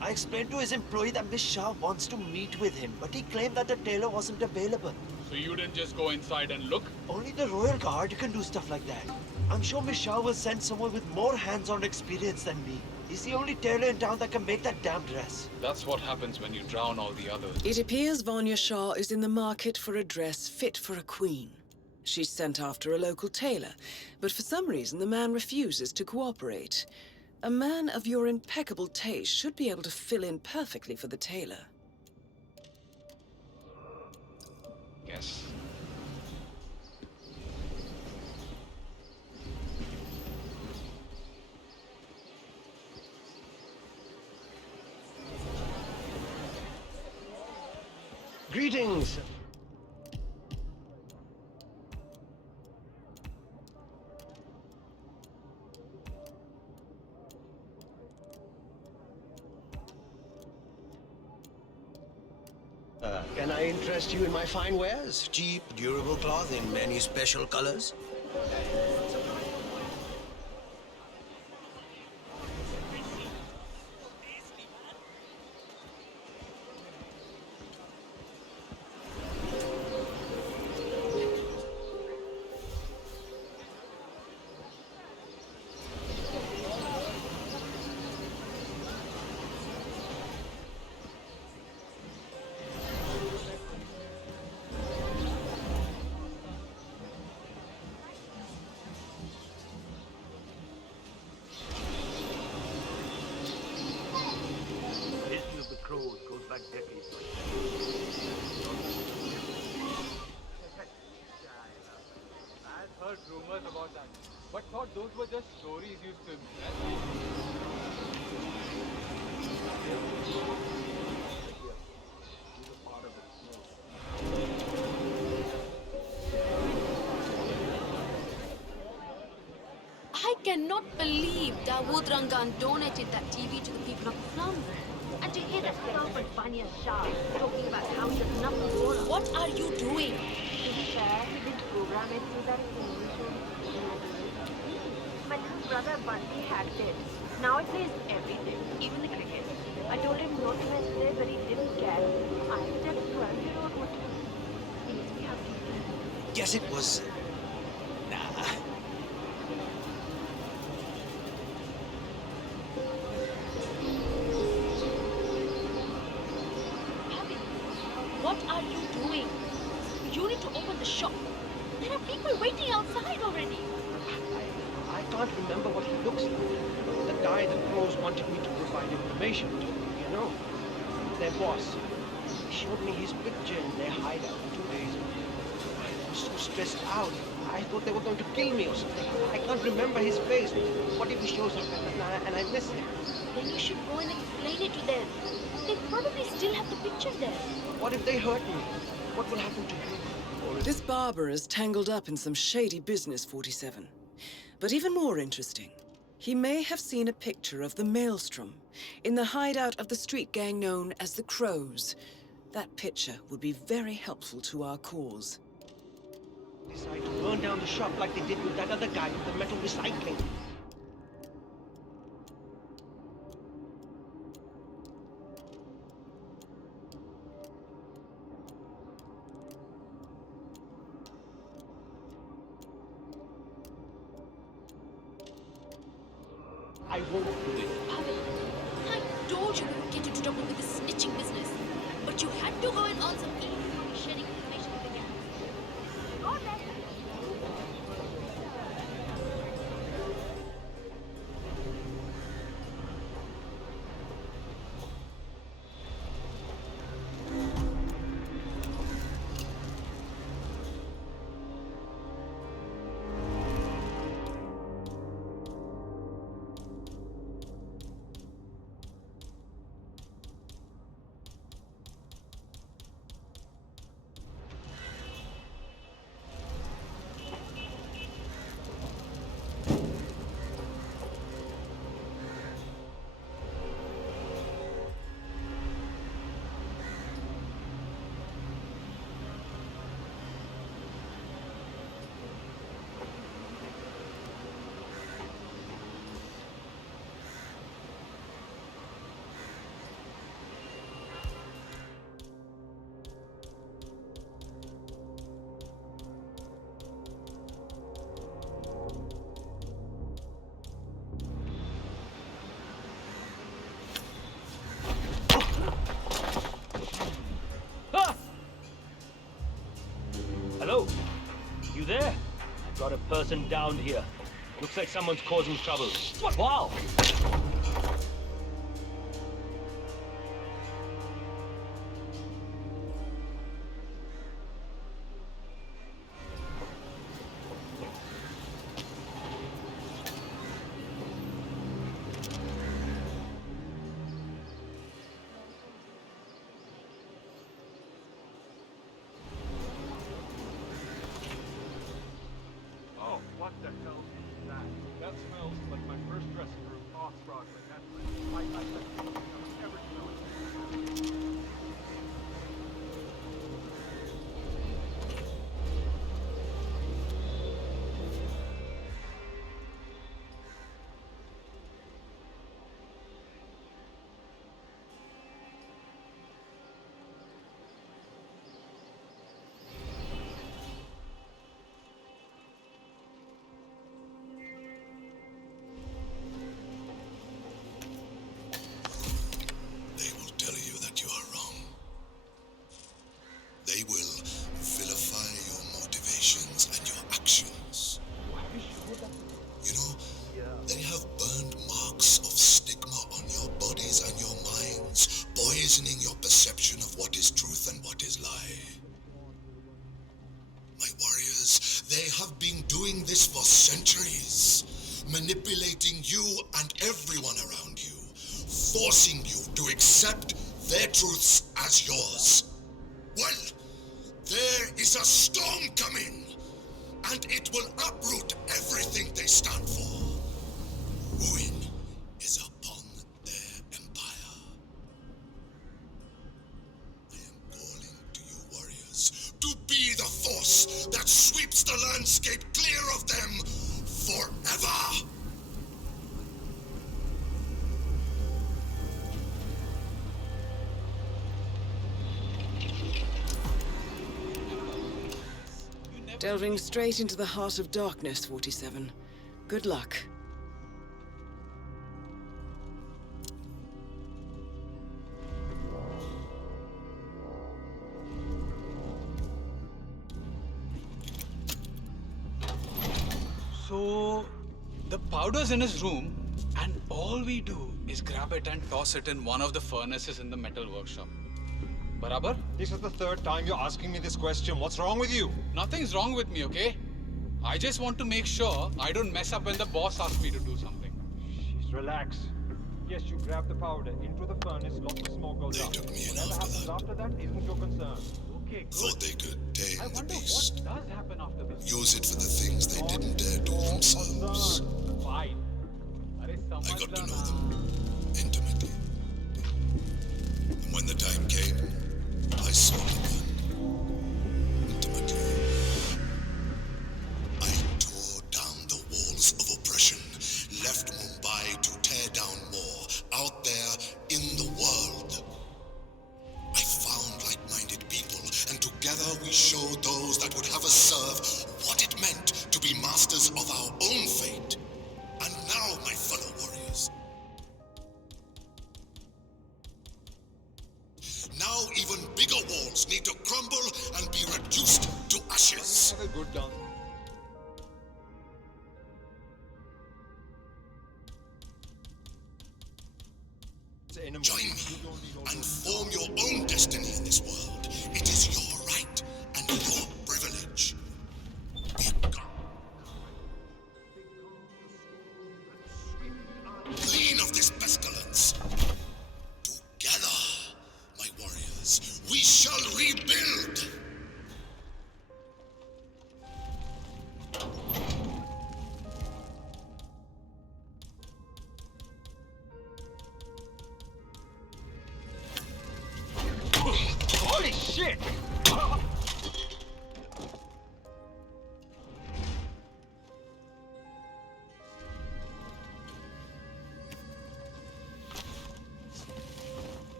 I explained to his employee that Miss Shah wants to meet with him, but he claimed that the tailor wasn't available. So you didn't just go inside and look? Only the Royal Guard can do stuff like that. I'm sure Miss Shah will send someone with more hands-on experience than me. He's the only tailor in town that can make that damn dress. That's what happens when you drown all the others. It appears Vanya Shah is in the market for a dress fit for a queen. She's sent after a local tailor, but for some reason the man refuses to cooperate. A man of your impeccable taste should be able to fill in perfectly for the tailor. Yes. Greetings. Can I interest you in my fine wares? Cheap, durable cloth in many special colors. I've heard rumors about that, but thought those were just stories used to impress. I cannot believe Dawood Rangan donated that TV to the people of the slums. And to hear that serpent bunny and Shah talking about how he does nothing for us. What are you doing? To be fair, he didn't program it so that my little brother Bunty hacked it. Now it plays everything, even the cricket. I told him not to mess with it, but he didn't care. I stepped 12-year-old what to do. He makes me happy. Guess it was... Nah. What are you doing? You need to open the shop. There are people waiting outside already. I can't remember what he looks like. The guy the Crows wanted me to provide information to, you know. Their boss. He showed me his picture in their hideout 2 days ago. I was so stressed out. I thought they were going to kill me or something. I can't remember his face. What if he shows up and I miss him? Then you should go and explain it to them. They probably still have the picture there. What if they hurt me? What will happen to you? This barber is tangled up in some shady business, 47. But even more interesting, he may have seen a picture of the Maelstrom in the hideout of the street gang known as the Crows. That picture would be very helpful to our cause. Decide to burn down the shop like they did with that other guy with the metal recycling. I won't do it. Pavel, I told you we would get into trouble with this snitching business. But you had to go and earn some illegal sharing information with the gang. Go there. Hello? You there? I've got a person down here. Looks like someone's causing trouble. Wow! poisoning your perception of what is truth and what is lie. My warriors, they have been doing this for centuries, manipulating you and everyone around you, forcing you to accept their truths as yours. Well, there is a storm coming, and it will uproot everything they stand for. Ruin is upon their empire. I am calling to you, warriors, to be the force that sweeps the landscape clear of them forever. Delving straight into the heart of darkness, 47. Good luck. So, the powder's in his room, and all we do is grab it and toss it in one of the furnaces in the metal workshop. Barabar? This is the third time you're asking me this question. What's wrong with you? Nothing's wrong with me, okay? I just want to make sure I don't mess up when the boss asks me to do something. Just relax. Yes, you grab the powder into the furnace, lots of smoke goes up. Whatever happens after that isn't your concern. Okay, good. Thought they could tame the beast. What does happen after this? Use it for the things they didn't dare do themselves. Fine. I got to know them intimately. And when the time came, I saw them intimately. I tore down the walls of oppression, left Mumbai to tear down more out there in the world. I found like-minded people, and together we showed those that would have us serve what it meant to be masters of our own fate. And now, my fellow warriors, now even bigger walls need to crumble and be reduced to ashes. Have a good done. Join me and form your own destiny in this world. It is your right and your privilege. Be gone. Clean of this pestilence. Together, my warriors, we shall rebuild. Holy shit!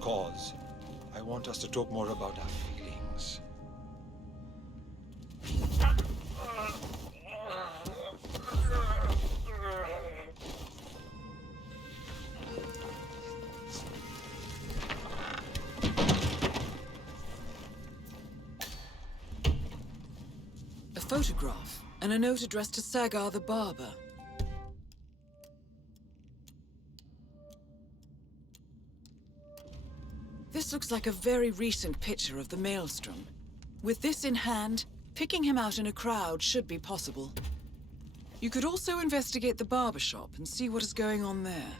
Cause. I want us to talk more about our feelings. A photograph and a note addressed to Sagar the barber. This looks like a very recent picture of the Maelstrom. With this in hand, picking him out in a crowd should be possible. You could also investigate the barber shop and see what is going on there.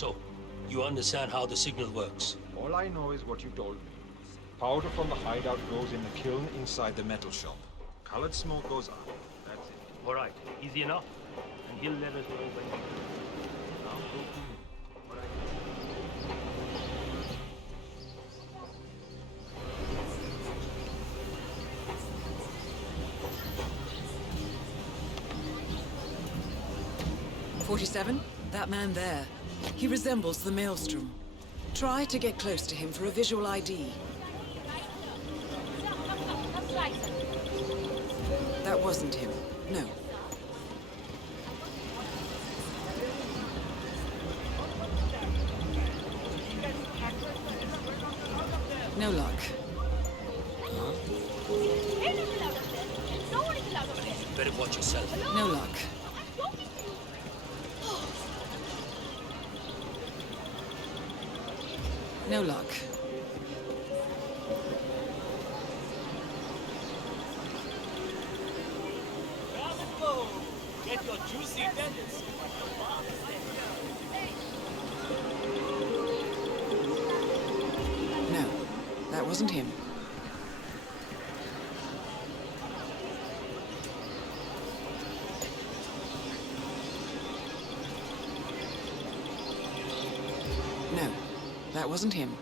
So, you understand how the signal works? All I know is what you told me. Powder from the hideout goes in the kiln inside the metal shop. Colored smoke goes up. That's it. All right, easy enough. And he'll let us know when. Now go to him. All right. 47? That man there. He resembles the Maelstrom. Try to get close to him for a visual ID. That wasn't him. No. No luck. Better watch yourself. No luck. No luck. Get your juicy dentist. No, that wasn't him. No, that wasn't him.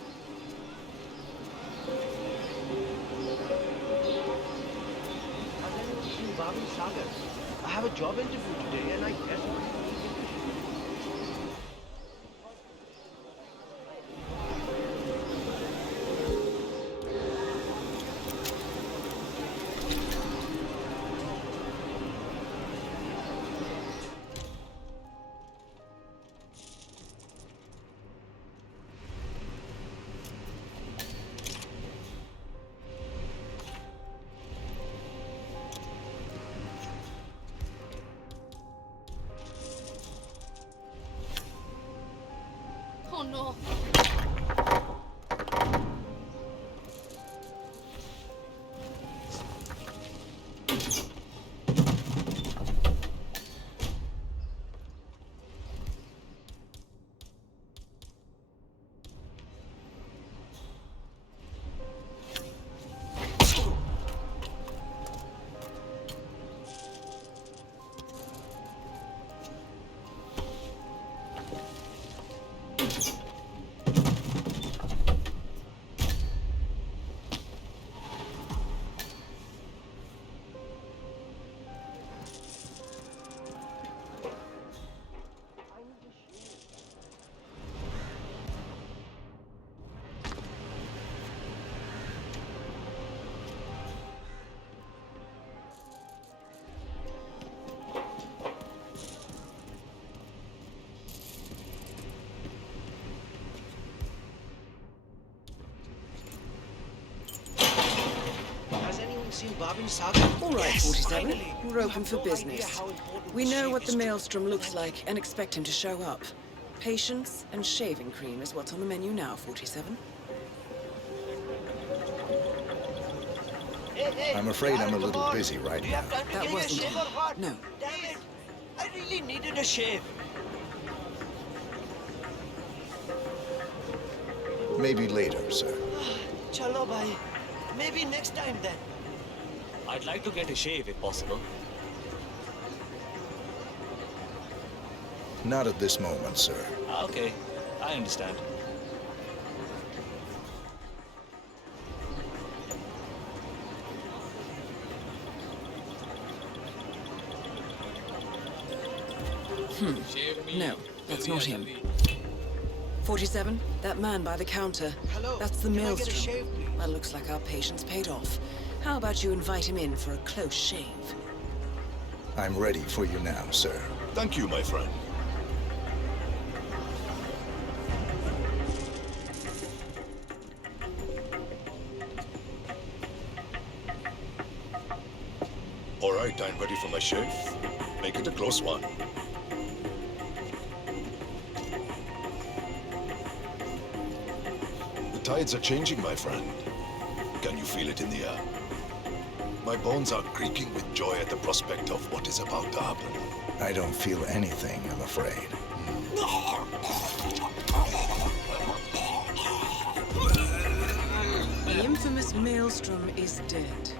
I have a job interview today and I desperately need him. Oh no. Seen Babin Saga? All right, Yes, 47. finally. We're open You for have no idea business. how important We this know ship what is the to- Maelstrom looks like and expect him to show up. Patience and shaving cream is what's on the menu now, 47. I'm afraid I'm a little busy right now. That wasn't him. No. Damn it! I really needed a shave. Maybe later, sir. Chalo bhai. Maybe next time then. I'd like to get a shave if possible. Not at this moment, sir. Okay, I understand. No, that's not him. 47, that man by the counter. Hello, That's the can I get a Maelstrom. shave, please? Well, looks like our patience paid off. How about you invite him in for a close shave? I'm ready for you now, sir. Thank you, my friend. All right, I'm ready for my shave. Make it a close one. The tides are changing, my friend. Can you feel it in the air? My bones are creaking with joy at the prospect of what is about to happen. I don't feel anything, I'm afraid. The infamous Maelstrom is dead.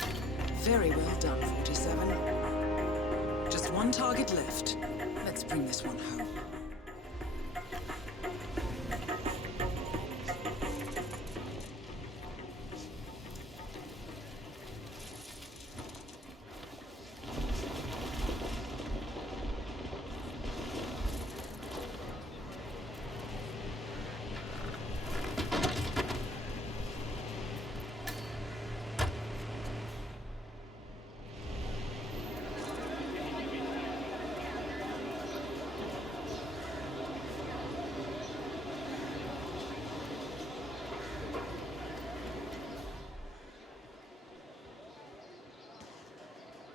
Very well done, 47. Just one target left. Let's bring this one home.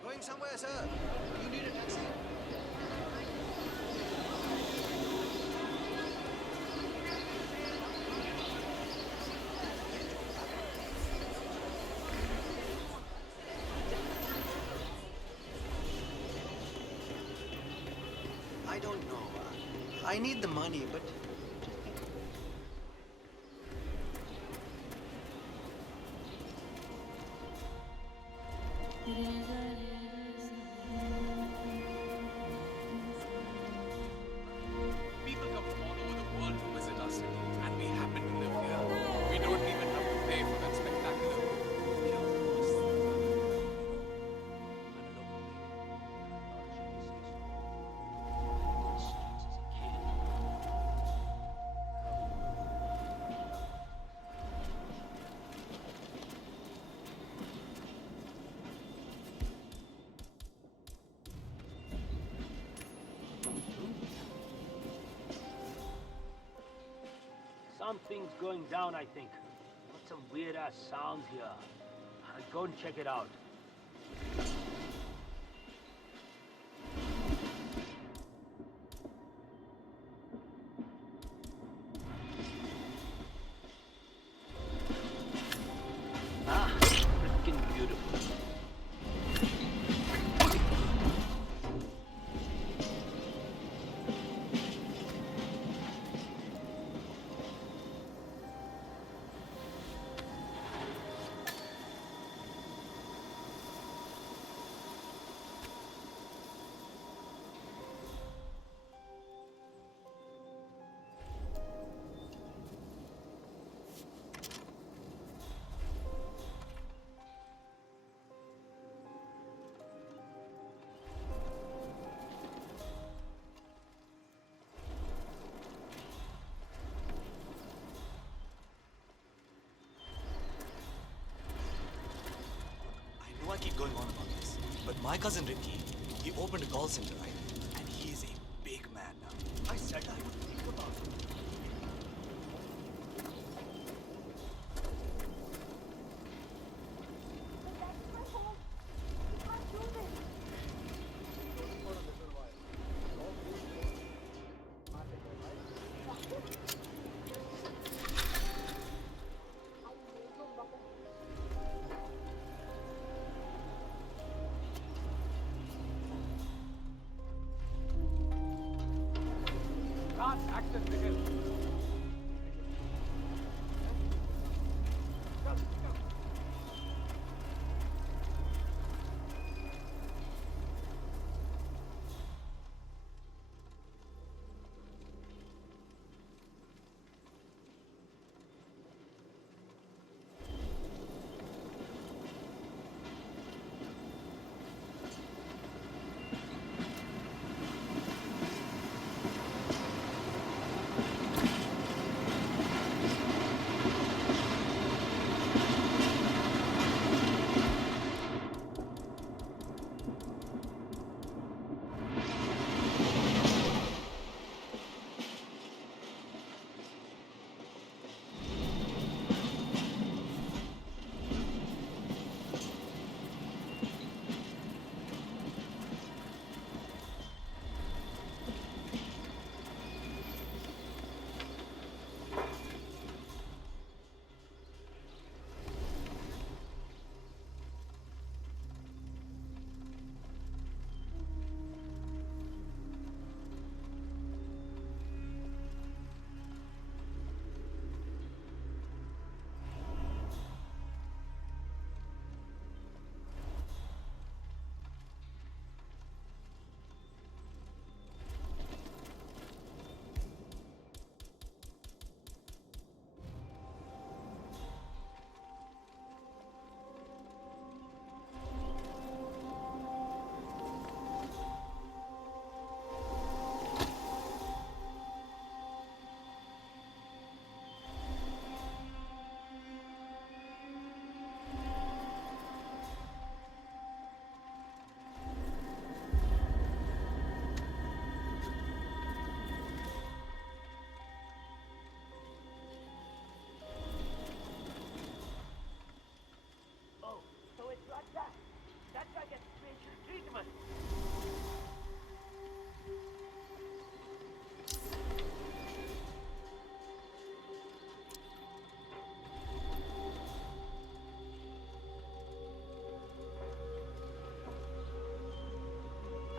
Going somewhere, sir. You need a taxi? I don't know. I need the money, but... People come from all over the world to visit our city, and we happen to live here. We don't even have to pay for that spectacular Something's going down, I think. Got some weird-ass sounds here. I'll go and check it out. Ah, freaking beautiful. I keep going on about this, but my cousin Ricky, he opened a call center, right? And he is a big man now. I said I would think about it. Access the hill.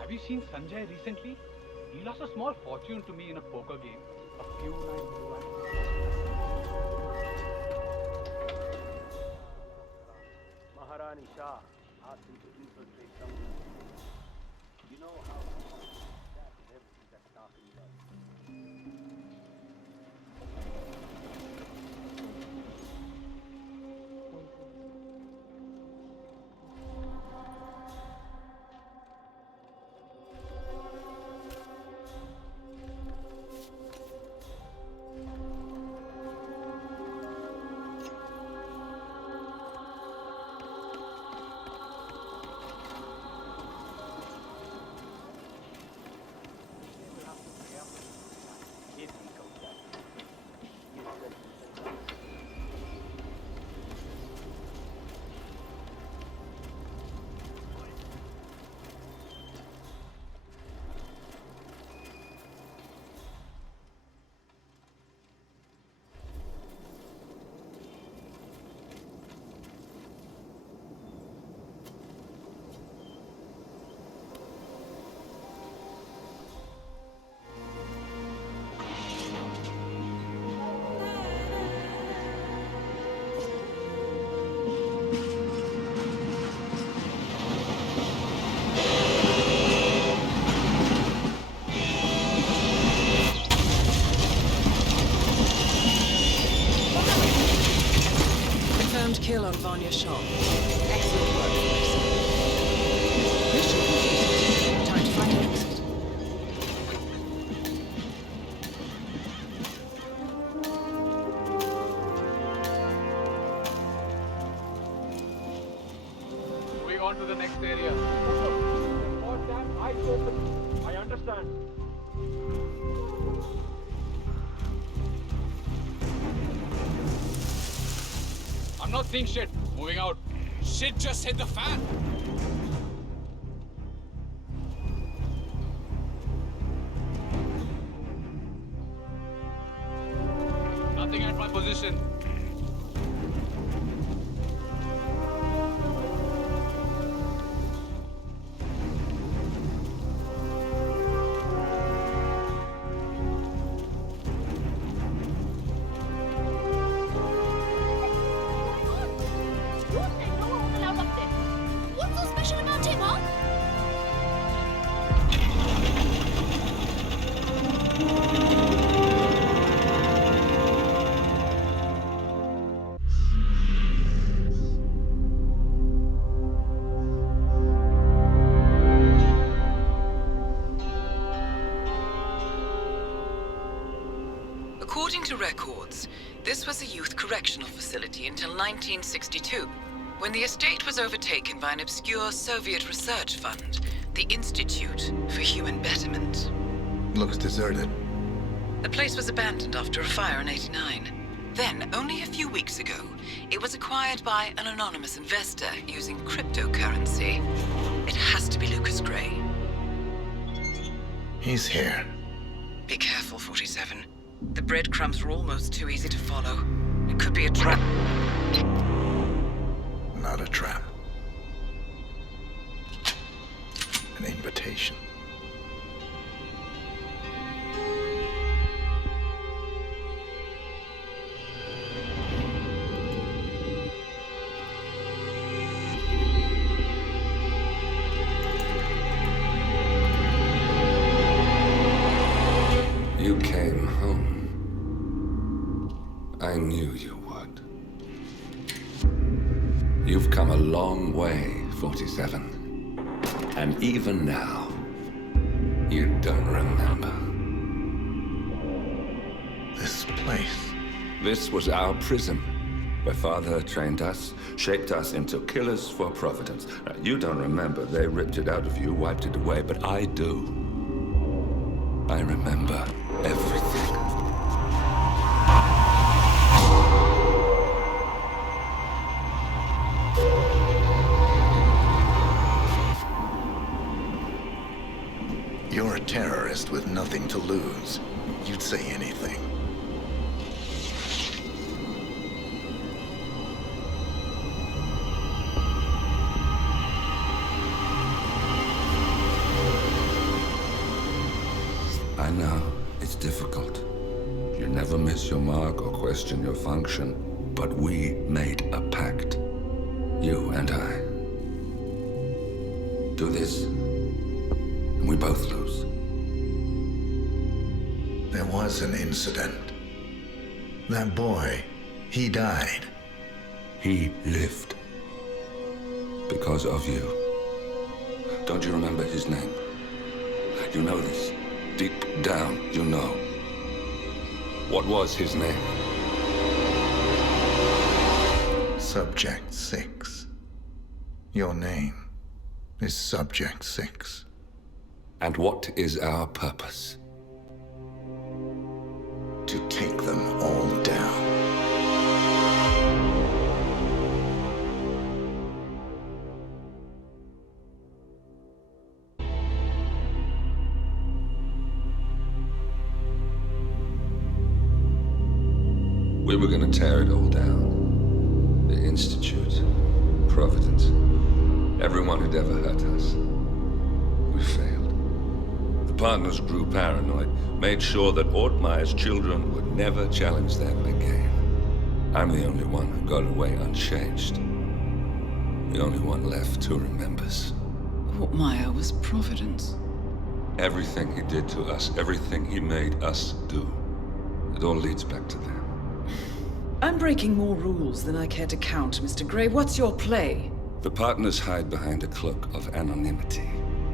Have you seen Sanjay recently? He lost a small fortune to me in a poker game a few nights back. Maharani Shah asked him to infiltrate something. You know how that is everything that's talking about. Kill on Vanya Shaw. Excellent work, officer. Mission completed. Time to find an exit. Moving on to the next area. Goddamn eyes open. I understand. I'm not seeing shit. Moving out. Shit just hit the fan. Nothing at my position. According to records, this was a youth correctional facility until 1962, when the estate was overtaken by an obscure Soviet research fund, the Institute for Human Betterment. Looks deserted. The place was abandoned after a fire in '89. Then, only a few weeks ago, it was acquired by an anonymous investor using cryptocurrency. It has to be Lucas Gray. He's here. Be careful, 47. The breadcrumbs were almost too easy to follow. It could be a trap. Not a trap. An invitation. You came home. I knew you would. You've come a long way, 47. And even now, you don't remember. This place. This was our prison, where Father trained us, shaped us into killers for Providence. Now, you don't remember. They ripped it out of you, wiped it away, but I do. I remember everything. You're a terrorist with nothing to lose. You'd say anything. I know, it's difficult. You never miss your mark or question your function. But we made a pact. You and I. Do this, and we both lose. There was an incident. That boy, he died. He lived. Because of you. Don't you remember his name? You know this. Deep down, you know. What was his name? Subject 6. Your name is Subject 6. And what is our purpose? To take them all down. We were gonna tear it all down. The Institute, Providence, everyone who'd ever hurt us. We failed. The partners grew paranoid, made sure that Ortmeyer's children would never challenge them again. I'm the only one who got away unchanged. The only one left who remembers. Ortmeyer was Providence. Everything he did to us, everything he made us do, it all leads back to them. I'm breaking more rules than I care to count, Mr. Gray. What's your play? The partners hide behind a cloak of anonymity.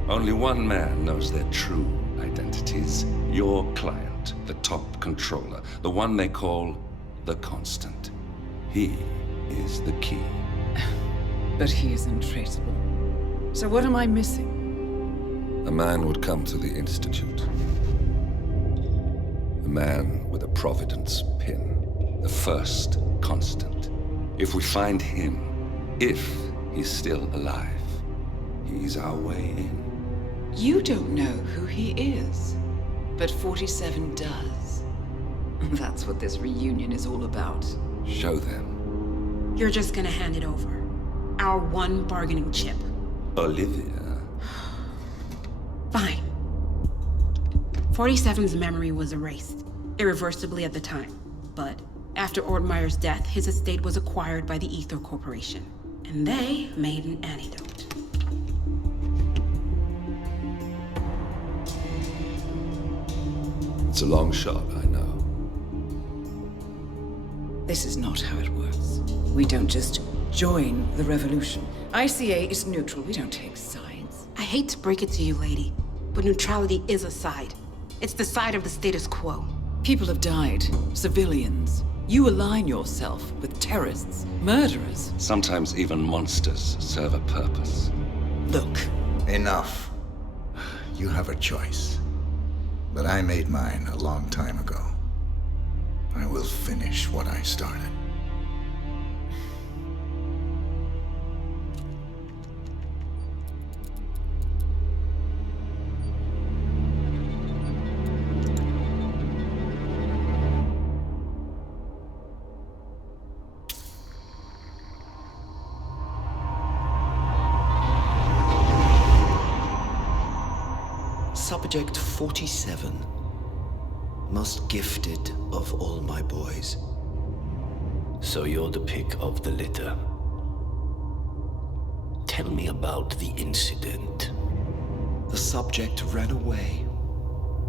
Only one man knows their true identities. Your client, the top controller, the one they call the Constant. He is the key. But he is untraceable. So what am I missing? A man would come to the Institute. A man with a Providence pin. The first Constant. If we find him, if he's still alive, he's our way in. You don't know who he is, but 47 does. That's what this reunion is all about. Show them. You're just gonna hand it over. Our one bargaining chip. Olivia. Fine. 47's memory was erased, irreversibly at the time. But after Ortmeyer's death, his estate was acquired by the Ether Corporation. And they made an antidote. It's a long shot, I know. This is not how it works. We don't just join the revolution. ICA is neutral. We don't take sides. I hate to break it to you, lady, but neutrality is a side. It's the side of the status quo. People have died. Civilians. You align yourself with terrorists, murderers. Sometimes even monsters serve a purpose. Look. Enough. You have a choice. But I made mine a long time ago. I will finish what I started. Subject 47. Most gifted of all my boys. So you're the pick of the litter. Tell me about the incident. The subject ran away.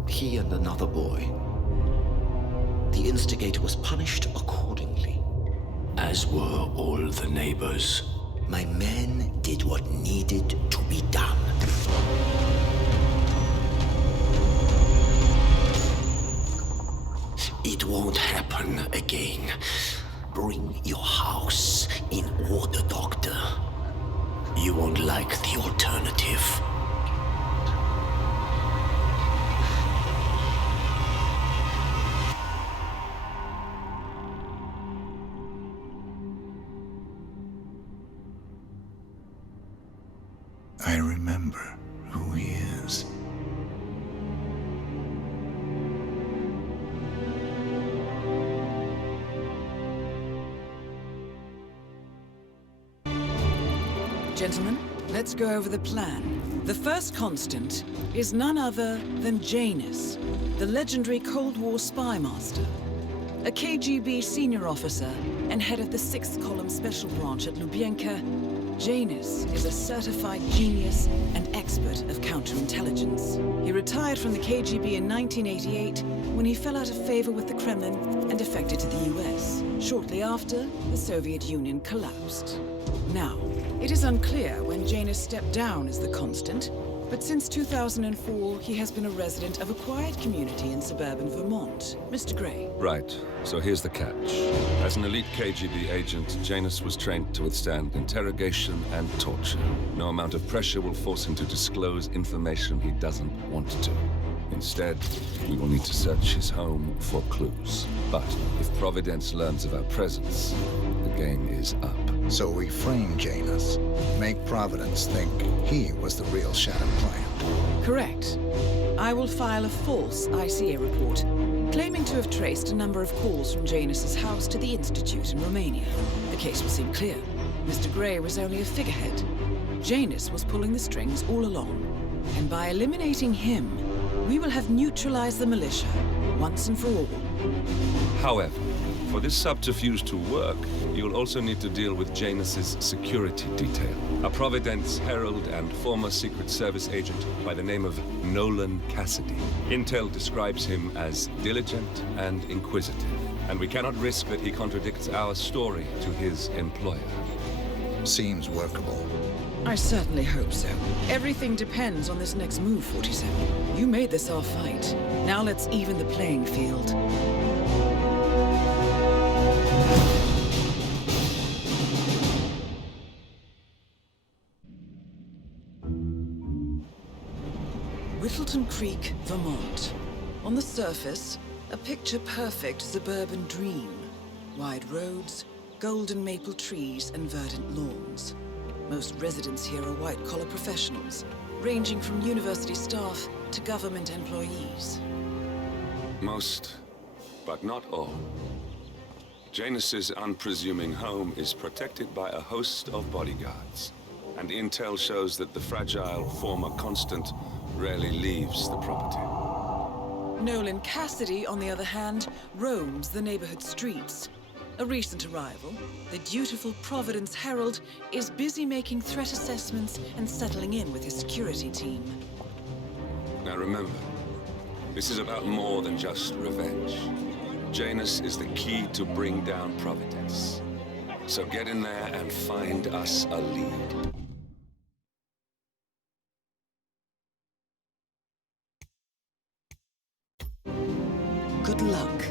He and another boy. The instigator was punished accordingly. As were all the neighbors. My men did what needed to be done. It won't happen again. Bring your house in order, Doctor. You won't like the alternative. I remember who he is. Gentlemen, let's go over the plan. The first constant is none other than Janus, the legendary Cold War spymaster. A KGB senior officer and head of the 6th Column Special Branch at Lubyanka, Janus is a certified genius and expert of counterintelligence. He retired from the KGB in 1988 when he fell out of favor with the Kremlin and defected to the US. Shortly after, the Soviet Union collapsed. Now, it is unclear when Janus stepped down as the constant, but since 2004, he has been a resident of a quiet community in suburban Vermont. Mr. Gray. Right. So here's the catch. As an elite KGB agent, Janus was trained to withstand interrogation and torture. No amount of pressure will force him to disclose information he doesn't want to. Instead, we will need to search his home for clues. But if Providence learns of our presence, the game is up. So we frame Janus, make Providence think he was the real Shadow client. Correct. I will file a false ICA report, claiming to have traced a number of calls from Janus's house to the Institute in Romania. The case will seem clear. Mr. Gray was only a figurehead. Janus was pulling the strings all along. And by eliminating him, we will have neutralized the militia, once and for all. However, for this subterfuge to work, you'll also need to deal with Janus's security detail. A Providence herald and former Secret Service agent by the name of Nolan Cassidy. Intel describes him as diligent and inquisitive, and we cannot risk that he contradicts our story to his employer. Seems workable. I certainly hope so. Everything depends on this next move, 47. You made this our fight. Now let's even the playing field. Whittleton Creek, Vermont. On the surface, a picture-perfect suburban dream. Wide roads, golden maple trees, and verdant lawns. Most residents here are white-collar professionals, ranging from university staff to government employees. Most, but not all. Janus's unpresuming home is protected by a host of bodyguards, and intel shows that the fragile former constant rarely leaves the property. Nolan Cassidy, on the other hand, roams the neighborhood streets. A recent arrival, the dutiful Providence Herald is busy making threat assessments and settling in with his security team. Now remember, this is about more than just revenge. Janus is the key to bring down Providence. So get in there and find us a lead. Good luck,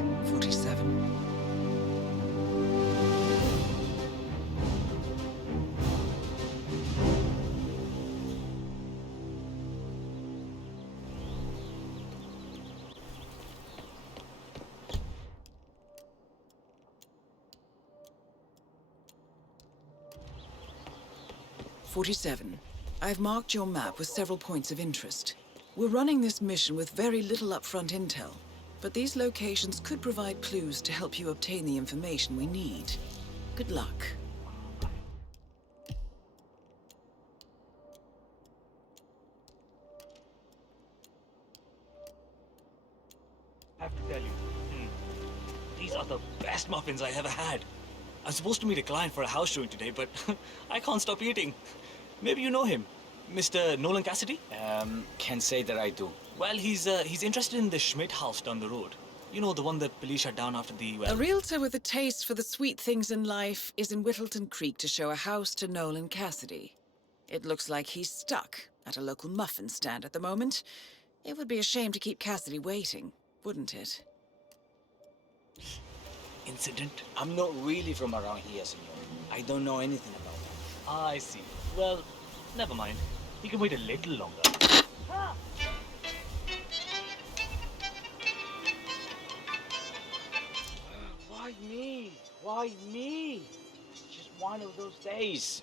47. I've marked your map with several points of interest. We're running this mission with very little upfront intel, but these locations could provide clues to help you obtain the information we need. Good luck. I have to tell you, these are the best muffins I ever had. I'm supposed to meet a client for a house showing today, but I can't stop eating. Maybe you know him, Mr. Nolan Cassidy? Can't say that I do. Well, he's interested in the Schmidt house down the road. You know, the one that police shut down after the, A realtor with a taste for the sweet things in life is in Whittleton Creek to show a house to Nolan Cassidy. It looks like he's stuck at a local muffin stand at the moment. It would be a shame to keep Cassidy waiting, wouldn't it? Incident? I'm not really from around here, senor. I don't know anything about that. I see. Well, never mind. He can wait a little longer. Why me? Why me? It's just one of those days.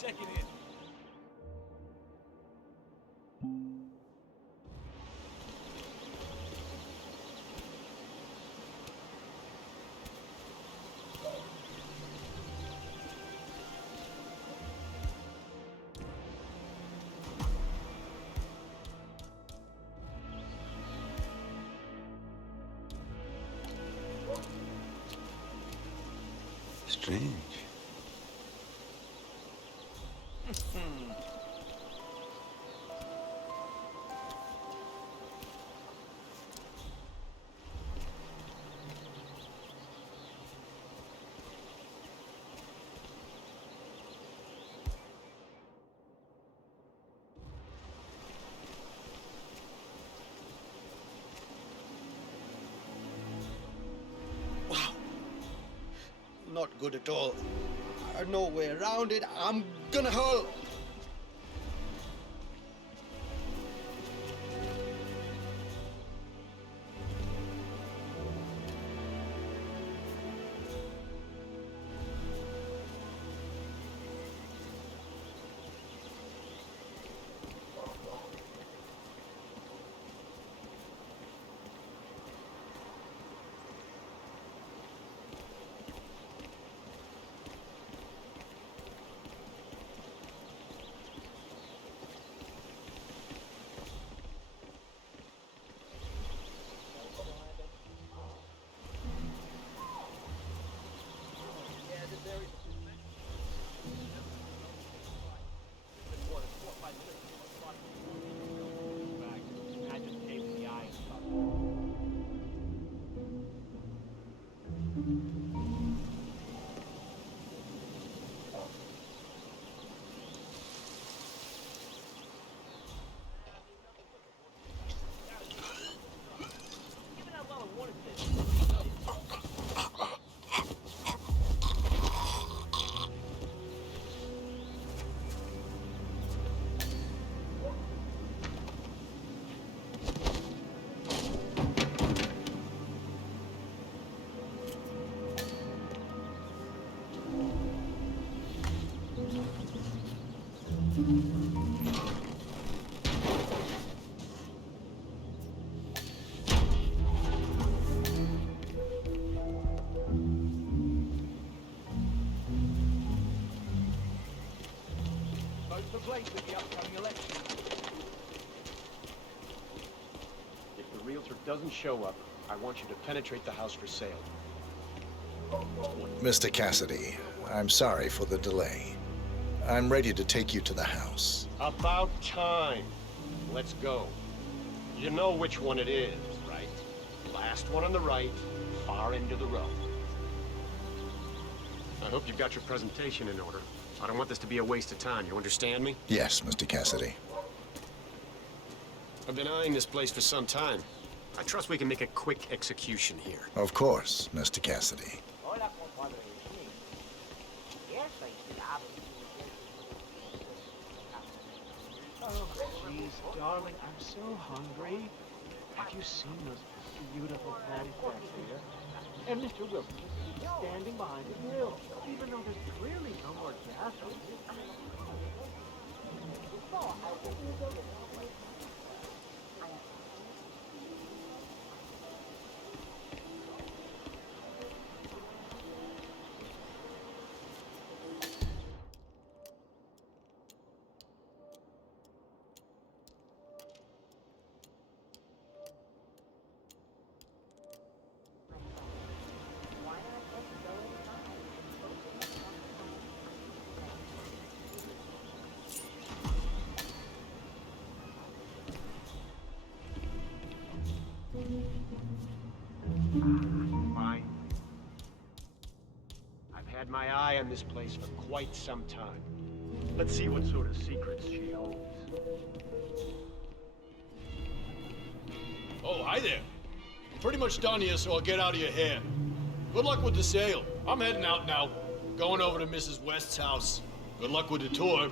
Checking in. Strange. Not good at all. No way around it. I'm gonna hurl. Vote for place with the upcoming election. If the realtor doesn't show up, I want you to penetrate the house for sale. Mr. Cassidy, I'm sorry for the delay. I'm ready to take you to the house. About time. Let's go. You know which one it is, right? Last one on the right, far end of the row. I hope you've got your presentation in order. I don't want this to be a waste of time, you understand me? Yes, Mr. Cassidy. I've been eyeing this place for some time. I trust we can make a quick execution here. Of course, Mr. Cassidy. Oh, jeez, darling, I'm so hungry. Have you seen those beautiful patties back there? And Mr. Wilson is standing behind the grill, even though there's clearly no more gas. Fine. I've had my eye on this place for quite some time. Let's see what sort of secrets she holds. Oh, hi there. Pretty much done here, so I'll get out of your hair. Good luck with the sale. I'm heading out now. Going over to Mrs. West's house. Good luck with the tour.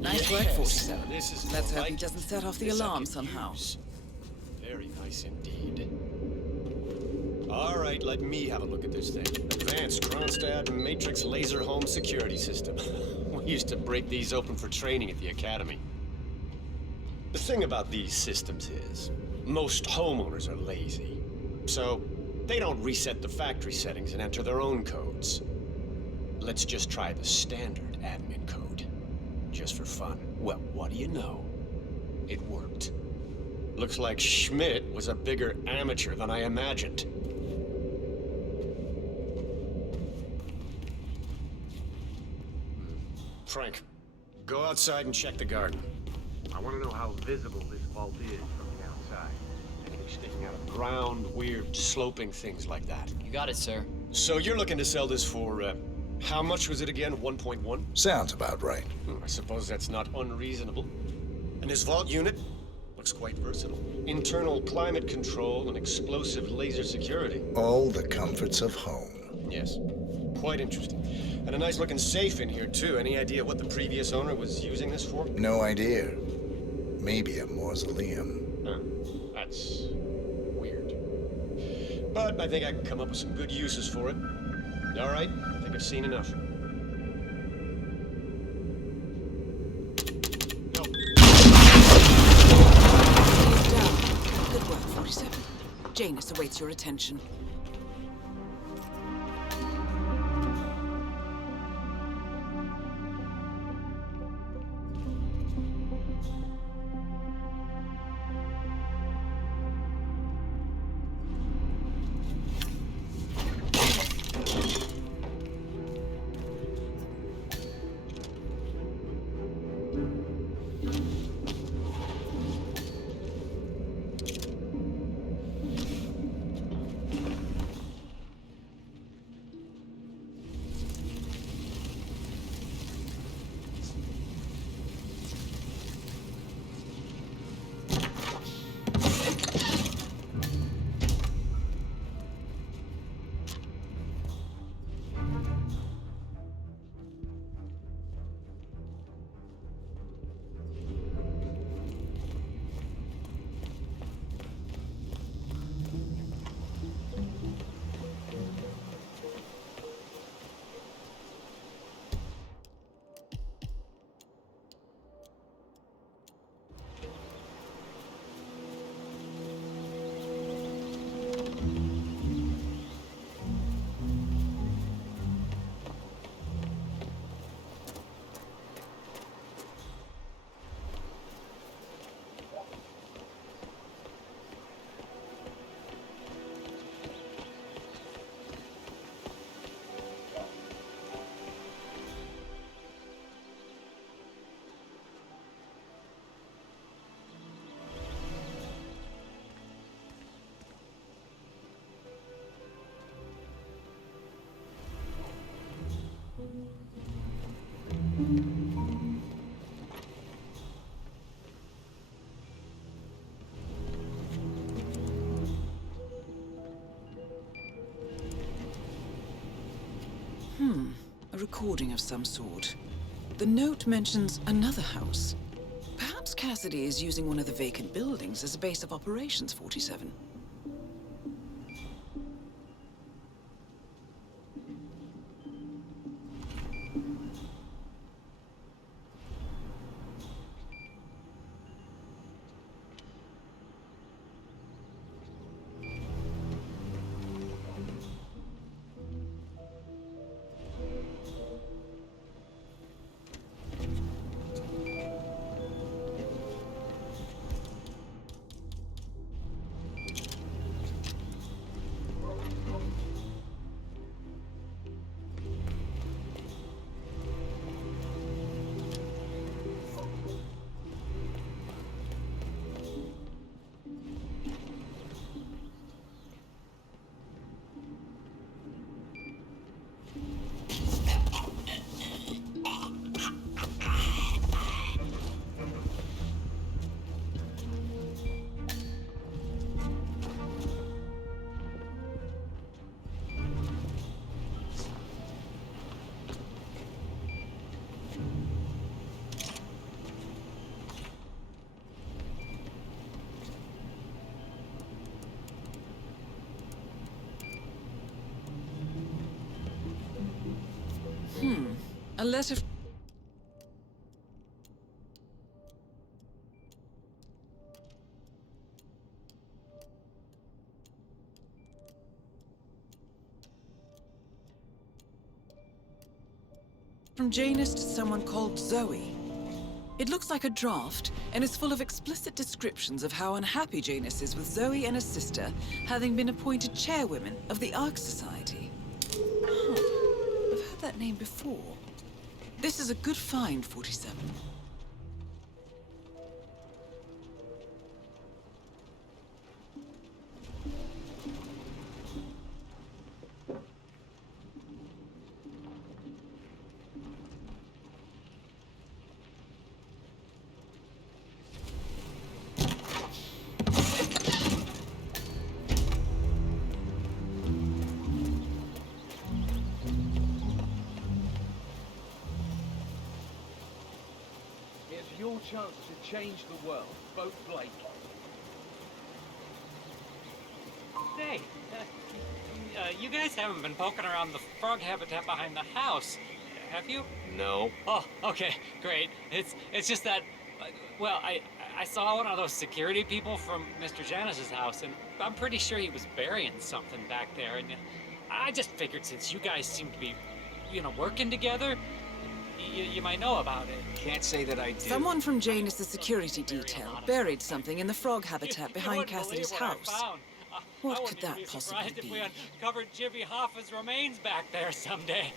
Nice work, 47. This is Let's hope like he doesn't set off the this I alarm can somehow. use. Very nice indeed. All right, let me have a look at this thing. Advanced Kronstadt Matrix Laser Home Security System. We used to break these open for training at the academy. The thing about these systems is, most homeowners are lazy. So, they don't reset the factory settings and enter their own codes. Let's just try the standard admin code. Just for fun. Well, what do you know? It worked. Looks like Schmidt was a bigger amateur than I imagined. Frank, go outside and check the garden. I want to know how visible this vault is from the outside. Anything sticking out of the ground, weird sloping things like that. You got it, sir. So you're looking to sell this for, how much was it again? 1.1? Sounds about right. I suppose that's not unreasonable. And this vault unit looks quite versatile. Internal climate control and explosive laser security. All the comforts of home. Yes, quite interesting. And a nice looking safe in here too. Any idea what the previous owner was using this for? No idea. Maybe a mausoleum. Huh. That's weird. But I think I can come up with some good uses for it. All right, I think I've seen enough. Good work, 47. Janus awaits your attention. A recording of some sort. The note mentions another house. Perhaps Cassidy is using one of the vacant buildings as a base of operations, 47. A letter from Janus to someone called Zoe. It looks like a draft, and is full of explicit descriptions of how unhappy Janus is with Zoe and her sister having been appointed chairwomen of the Ark Society. Huh. I've heard that name before. This is a good find, 47. Your chance to change the world. Vote Blake. Hey, you guys haven't been poking around the frog habitat behind the house, have you? No. Oh, okay, great. It's just that, well, I saw one of those security people from Mr. Janus's house, and I'm pretty sure he was burying something back there, and I just figured since you guys seem to be, working together, you might know about it. Can't say that I do. Someone from Janus' security detail buried something in the frog habitat behind Cassidy's house. What could that possibly be? If we uncovered Jimmy Hoffa's remains back there someday.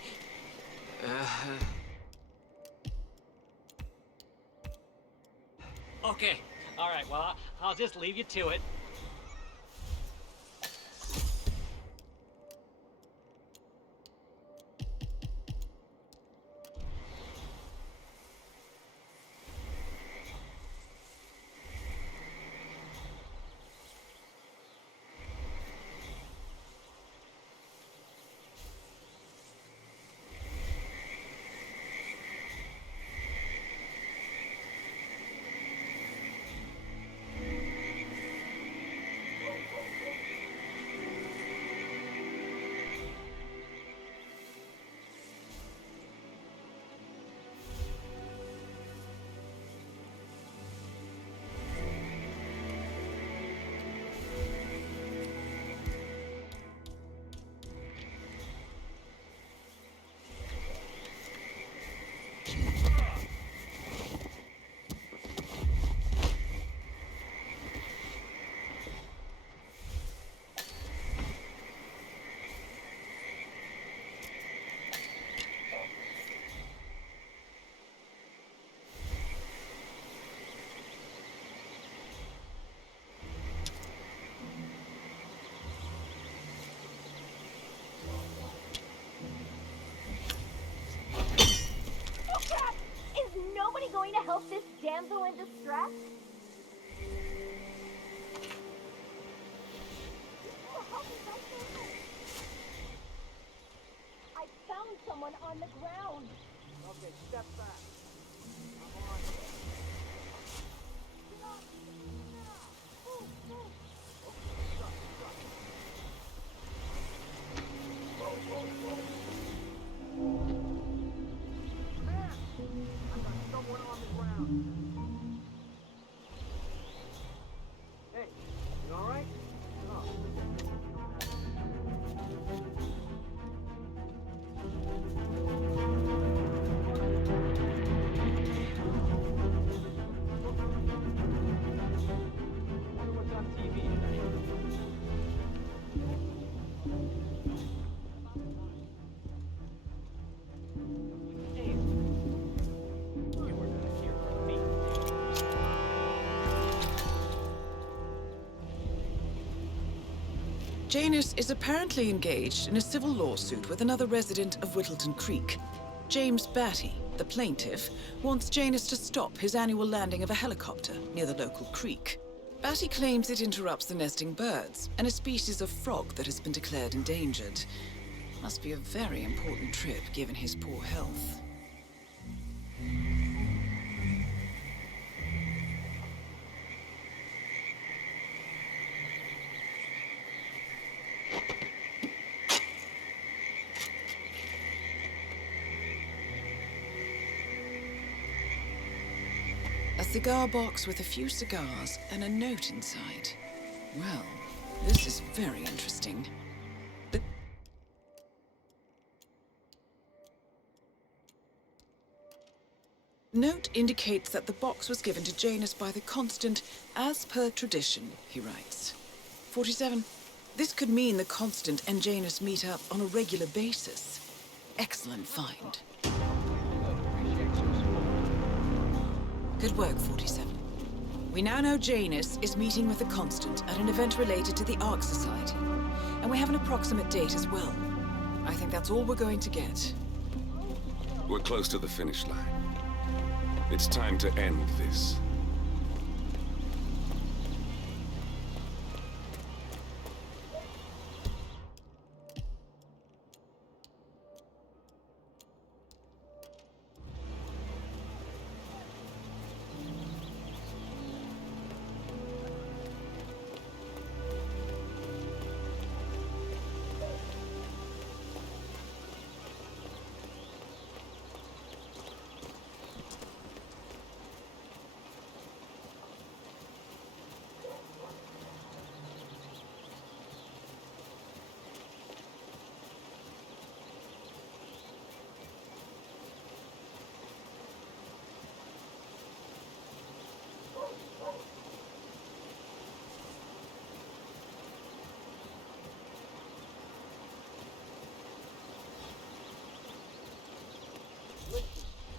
Okay, all right, well, I'll just leave you to it. Going to help this damsel in distress? I found someone on the ground. Okay, step back. I'm on. Someone on the ground. Hey, you all right? Janus is apparently engaged in a civil lawsuit with another resident of Whittleton Creek. James Batty, the plaintiff, wants Janus to stop his annual landing of a helicopter near the local creek. Batty claims it interrupts the nesting birds and a species of frog that has been declared endangered. Must be a very important trip given his poor health. cigar box with a few cigars and a note inside. Well, this is very interesting. The note indicates that the box was given to Janus by the Constant as per tradition, he writes. 47. This could mean the Constant and Janus meet up on a regular basis. Excellent find. Good work, 47. We now know Janus is meeting with the Constant at an event related to the Ark Society. And we have an approximate date as well. I think that's all we're going to get. We're close to the finish line. It's time to end this.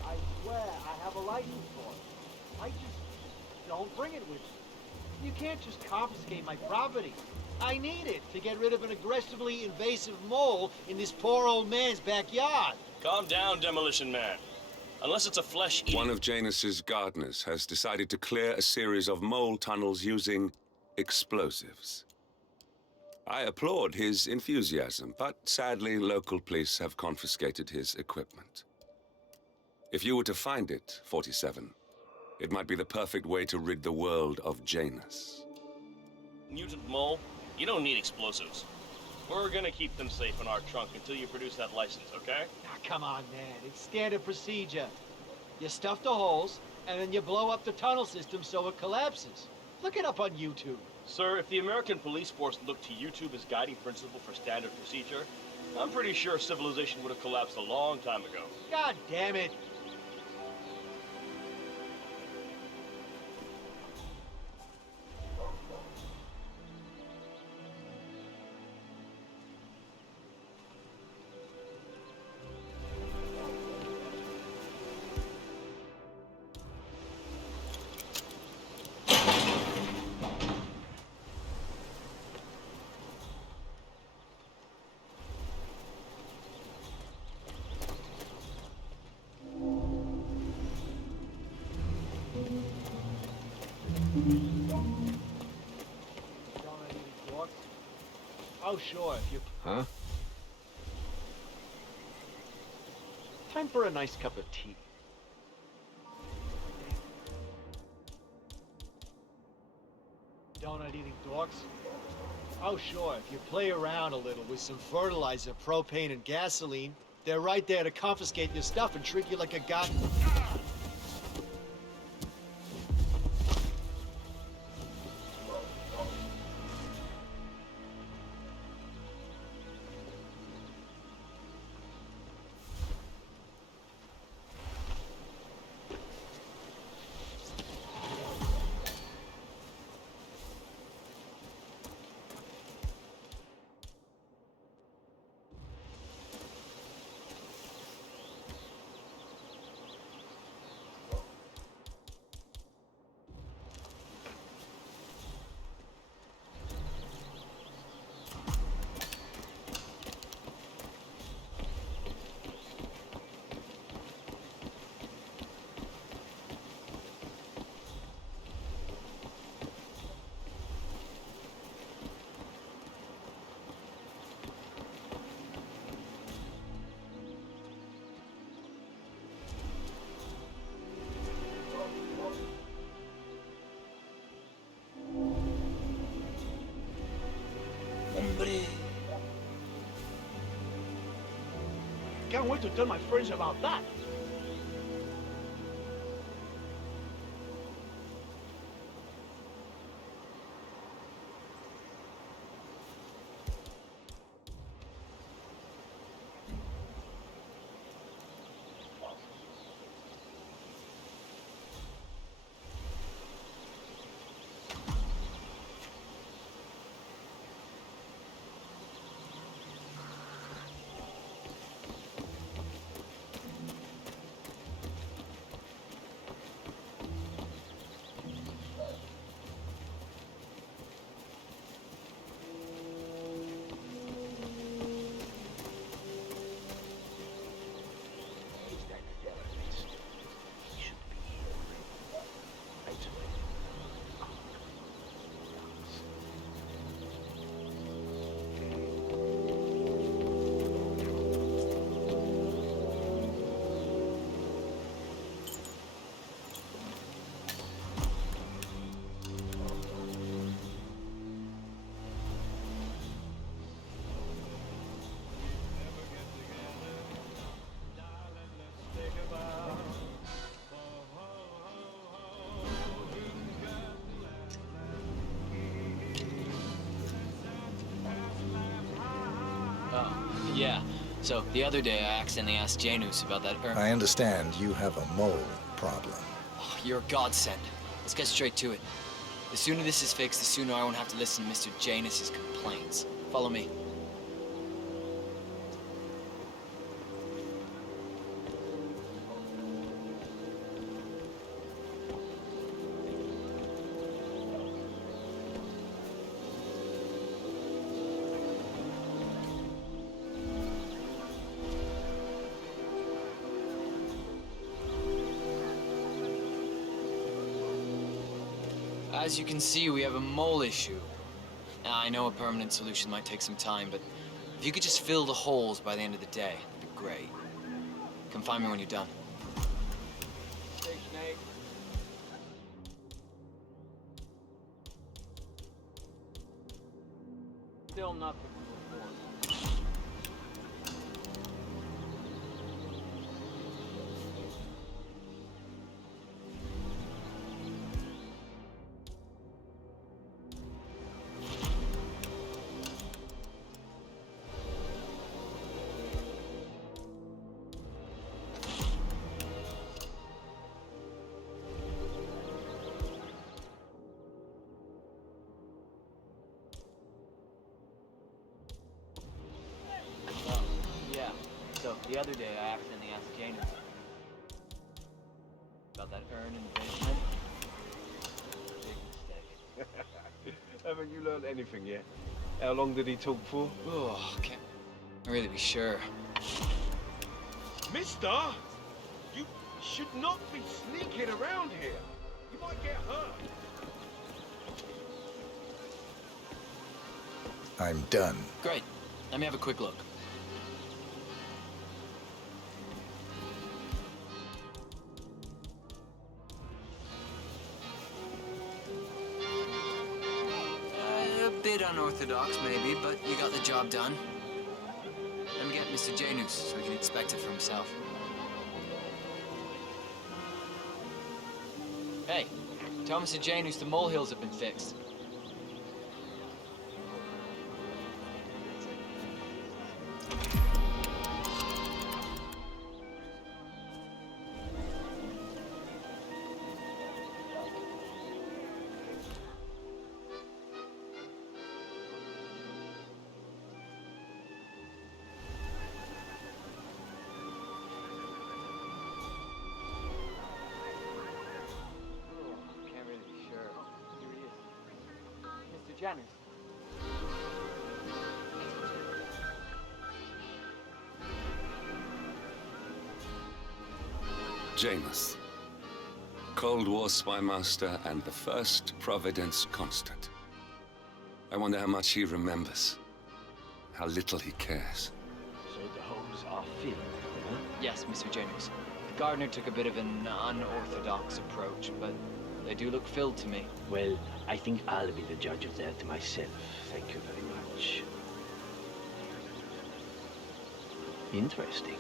I swear I have a license for it. I just don't bring it with me. You can't just confiscate my property. I need it to get rid of an aggressively invasive mole in this poor old man's backyard. Calm down, Demolition Man. Unless it's a flesh-eating... One of Janus's gardeners has decided to clear a series of mole tunnels using explosives. I applaud his enthusiasm, but sadly, local police have confiscated his equipment. If you were to find it, 47, it might be the perfect way to rid the world of Janus. Mutant mole, you don't need explosives. We're gonna keep them safe in our trunk until you produce that license, okay? Ah, come on, man. It's standard procedure. You stuff the holes, and then you blow up the tunnel system so it collapses. Look it up on YouTube. Sir, if the American police force looked to YouTube as guiding principle for standard procedure, I'm pretty sure civilization would have collapsed a long time ago. God damn it. Oh, sure, if you... Huh? Time for a nice cup of tea. Donut-eating dorks? Oh, sure, if you play around a little with some fertilizer, propane, and gasoline, they're right there to confiscate your stuff and treat you like a god... Can't wait to tell my friends about that. So, the other day I accidentally asked Janus about that I understand you have a mole problem. Oh, you're a godsend. Let's get straight to it. The sooner this is fixed, the sooner I won't have to listen to Mr. Janus's complaints. Follow me. As you can see, we have a mole issue. I know a permanent solution might take some time, but if you could just fill the holes by the end of the day, that'd be great. Come find me when you're done. Station 8. Still nothing to report. So, the other day I accidentally asked Janus about that urn in the basement. Big mistake. Haven't you learned anything yet? How long did he talk for? Oh, can't really be sure. Mister! You should not be sneaking around here. You might get hurt. I'm done. Great. Let me have a quick look. A bit unorthodox, maybe, but you got the job done. Let me get Mr. Janus so he can inspect it for himself. Hey, tell Mr. Janus the molehills have been fixed. Janus. Janus. Cold War spymaster and the first Providence constant. I wonder how much he remembers. How little he cares. So the holes are filled, huh? Yes, Mr. Janus. The gardener took a bit of an unorthodox approach, but they do look filled to me. Well, I think I'll be the judge of that myself. Thank you very much. Interesting.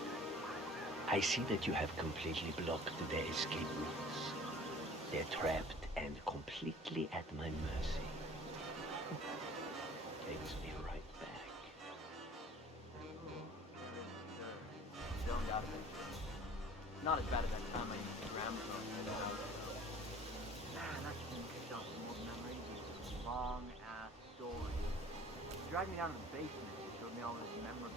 I see that you have completely blocked their escape routes. They're trapped and completely at my mercy. Takes me right back. Don't doubt it. Not as bad as that time I used to ramble on. Man, that shouldn't kick off some old memories. Long-ass story. He dragged me down to the basement and showed me all this memorabilia.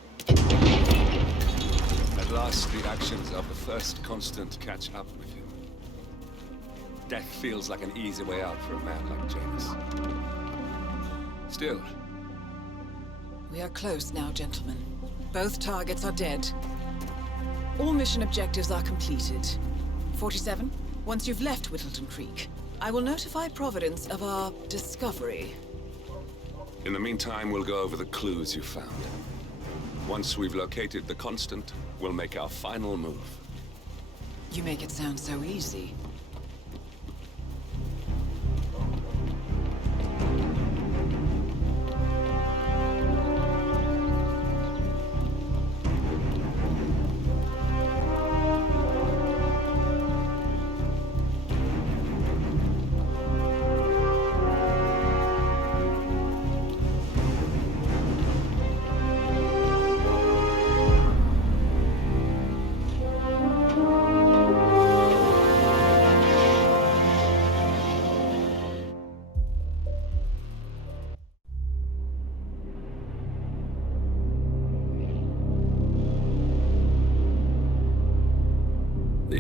At last, the actions of the first constant catch up with him. Death feels like an easy way out for a man like Janus. Still. We are close now, gentlemen. Both targets are dead. All mission objectives are completed. 47, once you've left Whittleton Creek, I will notify Providence of our discovery. In the meantime, we'll go over the clues you found. Once we've located the constant, we'll make our final move. You make it sound so easy.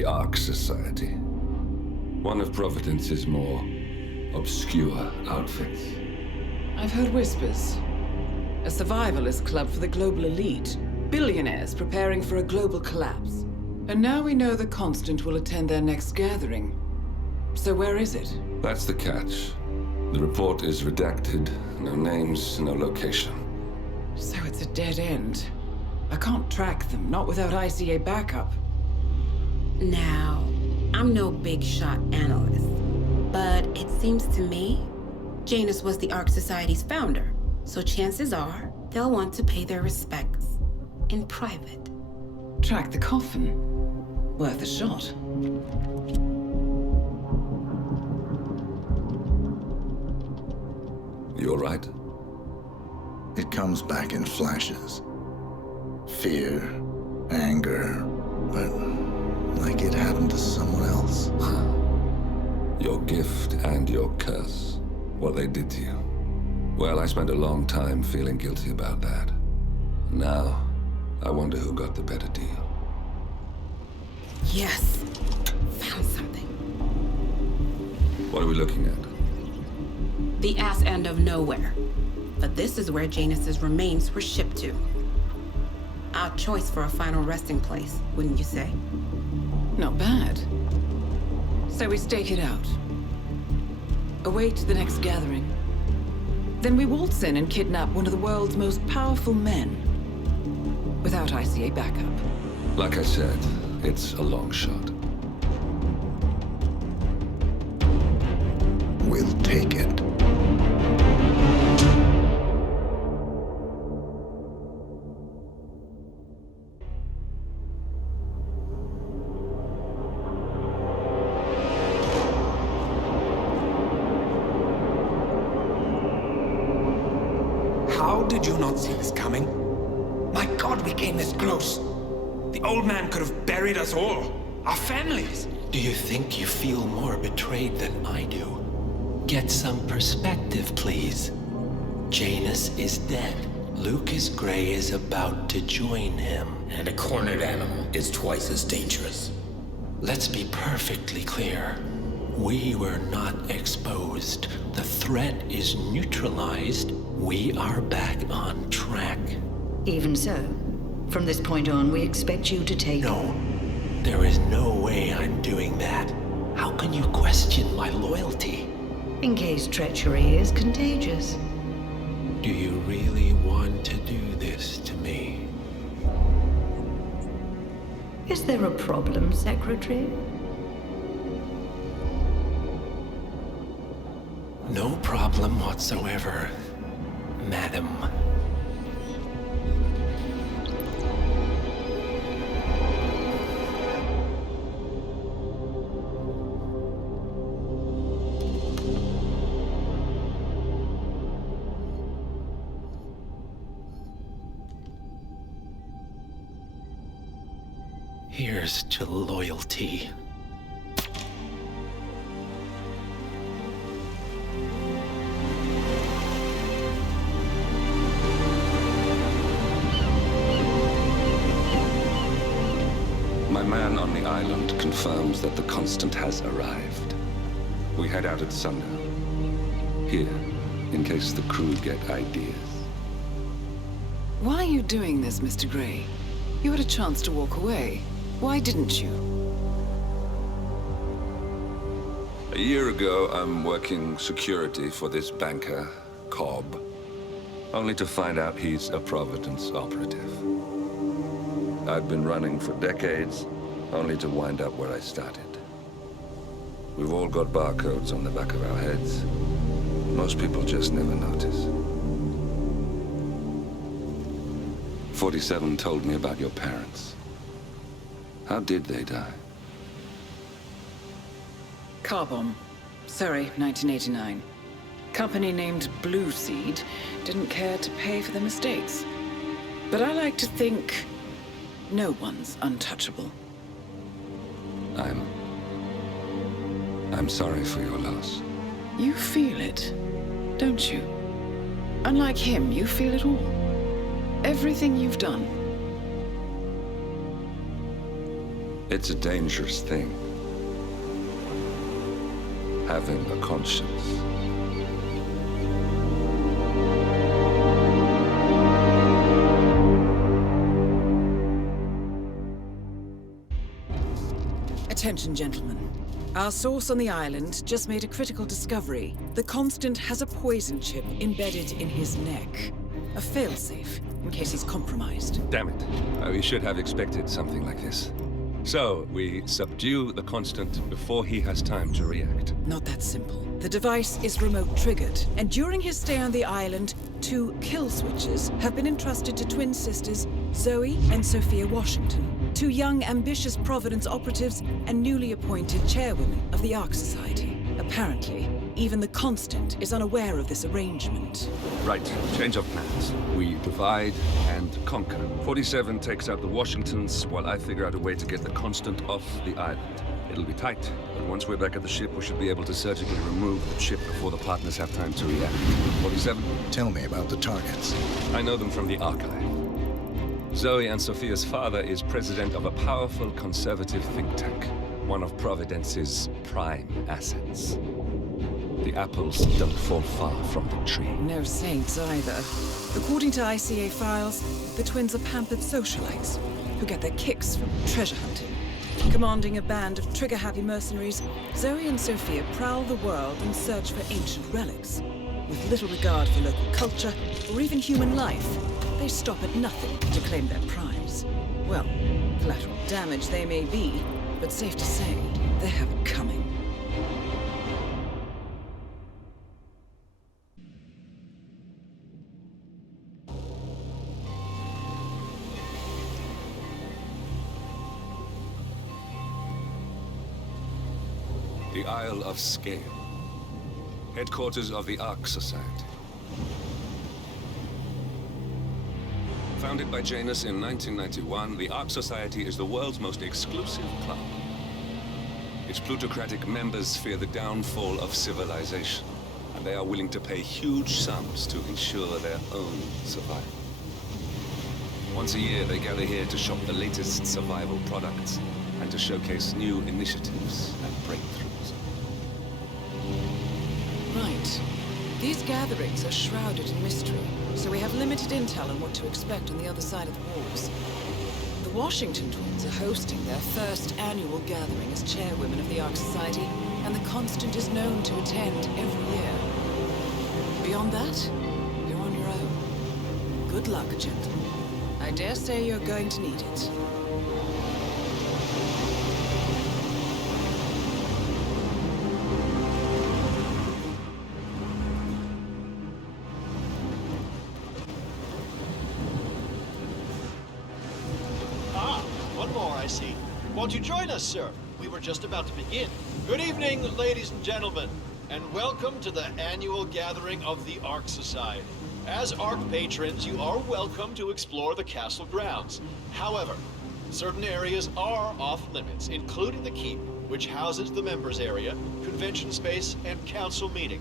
the Ark Society. One of Providence's more obscure outfits. I've heard whispers. A survivalist club for the global elite. Billionaires preparing for a global collapse. And now we know the Constant will attend their next gathering. So where is it? That's the catch. The report is redacted. No names, no location. So it's a dead end. I can't track them, not without ICA backup. Now, I'm no big shot analyst, but it seems to me Janus was the Ark Society's founder, so chances are they'll want to pay their respects in private. Track the coffin. Worth a shot. You all right? It comes back in flashes. Fear, anger, but like it happened to someone else. Your gift and your curse. What they did to you. Well, I spent a long time feeling guilty about that. Now, I wonder who got the better deal. Yes. Found something. What are we looking at? The ass end of nowhere. But this is where Janus's remains were shipped to. Our choice for a final resting place, wouldn't you say? Not bad. So we stake it out. Await the next gathering. Then we waltz in and kidnap one of the world's most powerful men. Without ICA backup. Like I said, it's a long shot. We'll take it. How did you not see this coming? My God, we came this close. The old man could have buried us all. Our families. Do you think you feel more betrayed than I do? Get some perspective, please. Janus is dead. Lucas Gray is about to join him. And a cornered animal is twice as dangerous. Let's be perfectly clear. We were not exposed. The threat is neutralized. We are back on track. Even so, from this point on, we expect you to take... No. There is no way I'm doing that. How can you question my loyalty? In case treachery is contagious. Do you really want to do this to me? Is there a problem, Secretary? No problem whatsoever, Madam. Here's to loyalty. My man on the island confirms that the Constant has arrived. We head out at sundown. Here, in case the crew get ideas. Why are you doing this, Mr. Gray? You had a chance to walk away. Why didn't you? A year ago, I'm working security for this banker, Cobb. Only to find out he's a Providence operative. I've been running for decades, only to wind up where I started. We've all got barcodes on the back of our heads. Most people just never notice. 47 told me about your parents. How did they die? Car bomb. Surrey, 1989. Company named Blue Seed didn't care to pay for their mistakes. But I like to think no one's untouchable. I'm sorry for your loss. You feel it, don't you? Unlike him, you feel it all. Everything you've done. It's a dangerous thing. Having a conscience. Attention, gentlemen. Our source on the island just made a critical discovery. The Constant has a poison chip embedded in his neck. A failsafe, in case he's compromised. Damn it. We should have expected something like this. So, we subdue the Constant before he has time to react. Not that simple. The device is remote triggered, and during his stay on the island, 2 kill switches have been entrusted to twin sisters Zoe and Sophia Washington, 2 young, ambitious Providence operatives and newly appointed chairwomen of the Ark Society. Apparently, even the Constant is unaware of this arrangement. Right, change of plans. We divide and conquer. 47 takes out the Washingtons, while I figure out a way to get the Constant off the island. It'll be tight, but once we're back at the ship, we should be able to surgically remove the chip before the partners have time to react. 47? Tell me about the targets. I know them from the archive. Zoe and Sophia's father is president of a powerful conservative think tank, one of Providence's prime assets. The apples don't fall far from the tree. No saints either. According to ICA files, the twins are pampered socialites who get their kicks from treasure hunting. Commanding a band of trigger-happy mercenaries, Zoe and Sophia prowl the world in search for ancient relics. With little regard for local culture or even human life, they stop at nothing to claim their prize. Well, collateral damage they may be, but safe to say, they have it coming. The Isle of Scale, headquarters of the Ark Society. Founded by Janus in 1991, the Ark Society is the world's most exclusive club. Its plutocratic members fear the downfall of civilization, and they are willing to pay huge sums to ensure their own survival. Once a year, they gather here to shop the latest survival products and to showcase new initiatives and breakthroughs. Right. These gatherings are shrouded in mystery, so we have limited intel on what to expect on the other side of the walls. The Washington twins are hosting their first annual gathering as chairwomen of the Ark Society, and the Constant is known to attend every year. Beyond that, you're on your own. Good luck, gentlemen. I dare say you're going to need it. Won't you join us, sir? We were just about to begin. Good evening, ladies and gentlemen, and welcome to the annual gathering of the Ark Society. As Ark patrons, you are welcome to explore the castle grounds. However, certain areas are off limits, including the keep, which houses the members area, convention space, and council meeting.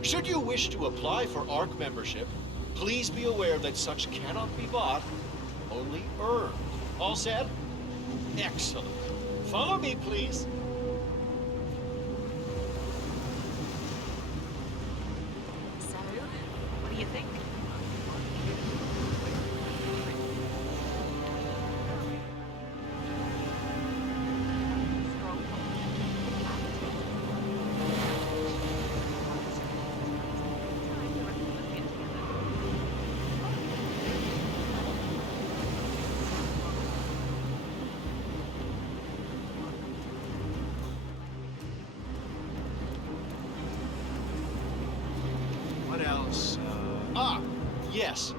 Should you wish to apply for Ark membership, please be aware that such cannot be bought, only earned. All said? Excellent. Follow me, please. So, what do you think? Yes.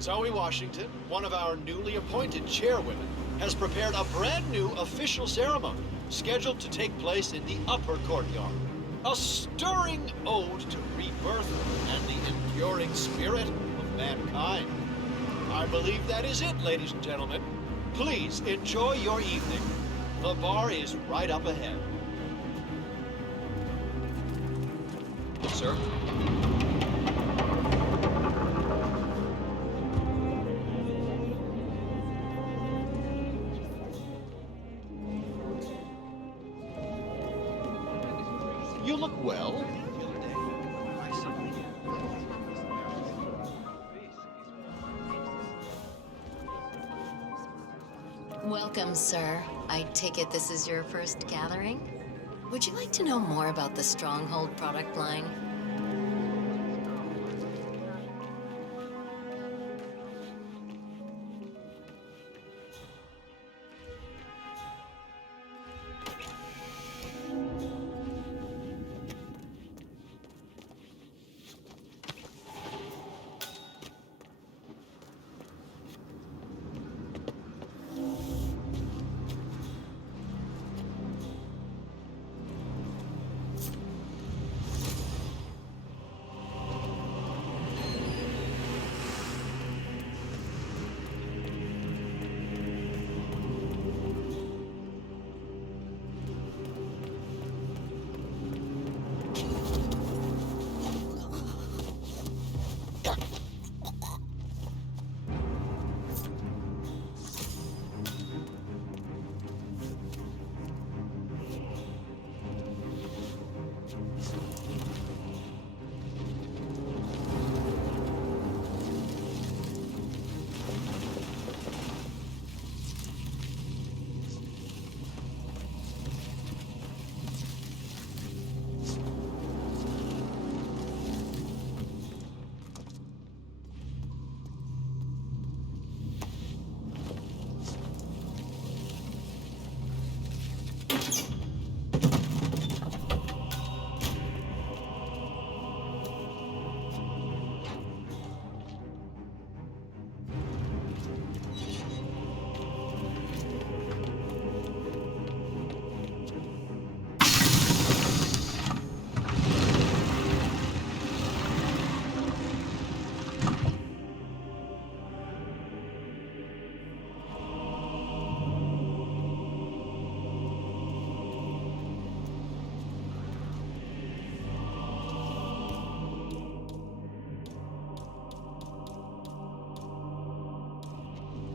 Zoe Washington, one of our newly appointed chairwomen, has prepared a brand new official ceremony scheduled to take place in the upper courtyard. A stirring ode to rebirth and the enduring spirit of mankind. I believe that is it, ladies and gentlemen. Please enjoy your evening. The bar is right up ahead. Sir? Welcome, sir. I take it this is your first gathering? Would you like to know more about the Stronghold product line?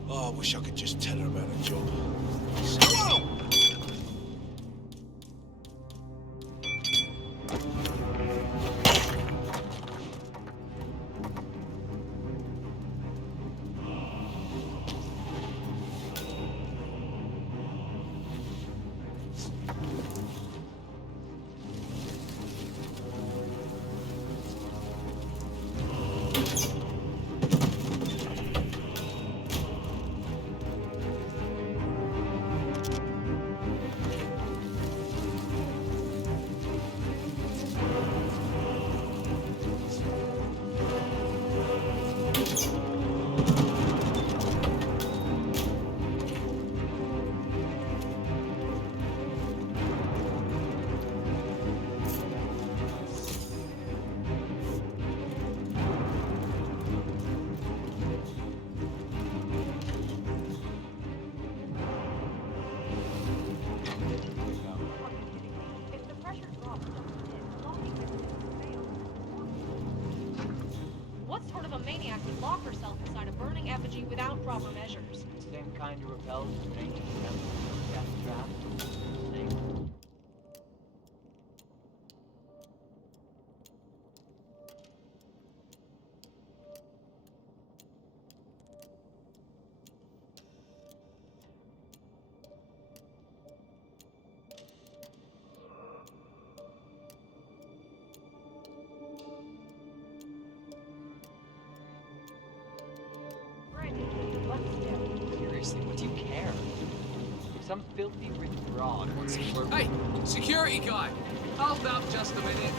Oh, I wish I could just tell her about her job. What sort of a maniac would lock herself inside a burning effigy without proper measures? Same kind who repels the ancient death trap. Same. Seriously, what do you care? If some filthy rich broad wants to flirt. Hey, security guy! Hold up just a minute.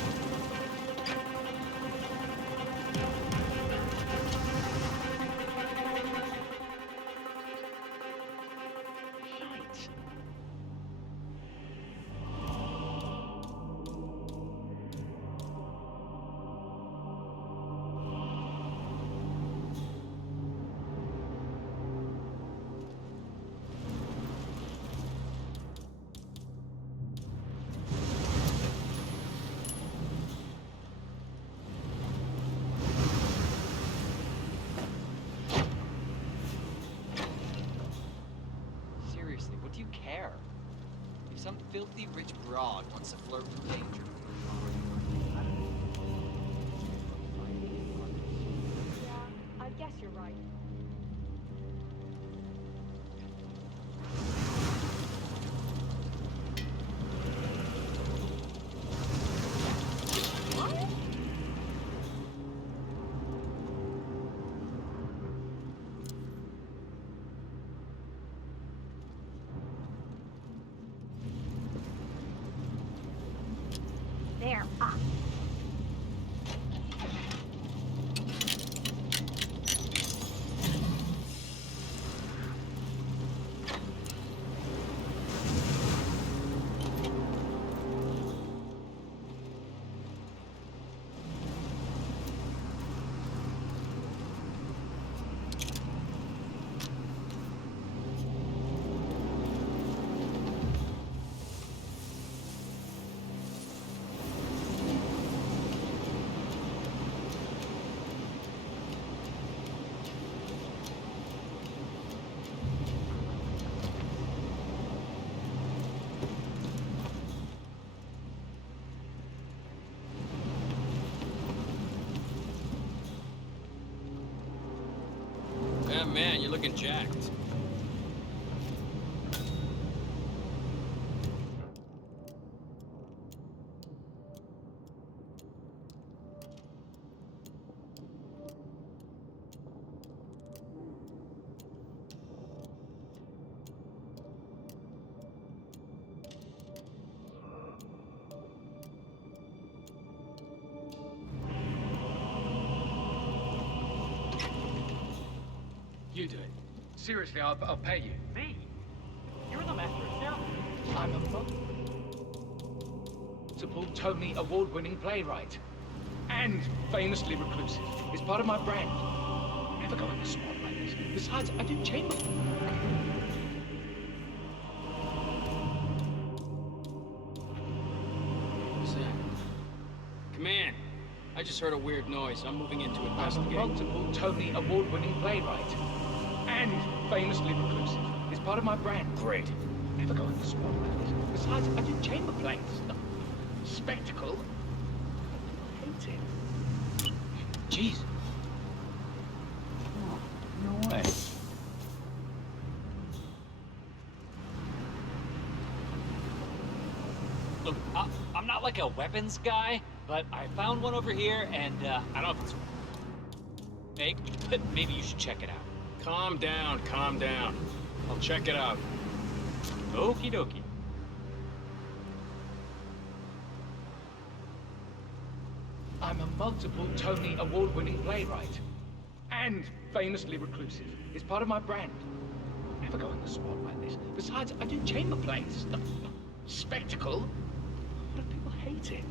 What do you care? If some filthy rich broad wants to flirt with danger. Yeah, I guess you're right. man, you're looking jacked. You do it. Seriously, I'll pay you. Me? You're the master yourself. I'm a multiple Tony award-winning playwright. And famously reclusive. It's part of my brand. Never go in the spot like this. Besides, I do chamber. What's that? Command, I just heard a weird noise. I'm moving in to I'm a investigate. multiple Tony award-winning playwright. And famously reclusive. It's part of my brand. Great. Never go in the spot like this. Besides, I do chamber plays. Spectacle. Hate it. Jeez. No way. Look, I'm not like a weapons guy, but I found one over here, and I don't know if it's fake, but maybe you should check it out. Calm down, calm down. I'll check it out. Okie dokie. I'm a multiple Tony award-winning playwright. And famously reclusive. It's part of my brand. Never go in the spot like this. Besides, I do chamber plays. Spectacle. What if people hate it?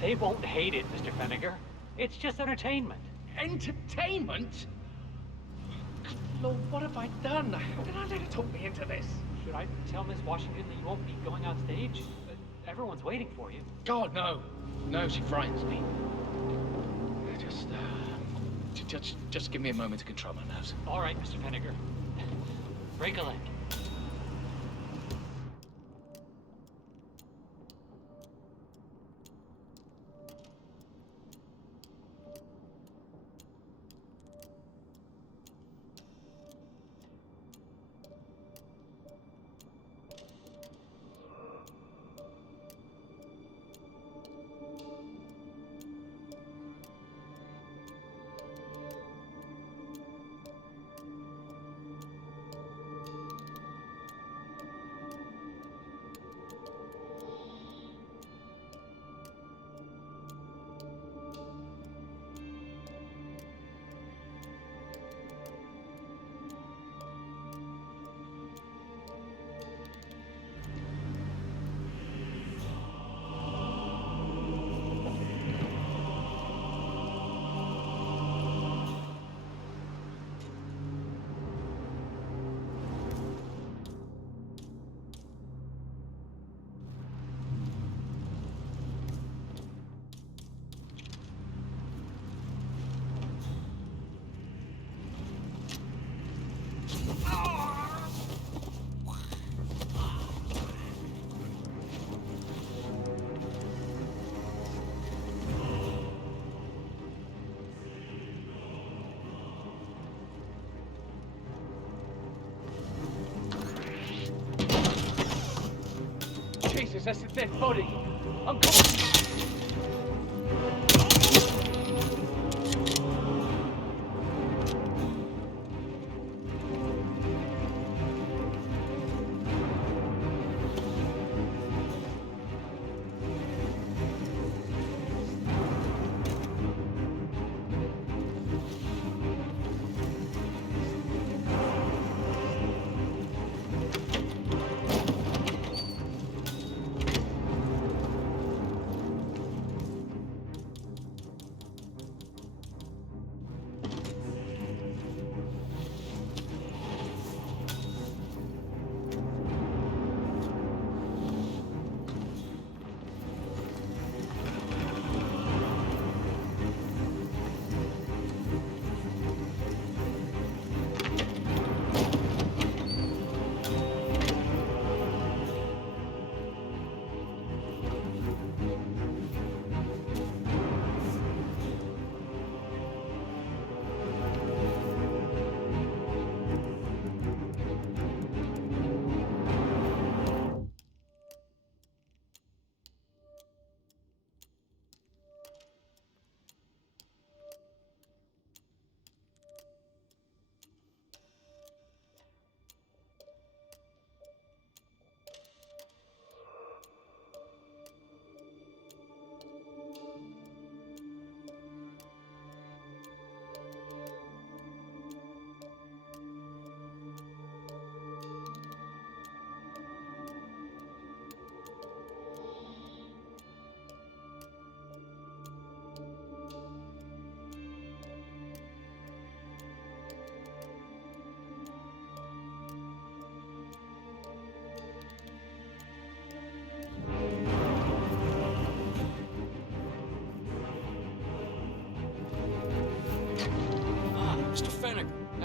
They won't hate it, Mr. Feniger. It's just entertainment. Entertainment? Lord, what have I done? How did I let her talk me into this? Should I tell Miss Washington that you won't be going on stage? Everyone's waiting for you. God, no. No, she frightens me. Just give me a moment to control my nerves. All right, Mr. Feniger. Break a leg. Jesus, that's a dead body. I'm coming.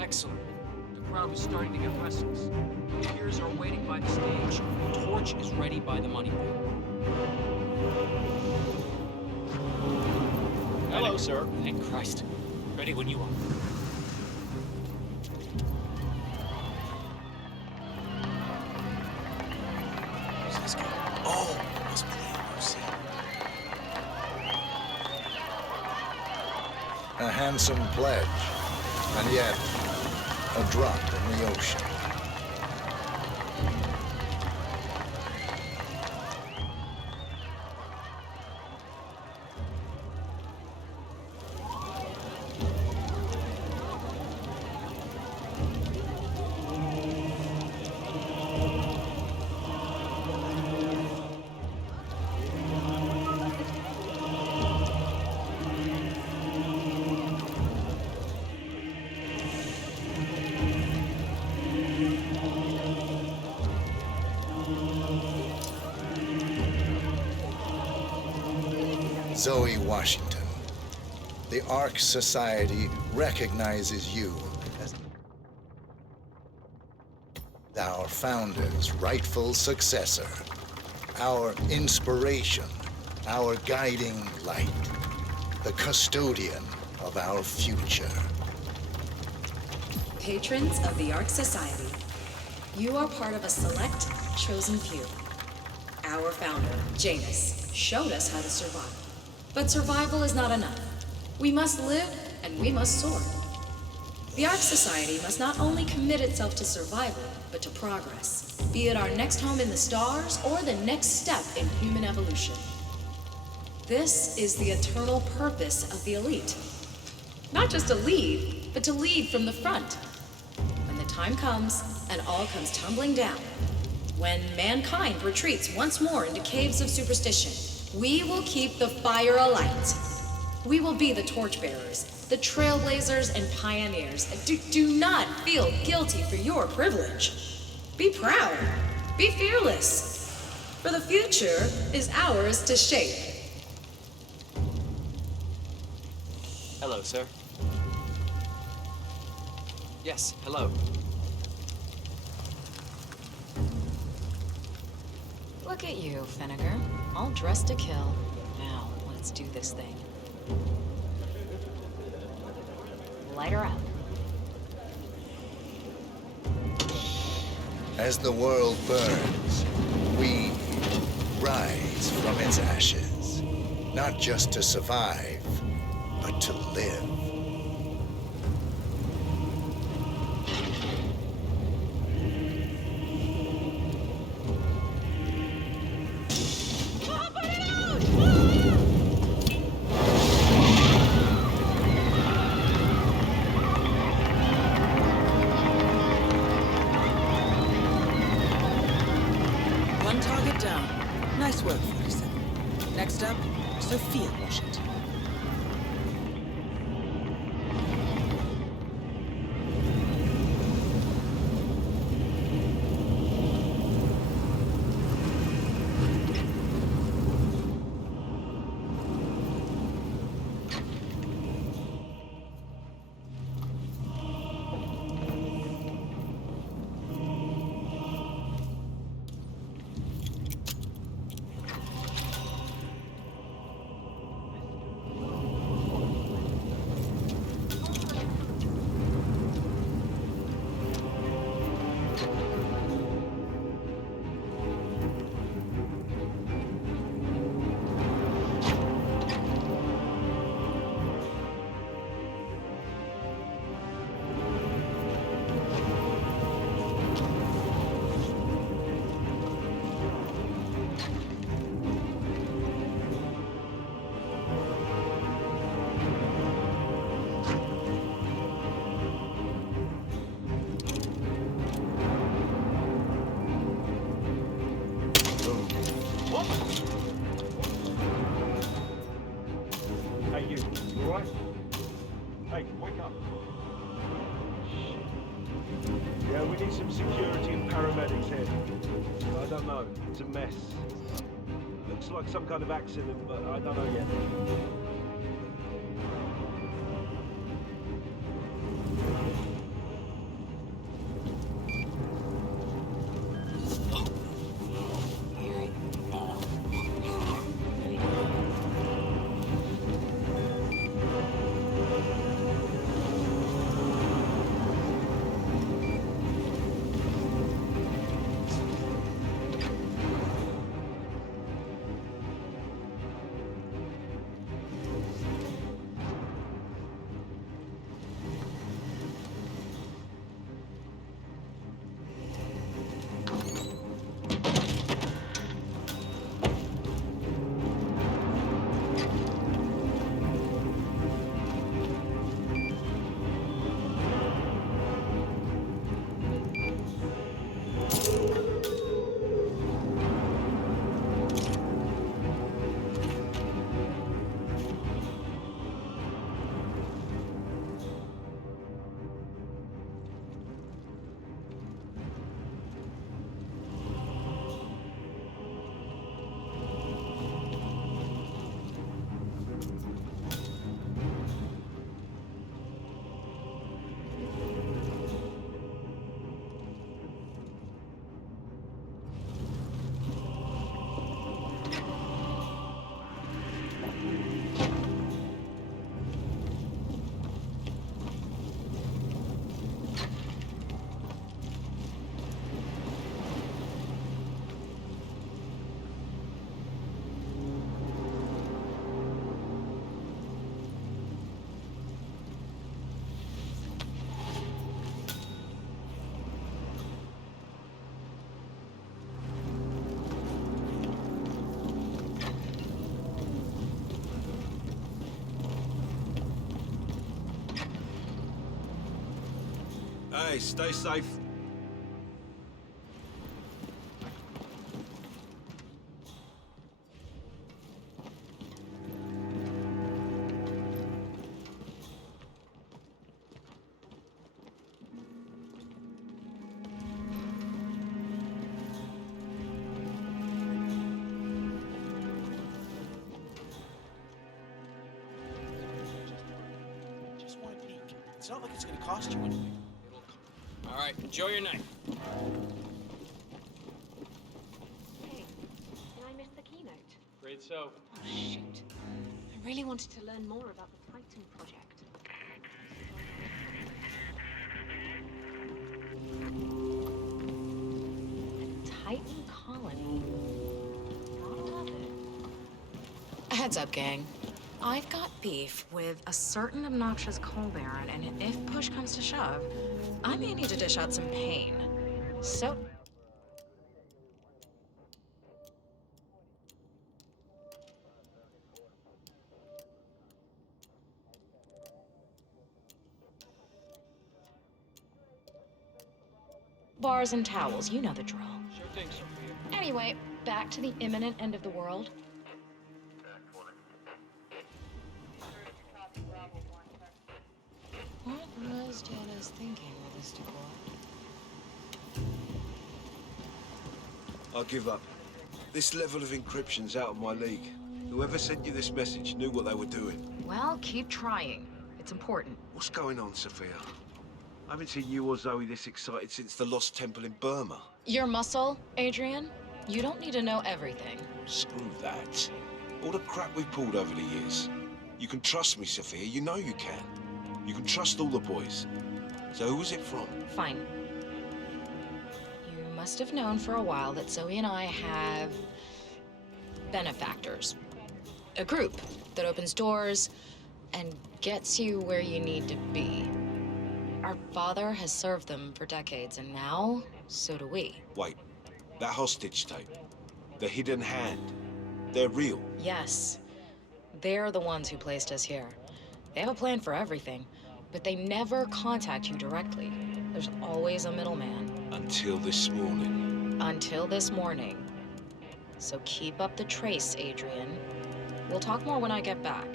Excellent. The crowd is starting to get restless. Peers are waiting by the stage. Torch is ready by the money pit. Hello, sir. Thank Christ. Ready when you are. Who's this guy? Oh, must be the OC. A handsome pledge, and yet a drop in the ocean. Zoe Washington, the Ark Society recognizes you as our founder's rightful successor, our inspiration, our guiding light, the custodian of our future. Patrons of the Ark Society, you are part of a select, chosen few. Our founder, Janus, showed us how to survive. But survival is not enough. We must live and we must soar. The Ark Society must not only commit itself to survival, but to progress, be it our next home in the stars or the next step in human evolution. This is the eternal purpose of the elite. Not just to lead, but to lead from the front. When the time comes and all comes tumbling down, when mankind retreats once more into caves of superstition, we will keep the fire alight. We will be the torchbearers, the trailblazers and pioneers. Do not feel guilty for your privilege. Be proud. Be fearless. For the future is ours to shape. Hello, sir. Yes, hello. Look at you, Finnegar. All dressed to kill. Now, let's do this thing. Light her up. As the world burns, we rise from its ashes, not just to survive, but to live. One target down. Nice work, 47. Next up, Sophia Washington. Hey, you alright? Hey, wake up. Yeah, we need some security and paramedics here. I don't know, it's a mess. Looks like some kind of accident, but I don't know yet. Hey, stay safe. Just want to peek. It's not like it's going to cost you anything. All right, enjoy your night. Hey, did I miss the keynote? Afraid so. Oh, shoot. I really wanted to learn more about the Titan project. A Titan colony. Gotta love it. Heads up, gang. I've got beef with a certain obnoxious coal baron, and if push comes to shove, I may need to dish out some pain. So... bars and towels, you know the drill. Sure thing, Sophia. Anyway, back to the imminent end of the world. What was Janice thinking with this decor? I give up. This level of encryption's out of my league. Whoever sent you this message knew what they were doing. Well, keep trying. It's important. What's going on, Sophia? I haven't seen you or Zoe this excited since the Lost Temple in Burma. Your muscle, Adrian? You don't need to know everything. Screw that. All the crap we've pulled over the years. You can trust me, Sophia. You know you can. You can trust all the boys. So who was it from? Fine. You must have known for a while that Zoe and I have benefactors. A group that opens doors and gets you where you need to be. Our father has served them for decades, and now, so do we. Wait, that hostage tape, the hidden hand, they're real. Yes. They're the ones who placed us here. They have a plan for everything, but they never contact you directly. There's always a middleman. Until this morning. Until this morning. So keep up the trace, Adrian. We'll talk more when I get back.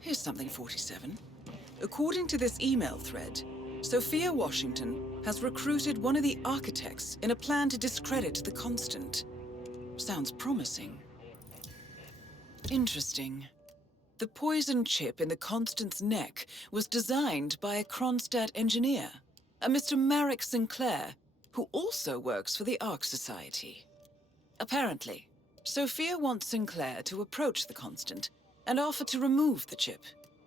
Here's something, 47. According to this email thread, Sophia Washington has recruited one of the architects in a plan to discredit the Constant. Sounds promising. Interesting. The poison chip in the Constant's neck was designed by a Kronstadt engineer, a Mr. Marek Sinclair, who also works for the Ark Society. Apparently, Sophia wants Sinclair to approach the Constant and offer to remove the chip.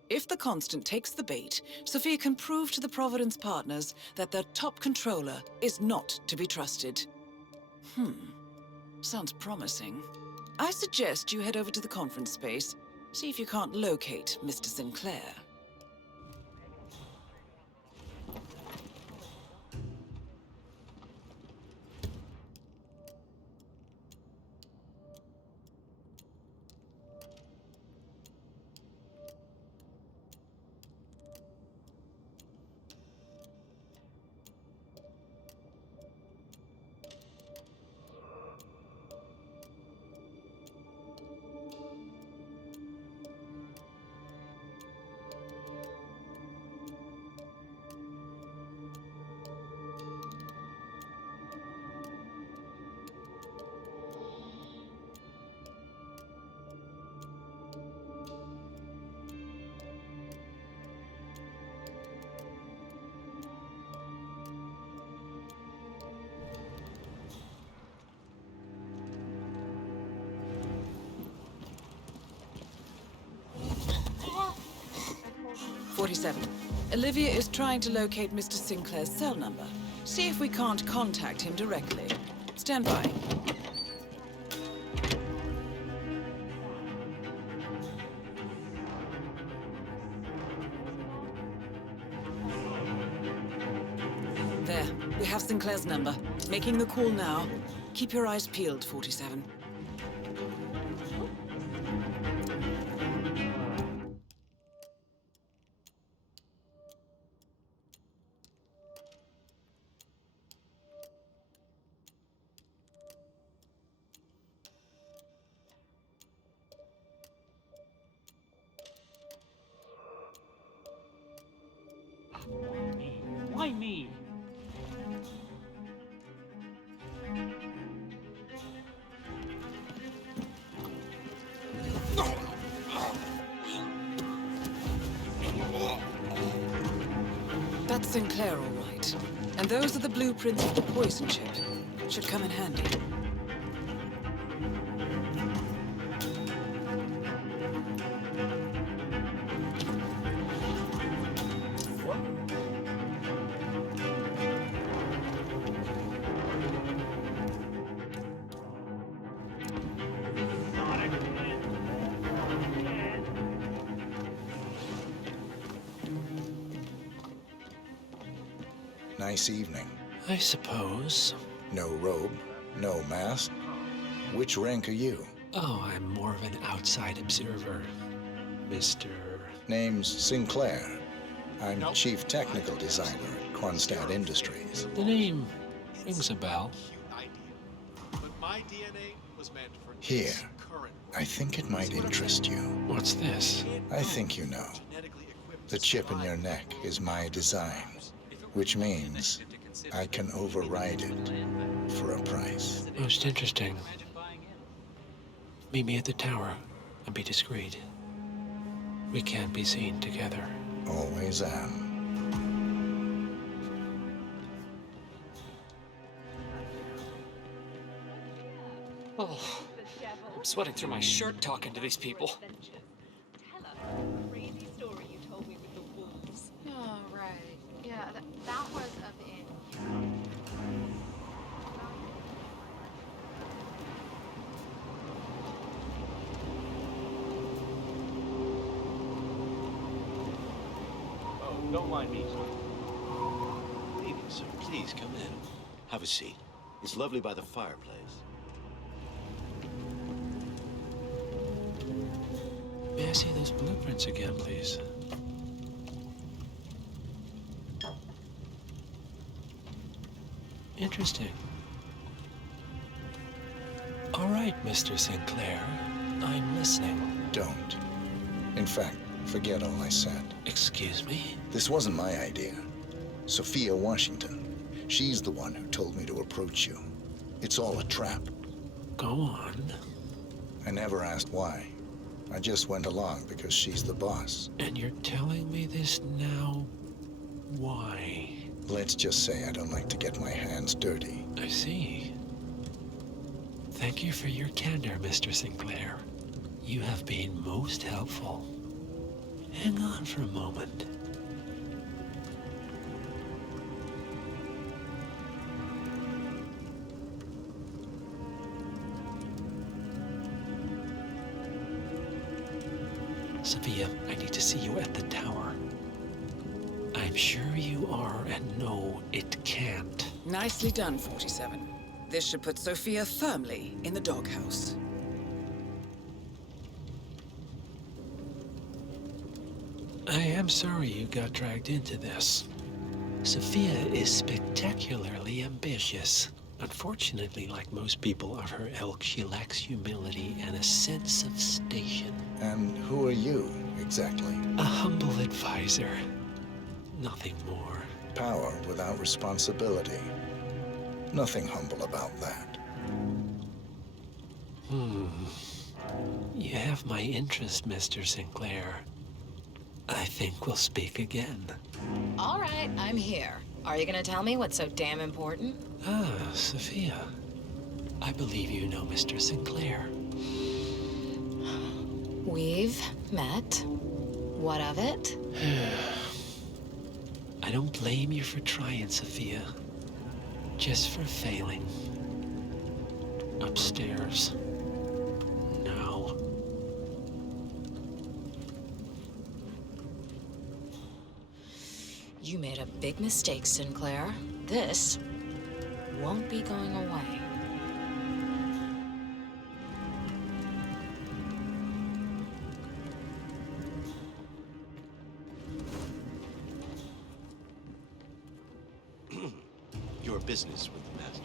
If the Constant takes the bait, Sophia can prove to the Providence partners that their top controller is not to be trusted. Sounds promising. I suggest you head over to the conference space, see if you can't locate Mr. Sinclair. Olivia is trying to locate Mr. Sinclair's cell number. See if we can't contact him directly. Stand by. There. We have Sinclair's number. Making the call now. Keep your eyes peeled, 47. Why me? That's Sinclair, all right. And those are the blueprints for the poison chip. Should come in handy. Nice evening. I suppose. No robe, no mask. Which rank are you? Oh, I'm more of an outside observer, Mr. Name's Sinclair. I'm Chief Technical Designer at Quonstad Industries. The name rings a bell. But my DNA was meant for Here. I think it might interest you. What's this? I think you know. The chip in your neck is my design, which means I can override it for a price. Most interesting. Meet me at the tower and be discreet. We can't be seen together. Always am. Oh, I'm sweating through my shirt talking to these people. Oh, right. Yeah, that was of the end. Oh, don't mind me, sir. Good evening, sir. Please come in. Have a seat. It's lovely by the fireplace. May I see those blueprints again, please? Interesting. All right, Mr. Sinclair. I'm listening. Don't. In fact, forget all I said. Excuse me? This wasn't my idea. Sophia Washington. She's the one who told me to approach you. It's all a trap. Go on. I never asked why. I just went along because she's the boss. And you're telling me this now? Why? Let's just say I don't like to get my hands dirty. I see. Thank you for your candor, Mr. Sinclair. You have been most helpful. Hang on for a moment. Sophia, I need to see you at the tower. I'm sure you are, and no, it can't. Nicely done, 47. This should put Sophia firmly in the doghouse. I am sorry you got dragged into this. Sophia is spectacularly ambitious. Unfortunately, like most people of her ilk, she lacks humility and a sense of station. And who are you, exactly? A humble advisor. Nothing more. Power without responsibility. Nothing humble about that. You have my interest, Mr. Sinclair. I think we'll speak again. All right, I'm here. Are you gonna tell me what's so damn important? Ah, Sophia. I believe you know Mr. Sinclair. We've met. What of it? I don't blame you for trying, Sophia. Just for failing. Upstairs. Now. You made a big mistake, Sinclair. This won't be going away. Your business with the master.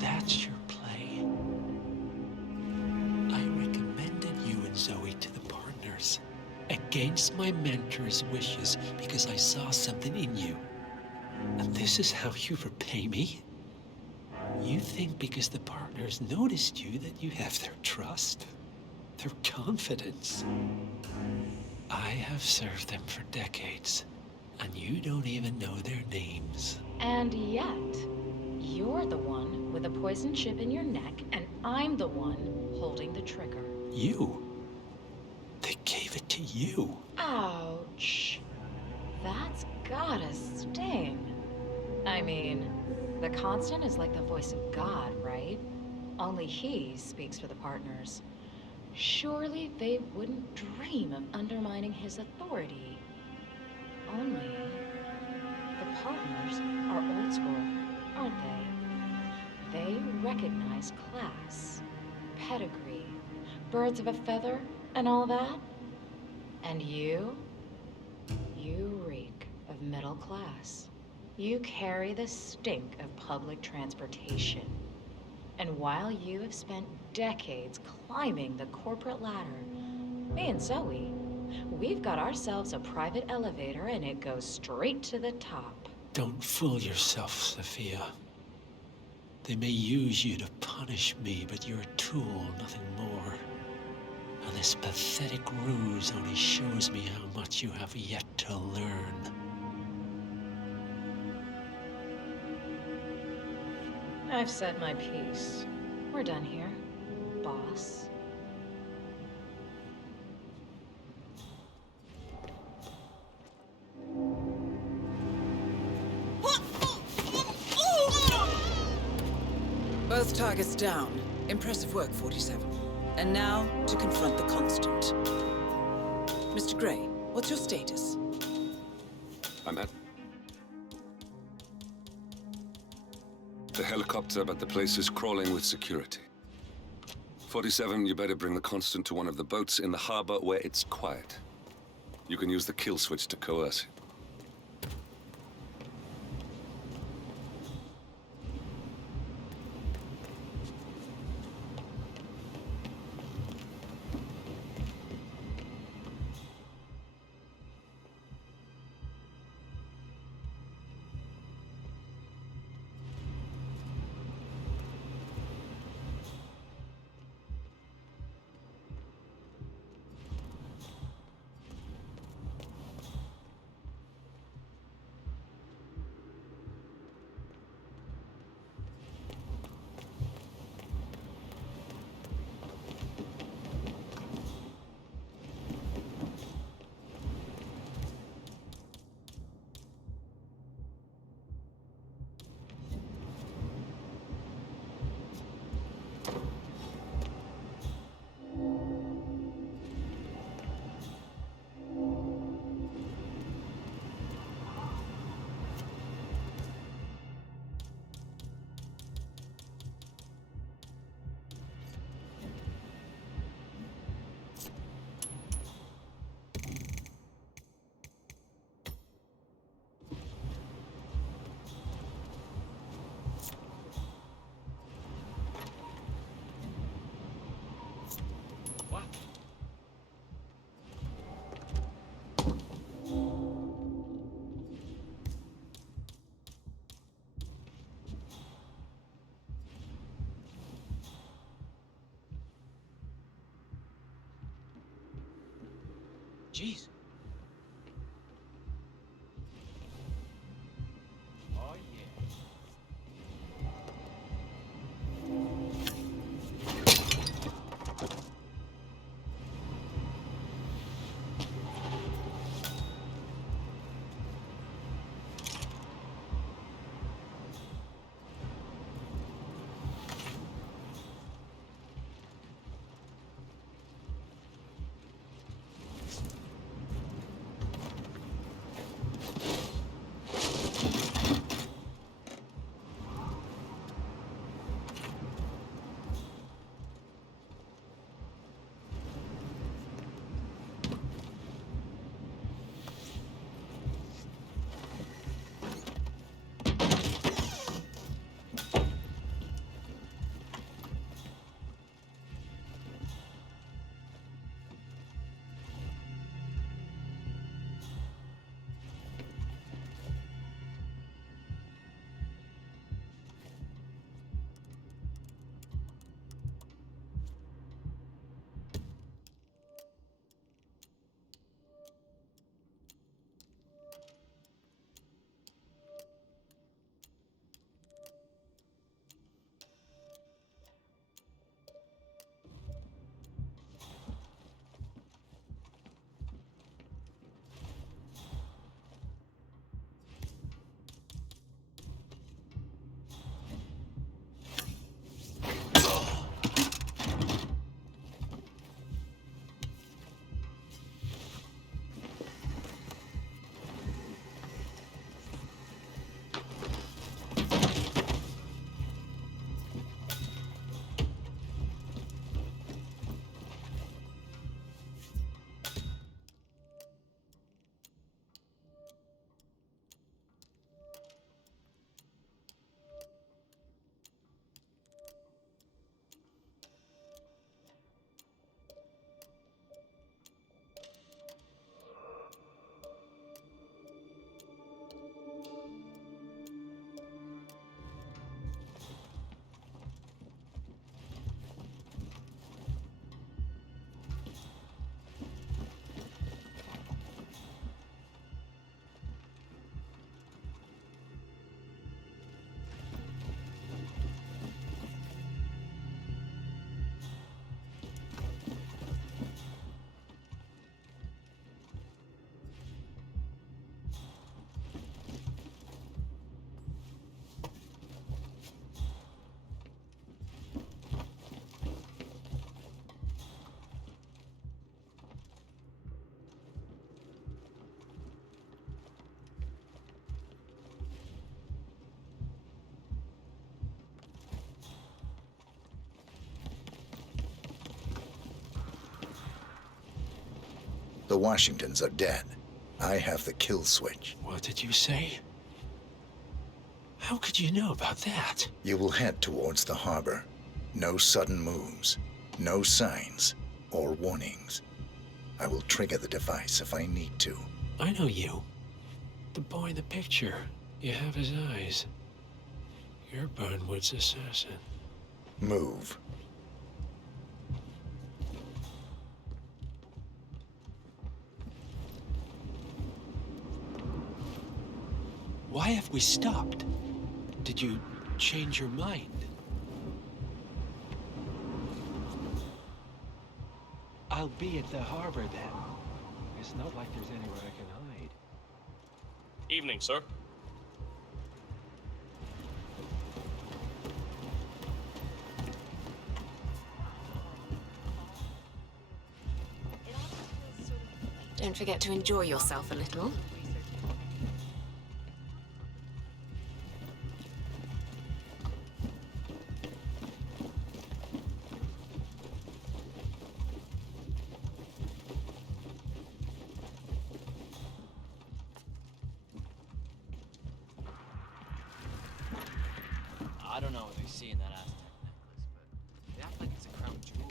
That's your play. I recommended you and Zoe to the partners against my mentor's wishes because I saw something in you. And this is how you repay me? You think because the partners noticed you that you have their trust, their confidence. I have served them for decades, and you don't even know their names. And yet, you're the one with a poisoned chip in your neck, and I'm the one holding the trigger. You? They gave it to you. Ouch. That's gotta sting. I mean, the Constant is like the voice of God, right? Only he speaks for the partners. Surely they wouldn't dream of undermining his authority. Only the partners are old school, aren't they? They recognize class, pedigree, birds of a feather, and all that. And you reek of middle class. You carry the stink of public transportation. And while you have spent decades climbing the corporate ladder, me and Zoe, we've got ourselves a private elevator and it goes straight to the top. Don't fool yourself, Sophia. They may use you to punish me, but you're a tool, nothing more. And this pathetic ruse only shows me how much you have yet to learn. I've said my piece. We're done here, boss. Both targets down. Impressive work, 47. And now, to confront the Constant. Mr. Gray, what's your status? I'm at the helicopter, but the place is crawling with security. 47, you better bring the Constant to one of the boats in the harbor where it's quiet. You can use the kill switch to coerce him. Jeez. Oh, yeah. The Washingtons are dead. I have the kill switch. What did you say? How could you know about that? You will head towards the harbor. No sudden moves, no signs or warnings. I will trigger the device if I need to. I know you. The boy in the picture. You have his eyes. You're Burnwood's assassin. Move. Why have we stopped? Did you change your mind? I'll be at the harbor then. It's not like there's anywhere I can hide. Evening, sir. Don't forget to enjoy yourself a little. I don't know what they see in that Aztec necklace, but they act like it's a crown jewel.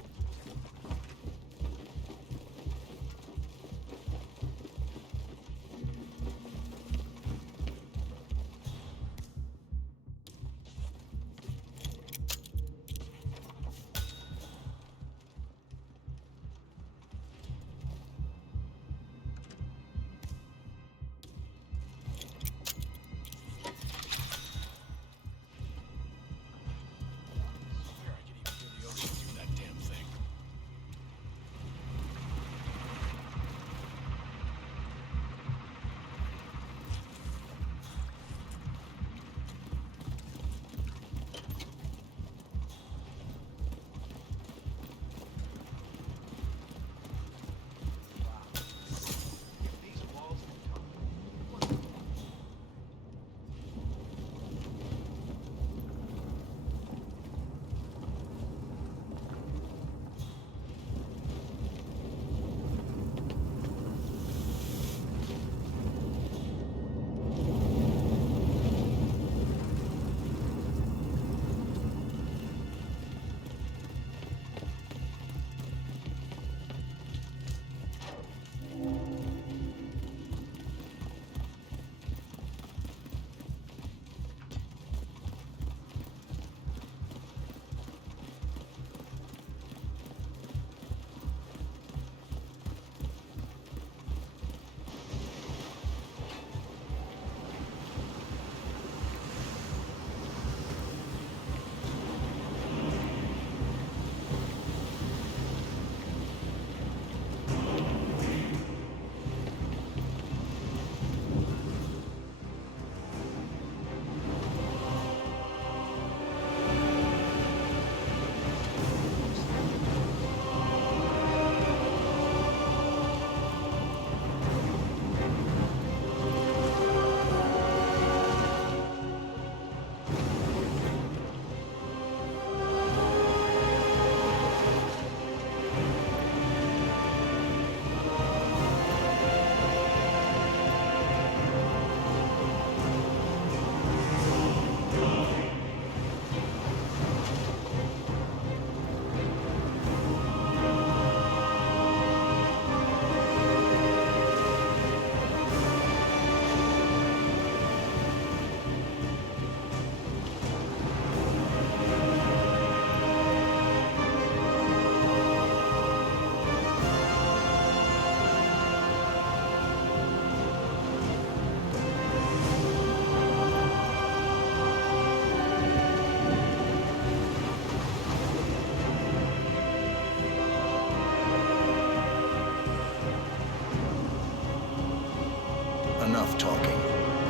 enough talking.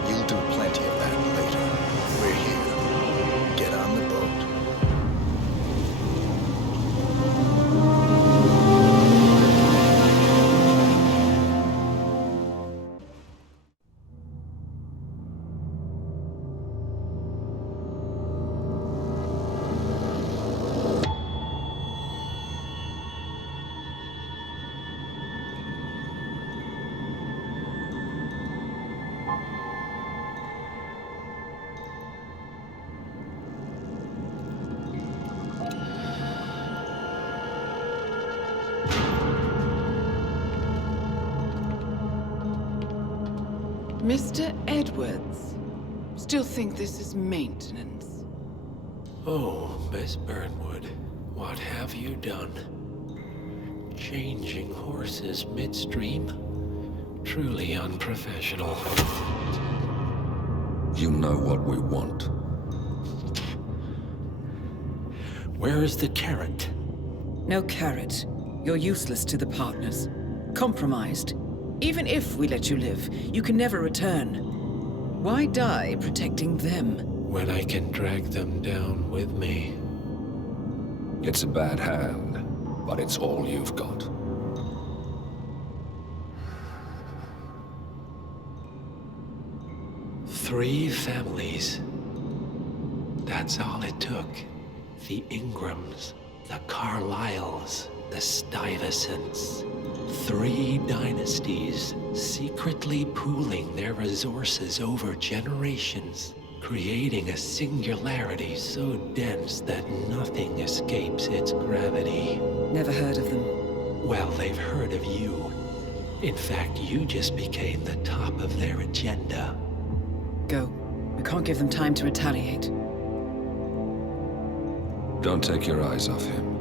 You'll do plenty of that later. We're here. Get on the boat. Mr. Edwards, still think this is maintenance? Oh, Miss Burnwood, what have you done? Changing horses midstream? Truly unprofessional. You know what we want. Where is the carrot? No carrot. You're useless to the partners. Compromised. Even if we let you live, you can never return. Why die protecting them? When I can drag them down with me. It's a bad hand, but it's all you've got. Three families. That's all it took. The Ingrams, the Carlyles, the Stuyvesants. 3 dynasties secretly pooling their resources over generations, creating a singularity so dense that nothing escapes its gravity. Never heard of them. Well, they've heard of you. In fact, you just became the top of their agenda. Go. We can't give them time to retaliate. Don't take your eyes off him.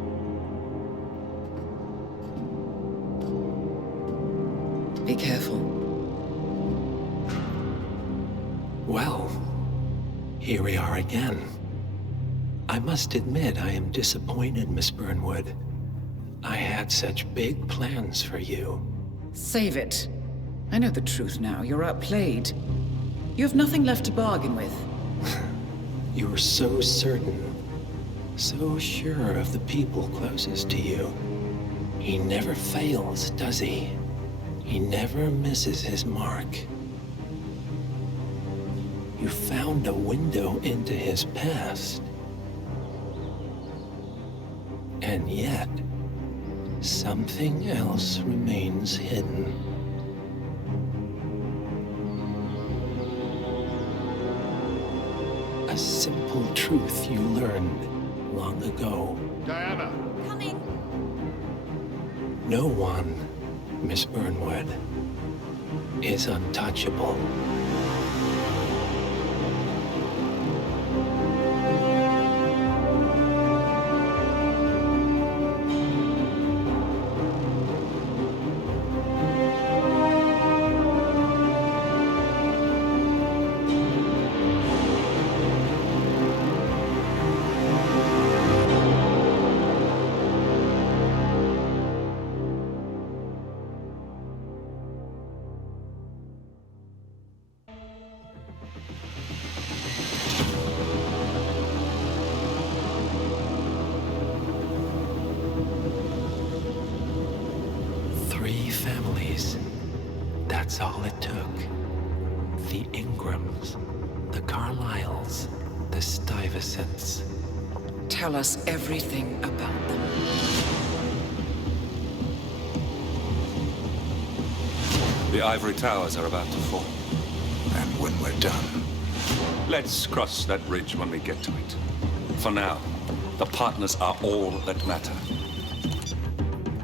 Be careful. Well, here we are again. I must admit I am disappointed, Miss Burnwood. I had such big plans for you. Save it. I know the truth now. You're outplayed. You have nothing left to bargain with. You were so certain, so sure of the people closest to you. He never fails, does he? He never misses his mark. You found a window into his past. And yet, something else remains hidden. A simple truth you learned long ago. Diana! Coming! No one, Miss Burnwood, is untouchable. That's all it took. The Ingrams, the Carlyles, the Stuyvesants. Tell us everything about them. The ivory towers are about to fall. And when we're done... Let's cross that bridge when we get to it. For now, the partners are all that matter.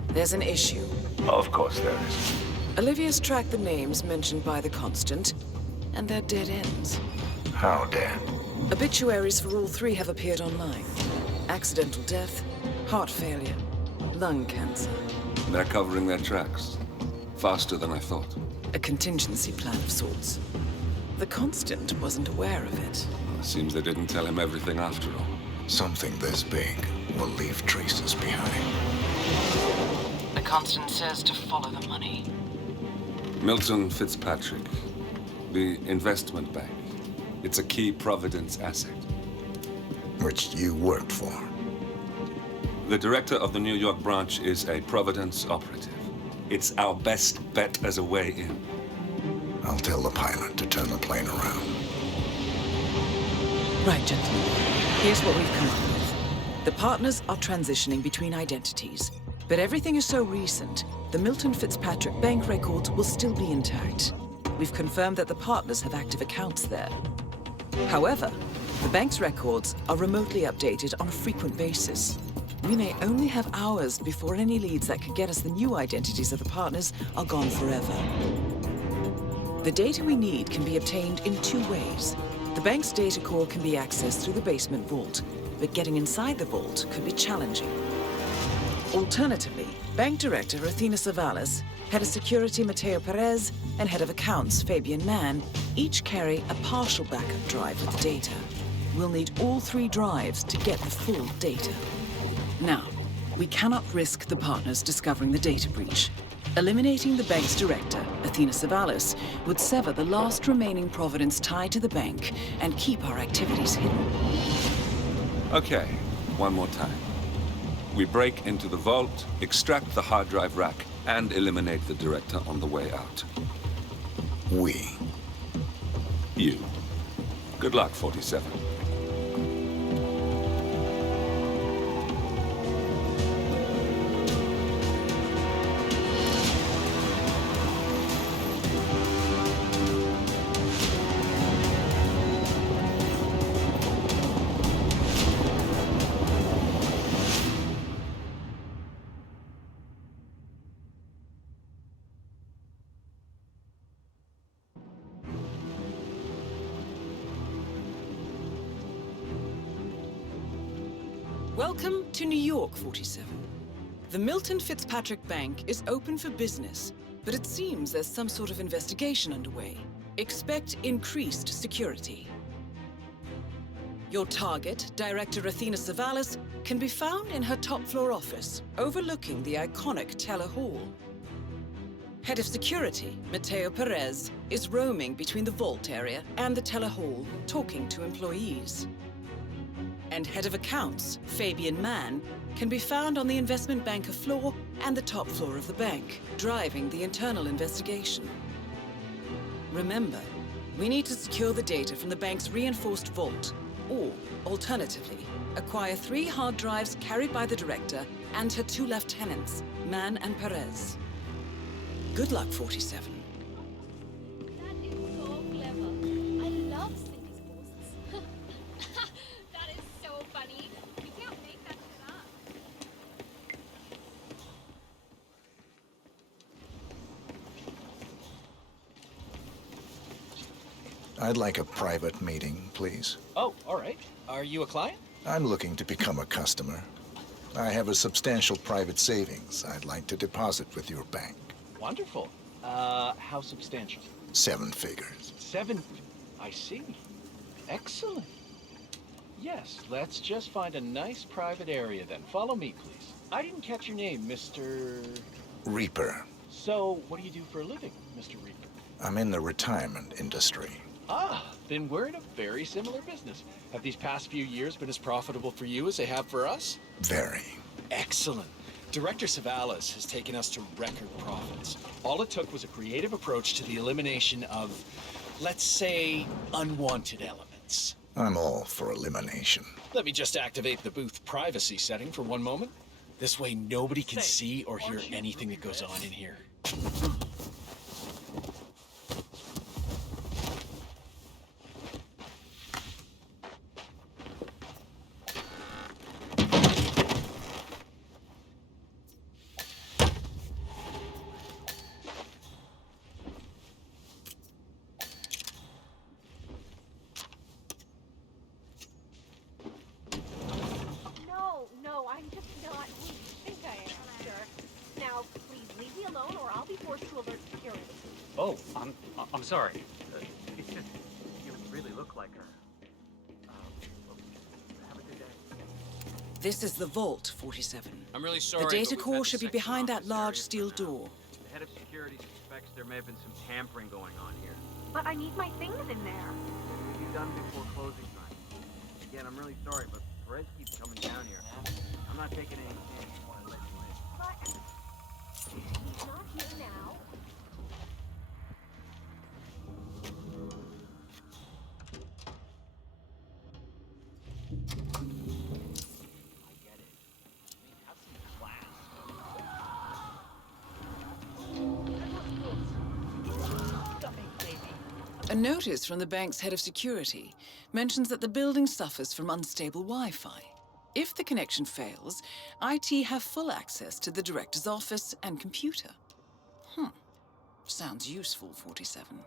There's an issue. Of course there is. Olivia's tracked the names mentioned by the Constant, and they're dead ends. How dead? Obituaries for all 3 have appeared online. Accidental death, heart failure, lung cancer. They're covering their tracks. Faster than I thought. A contingency plan of sorts. The Constant wasn't aware of it. Seems they didn't tell him everything after all. Something this big will leave traces behind. The Constant says to follow the money. Milton Fitzpatrick. The investment bank. It's a key Providence asset. Which you worked for. The director of the New York branch is a Providence operative. It's our best bet as a way in. I'll tell the pilot to turn the plane around. Right, gentlemen. Here's what we've come up with. The partners are transitioning between identities, but everything is so recent, the Milton Fitzpatrick bank records will still be intact. We've confirmed that the partners have active accounts there. However, the bank's records are remotely updated on a frequent basis. We may only have hours before any leads that could get us the new identities of the partners are gone forever. The data we need can be obtained in two ways. The bank's data core can be accessed through the basement vault, but getting inside the vault could be challenging. Alternatively, Bank Director Athena Savalas, Head of Security Mateo Perez, and Head of Accounts Fabian Mann each carry a partial backup drive with the data. We'll need all three drives to get the full data. Now, we cannot risk the partners discovering the data breach. Eliminating the bank's director, Athena Savalas, would sever the last remaining Providence tie to the bank and keep our activities hidden. Okay, one more time. We break into the vault, extract the hard drive rack, and eliminate the director on the way out. We. You. Good luck, 47. Welcome to New York, 47. The Milton Fitzpatrick Bank is open for business, but it seems there's some sort of investigation underway. Expect increased security. Your target, Director Athena Savalas, can be found in her top-floor office, overlooking the iconic Teller Hall. Head of Security, Mateo Perez, is roaming between the vault area and the Teller Hall, talking to employees. And Head of Accounts, Fabian Mann, can be found on the investment banker floor and the top floor of the bank, driving the internal investigation. Remember, we need to secure the data from the bank's reinforced vault, or, alternatively, acquire 3 hard drives carried by the director and her 2 lieutenants, Mann and Perez. Good luck, 47. That is so clever. I love Cindy's posts. That is so funny. You can't make that shit up. I'd like a private meeting, please. Oh, all right. Are you a client? I'm looking to become a customer. I have a substantial private savings I'd like to deposit with your bank. Wonderful. How substantial? 7 figures. 7. I see. Excellent. Yes, let's just find a nice private area then. Follow me, please. I didn't catch your name, Mr. Reaper. So, what do you do for a living, Mr. Reaper? I'm in the retirement industry. Ah, then we're in a very similar business. Have these past few years been as profitable for you as they have for us? Very. Excellent. Director Savalas has taken us to record profits. All it took was a creative approach to the elimination of, let's say, unwanted elements. I'm all for elimination. Let me just activate the booth privacy setting for one moment. This way nobody can see or hear anything that goes on in here. No, I'm just not who you think I am, sir. Now, please leave me alone or I'll be forced to alert security. Oh, I'm sorry. It's just, you really look like her. Have a good day. This is the vault, 47. I'm really sorry. The data but we've core had should be section behind off that this large area steel for now. door. The head of security suspects there there may have been some tampering going on here. But I need my things in there. It'll be done before closing time. Again, I'm really sorry, but Perez keeps coming down here. I'm not taking any chances. But he's not here now. A notice from the bank's head of security mentions that the building suffers from unstable Wi-Fi. If the connection fails, IT have full access to the director's office and computer. Sounds useful, 47.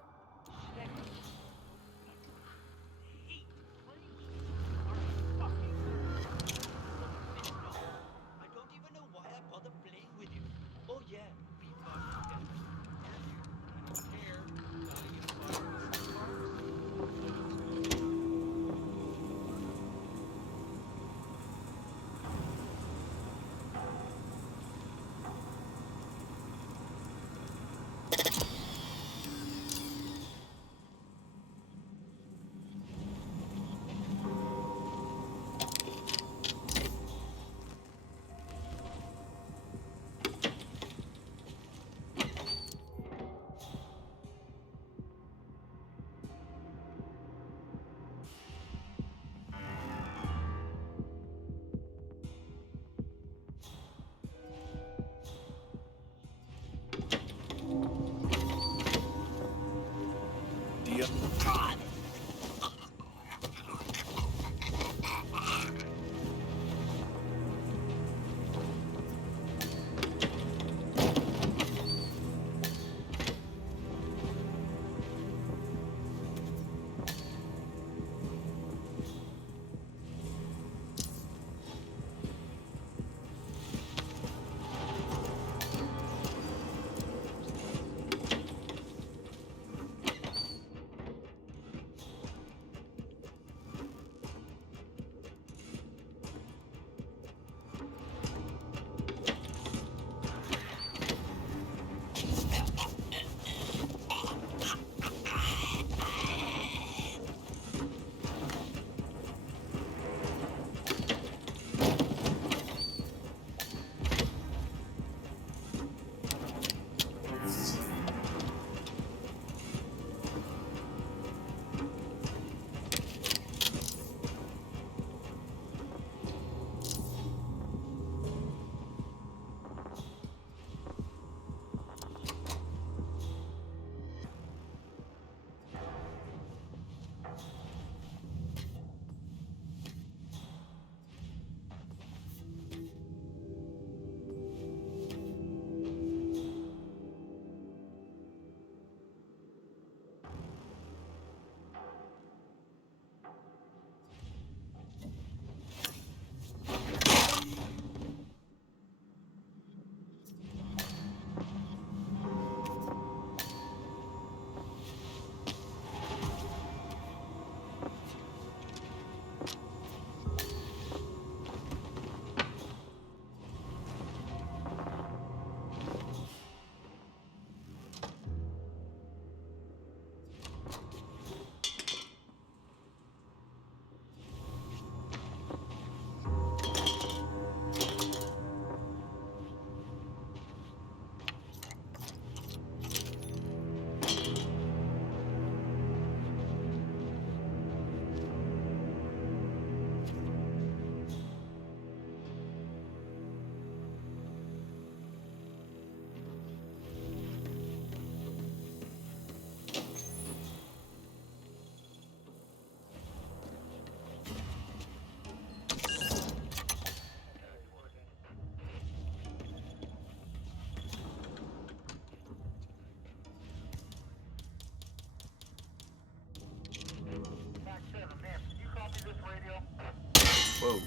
Whoa.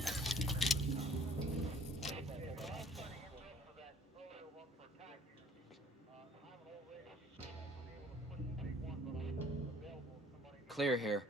Clear here.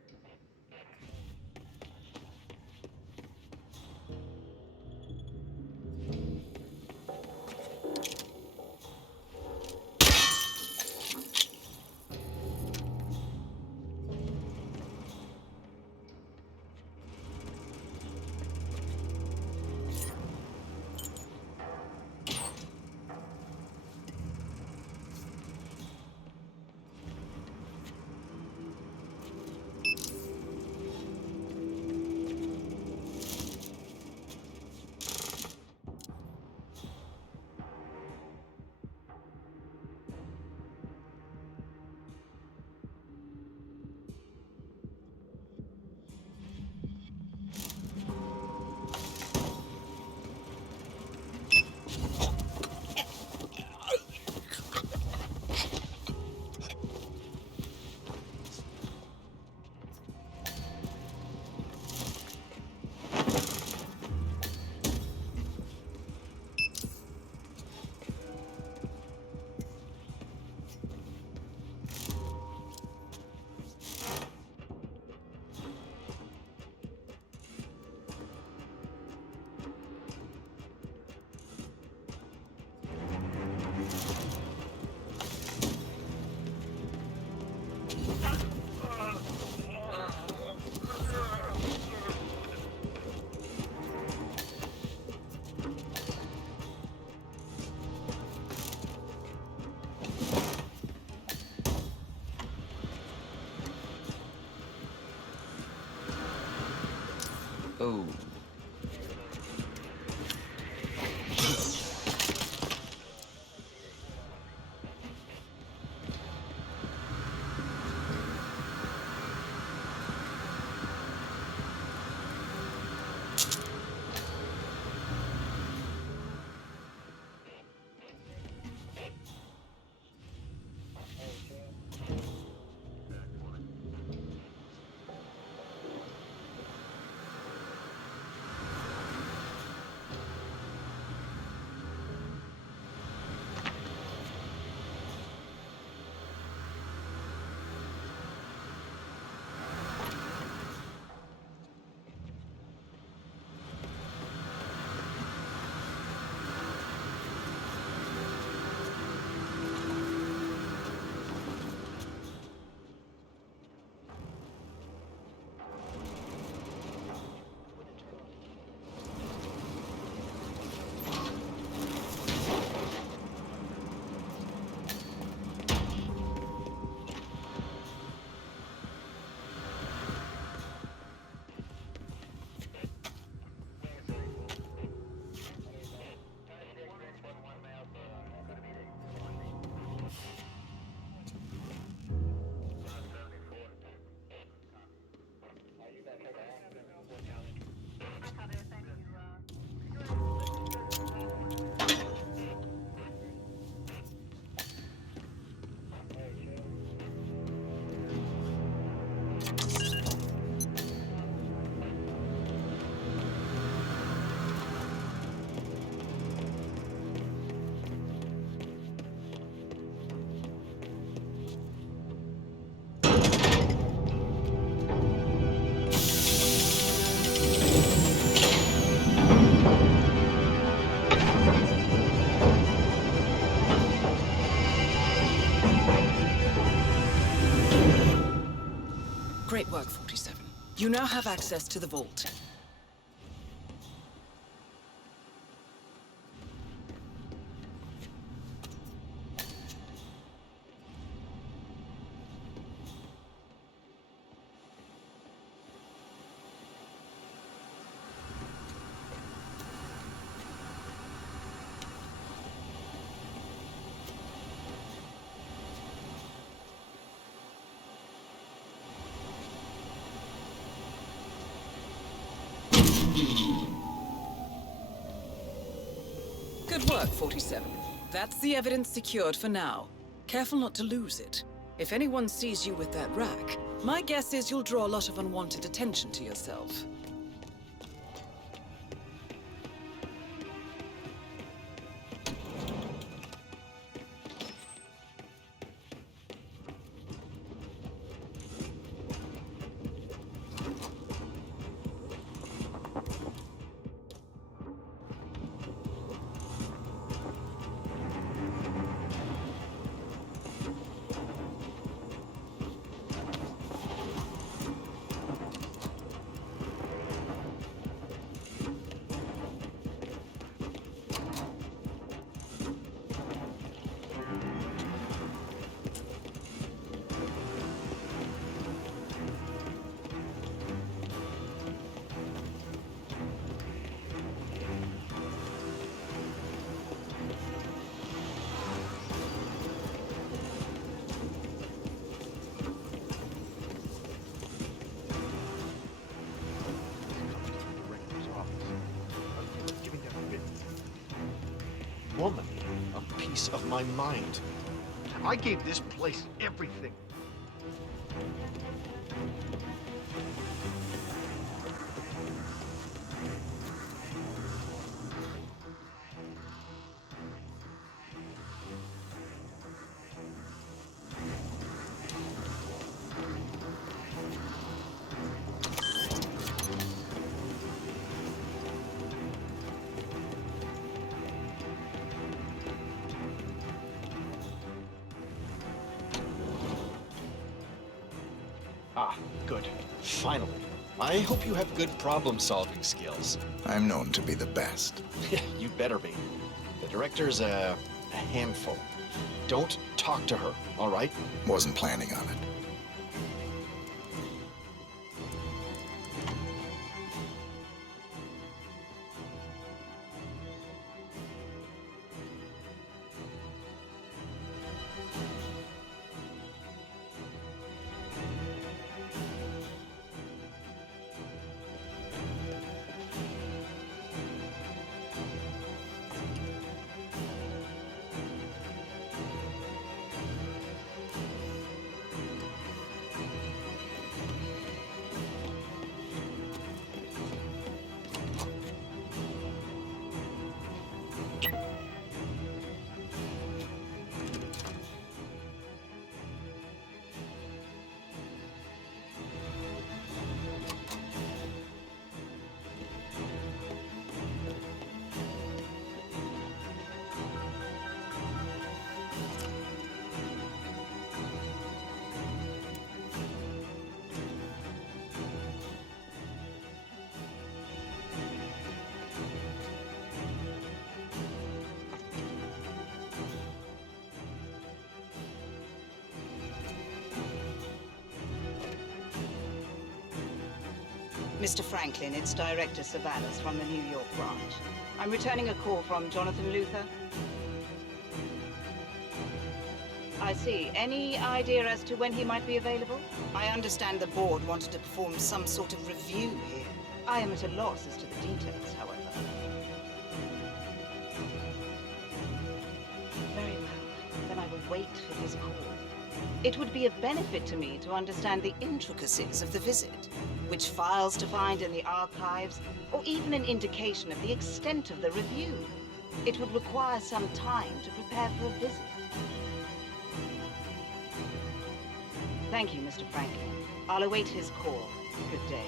Oh. Great work, 47. You now have access to the vault. Good work, 47. That's the evidence secured for now. Careful not to lose it. If anyone sees you with that rack, my guess is you'll draw a lot of unwanted attention to yourself. Woman, a piece of my mind. I gave this place everything. Ah, good. Finally. I hope you have good problem-solving skills. I'm known to be the best. Yeah, you better be. The director's a handful. Don't talk to her, all right? Wasn't planning on it. Mr. Franklin, it's Director Savalas from the New York branch. I'm returning a call from Jonathan Luther. I see. Any idea as to when he might be available? I understand the board wanted to perform some sort of review here. I am at a loss as to the details, however. Very well. Then I will wait for his call. It would be of benefit to me to understand the intricacies of the visit, which files to find in the archives, or even an indication of the extent of the review. It would require some time to prepare for a visit. Thank you, Mr. Franklin. I'll await his call. Good day.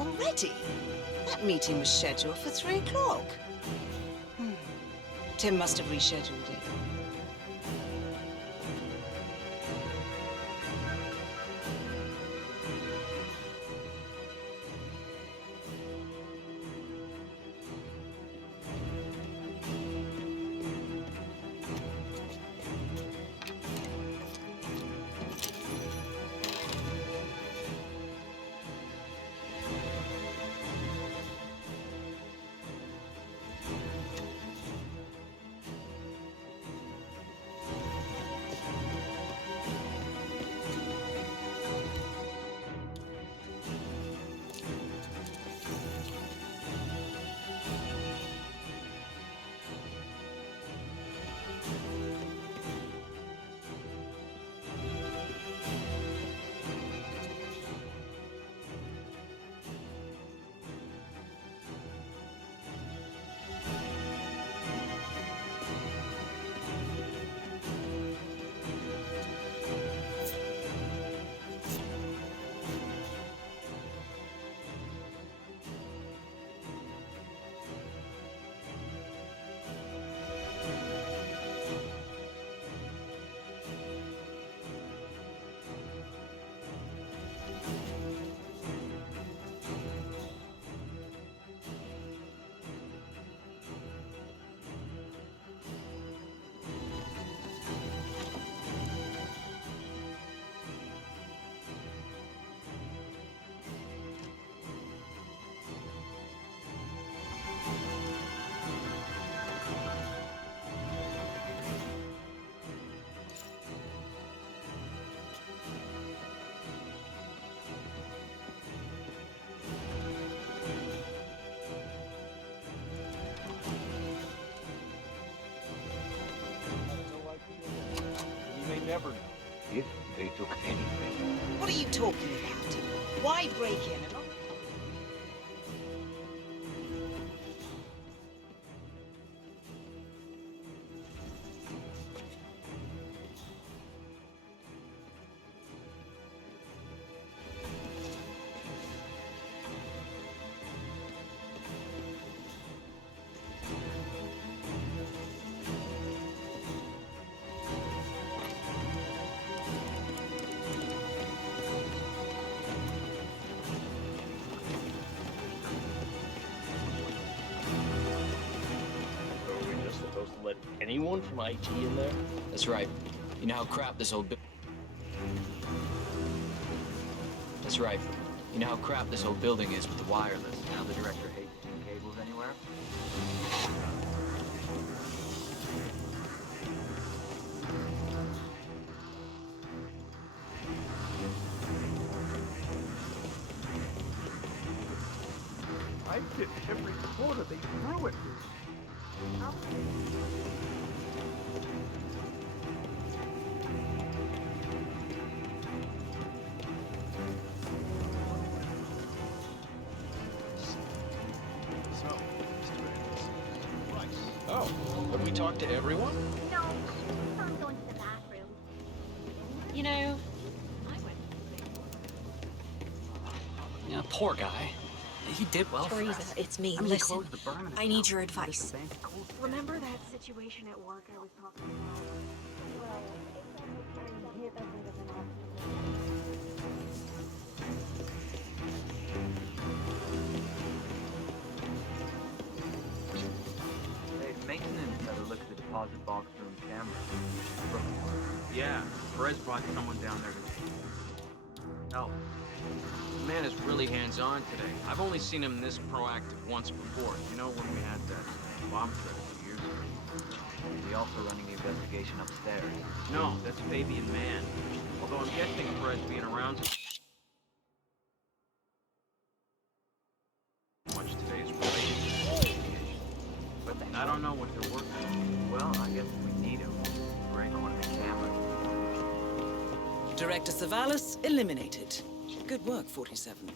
Already? That meeting was scheduled for 3 o'clock. Tim must have rescheduled it. took anything. What are you talking about? Why break in and not... Let anyone from IT in there? That's right. You know how crap this old That's right. You know how crap this old building is with the wireless. Now the director hates seeing cables anywhere? I did every quarter they threw at me. Oh, have we talked to everyone? No, I'm going to the bathroom. You know, Yeah, poor guy. He did well for Teresa, us. it's me. I mean, Listen, close the burn I need your advice. Remember that situation at work I was talking about? Well, I hear that there's an Hey, maintenance had a look at the deposit box room camera. Yeah, Perez brought someone down there to help. The man is really hands-on today. I've only seen him this proactive once before. You know, when we had that bomb threat a few years ago. Is he also running the investigation upstairs? No, that's Fabian Mann. Although I'm guessing Perez being around so much today is related to the investigation. But I don't know what they're working on. Well, I guess we need him. Break one of the cameras. Director Savalas eliminated. Good work, 47.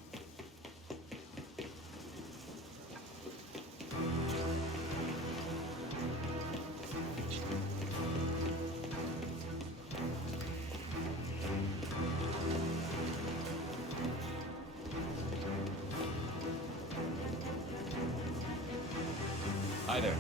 Hi there.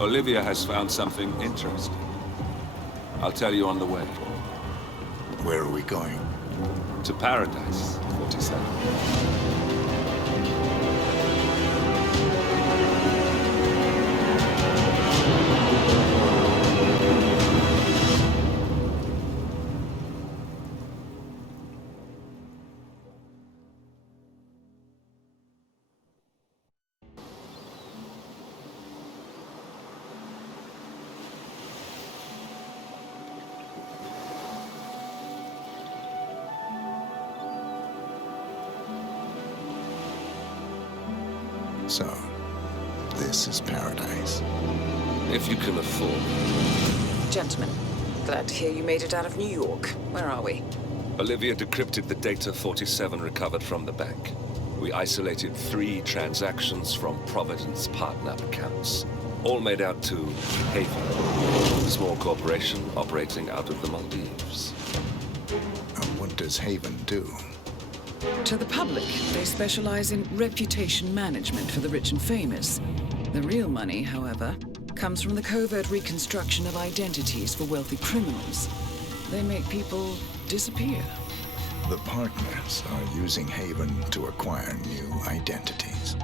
Olivia has found something interesting. I'll tell you on the way. Where are we going? To Paradise, 47. So, this is paradise. If you can afford. Gentlemen, glad to hear you made it out of New York. Where are we? Olivia decrypted the data 47 recovered from the bank. We isolated 3 transactions from Providence partner accounts. All made out to Haven, a small corporation operating out of the Maldives. And what does Haven do? To the public, they specialize in reputation management for the rich and famous. The real money, however, comes from the covert reconstruction of identities for wealthy criminals. They make people disappear. The partners are using Haven to acquire new identities.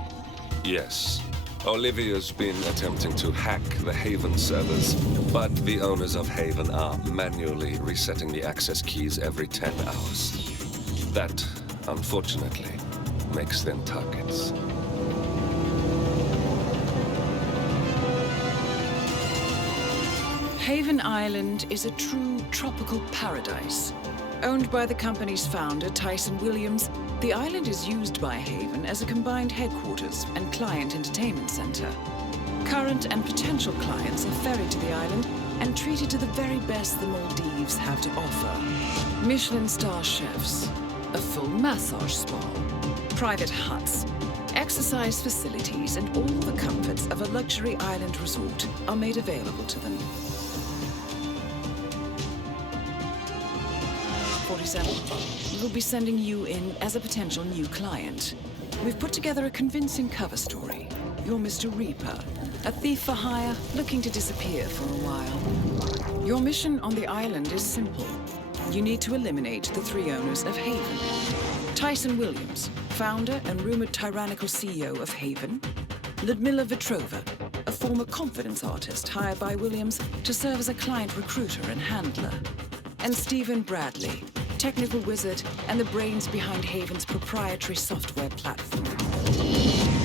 Yes. Olivia's been attempting to hack the Haven servers, but the owners of Haven are manually resetting the access keys every 10 hours. That, unfortunately, makes them targets. Haven Island is a true tropical paradise. Owned by the company's founder, Tyson Williams, the island is used by Haven as a combined headquarters and client entertainment center. Current and potential clients are ferried to the island and treated to the very best the Maldives have to offer. Michelin star chefs, a full massage spa, private huts, exercise facilities, and all the comforts of a luxury island resort are made available to them. 47. We'll be sending you in as a potential new client. We've put together a convincing cover story. You're Mr. Reaper, a thief for hire looking to disappear for a while. Your mission on the island is simple. You need to eliminate the 3 owners of Haven. Tyson Williams, founder and rumored tyrannical CEO of Haven. Ludmila Vetrova, a former confidence artist hired by Williams to serve as a client recruiter and handler. And Stephen Bradley, technical wizard and the brains behind Haven's proprietary software platform.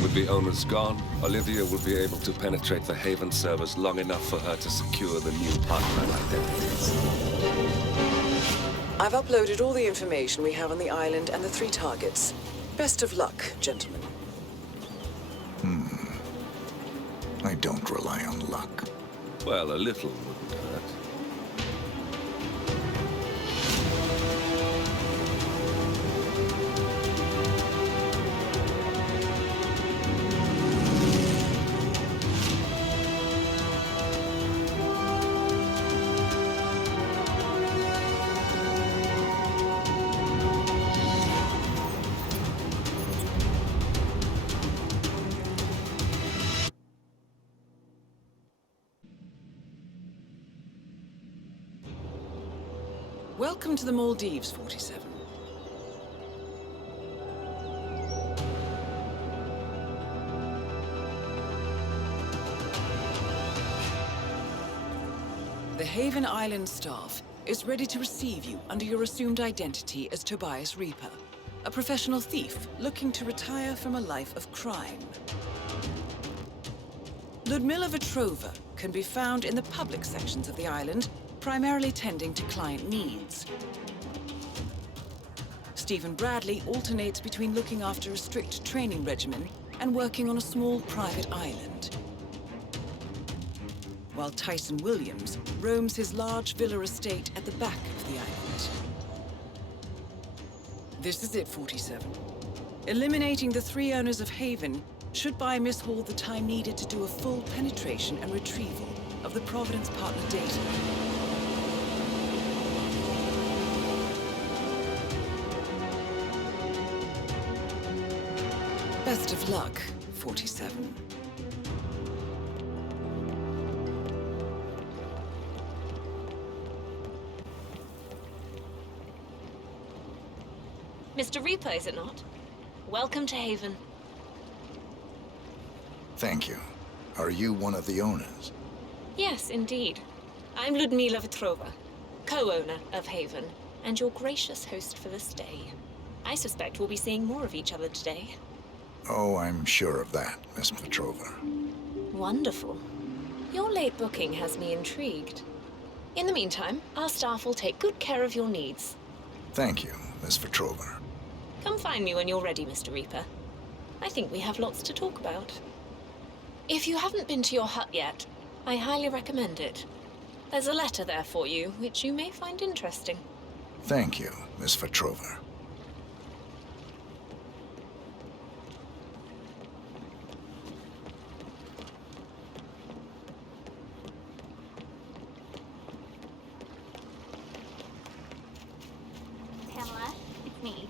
With the owners gone, Olivia will be able to penetrate the Haven servers long enough for her to secure the new partner identities. I've uploaded all the information we have on the island and the 3 targets. Best of luck, gentlemen. I don't rely on luck. Well, a little wouldn't hurt. Welcome to the Maldives, 47. The Haven Island staff is ready to receive you under your assumed identity as Tobias Reaper, a professional thief looking to retire from a life of crime. Ludmila Vetrova can be found in the public sections of the island, primarily tending to client needs. Stephen Bradley alternates between looking after a strict training regimen and working on a small private island. While Tyson Williams roams his large villa estate at the back of the island. This is it, 47. Eliminating the 3 owners of Haven should buy Miss Hall the time needed to do a full penetration and retrieval of the Providence partner data. Best of luck, 47. Mr. Reaper, is it not? Welcome to Haven. Thank you. Are you one of the owners? Yes, indeed. I'm Ludmila Vetrova, co-owner of Haven, and your gracious host for this day. I suspect we'll be seeing more of each other today. Oh, I'm sure of that, Miss Petrova. Wonderful. Your late booking has me intrigued. In the meantime, our staff will take good care of your needs. Thank you, Miss Petrova. Come find me when you're ready, Mr. Reaper. I think we have lots to talk about. If you haven't been to your hut yet, I highly recommend it. There's a letter there for you, which you may find interesting. Thank you, Miss Petrova. Pamela, it's me.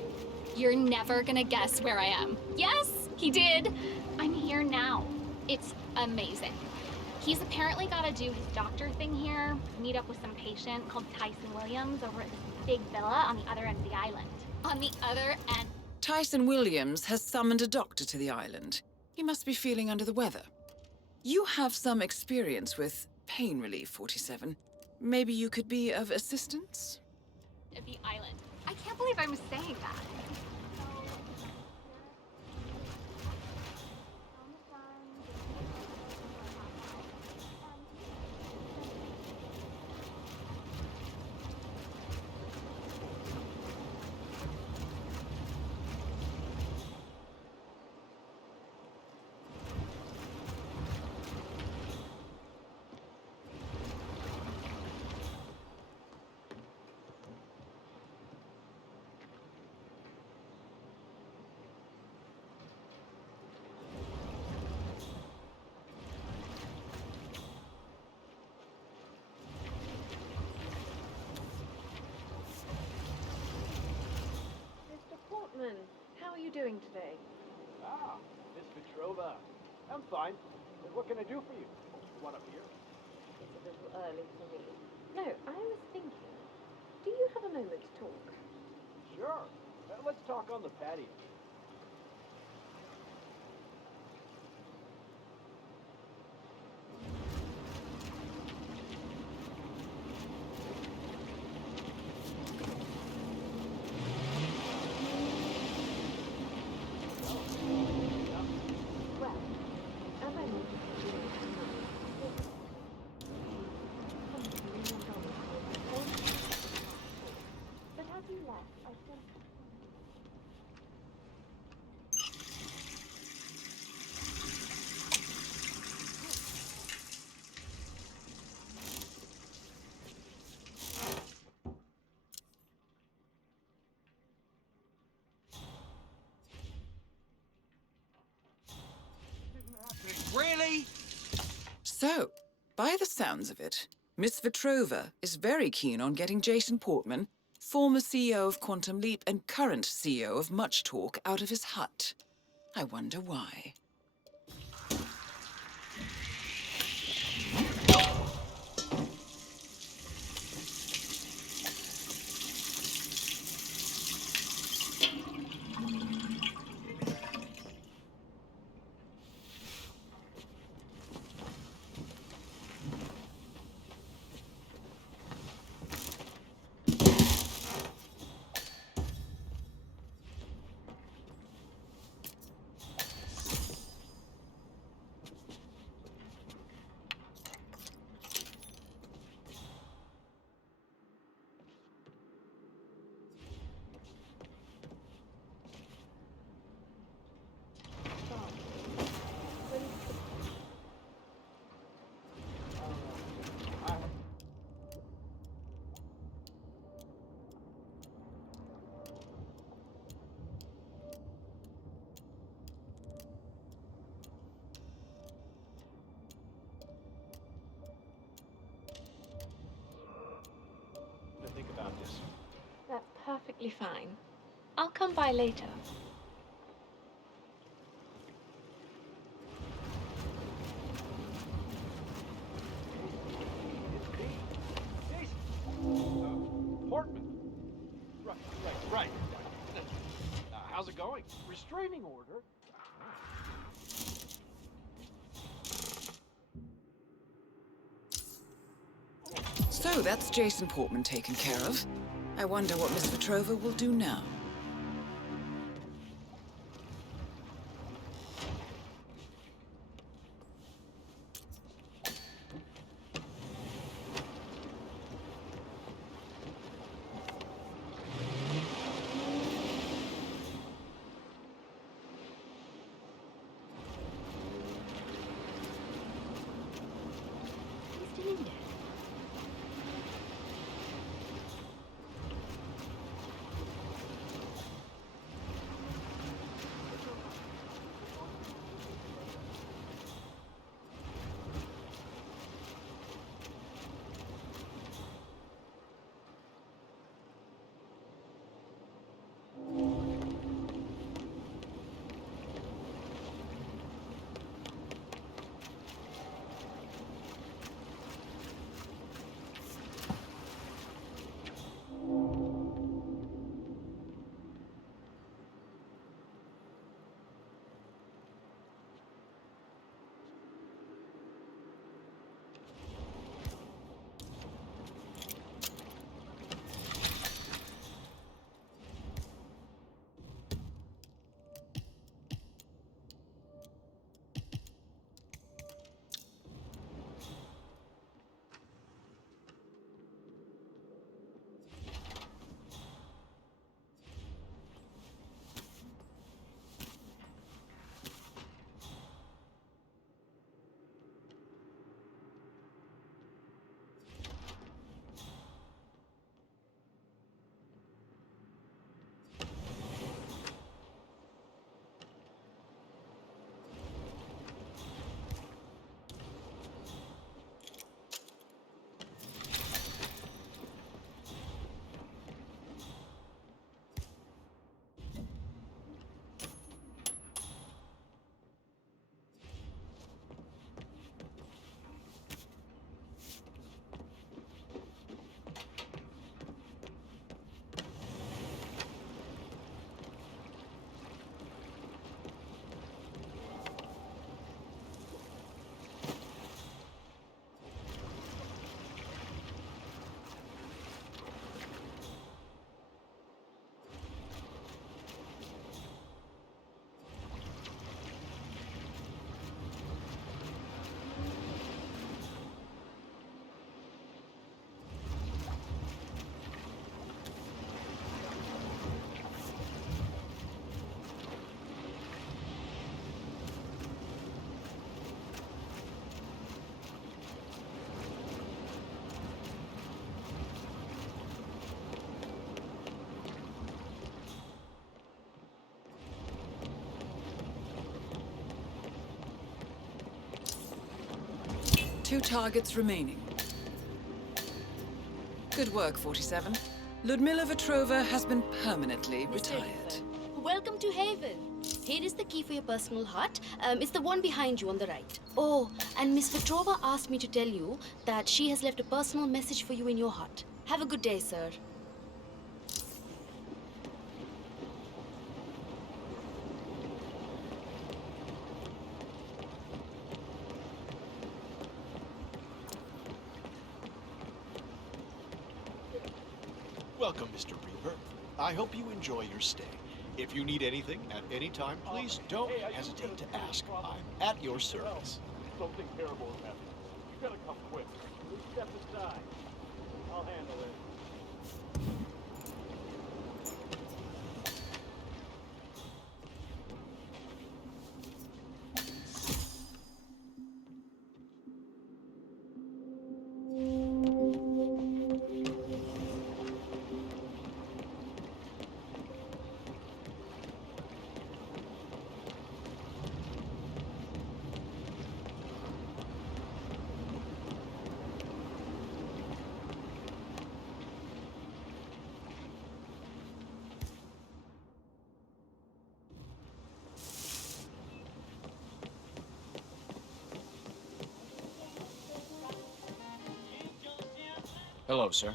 You're never gonna guess where I am. Yes, he did. I'm here now. It's amazing. He's apparently got to do his doctor thing here, meet up with some patient called Tyson Williams over at this big villa on the other end of the island. On the other end. Tyson Williams has summoned a doctor to the island. He must be feeling under the weather. You have some experience with pain relief, 47. Maybe you could be of assistance? Of the island. I can't believe I'm saying that. How are you doing today? Ah, Miss Petrova. I'm fine. What can I do for you? What up here? It's a little early for me. No, I was thinking, do you have a moment to talk? Sure. Let's talk on the patio. Really? So, by the sounds of it, Miss Vetrova is very keen on getting Jason Portman, former CEO of Quantum Leap and current CEO of Much Talk, out of his hut. I wonder why. That's perfectly fine. I'll come by later. Portman. Right. how's it going? Restraining order? So that's Jason Portman taken care of. I wonder what Miss Petrova will do now. Two targets remaining. Good work, 47. Ludmila Vetrova has been permanently retired. Welcome to Haven. Here is the key for your personal hut. It's the one behind you on the right. Oh, and Miss Vetrova asked me to tell you that she has left a personal message for you in your hut. Have a good day, sir. Welcome, Mr. Reaper. I hope you enjoy your stay. If you need anything at any time, please don't hesitate to ask. I'm at your service. Something terrible has happened. You gotta come quick. Please step aside. I'll handle it. Hello, sir.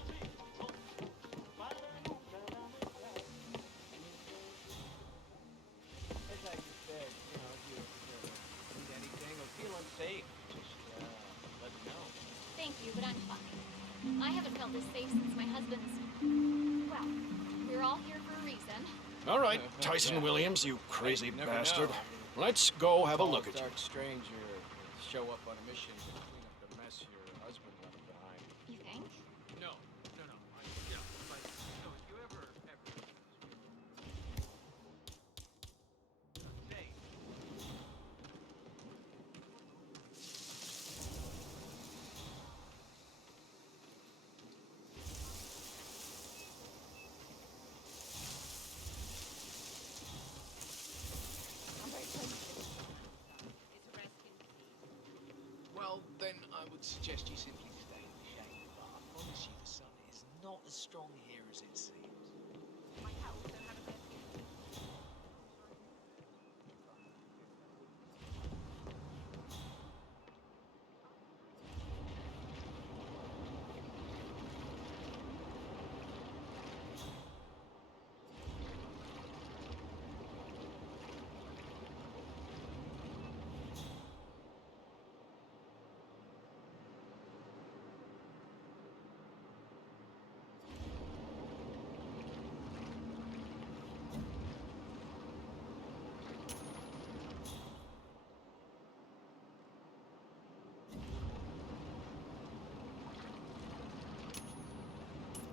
this safe since my husband's... Well, we're all here for a reason. All right, Tyson Williams, you crazy bastard. Let's go have a look at you. Dark stranger show up on a mission to clean up the mess your husband left behind. You think? No. Yeah, but no, if you ever. Say. Well, then I would suggest you simply stay in the shade. But I promise you the sun is not as strong here as it seems.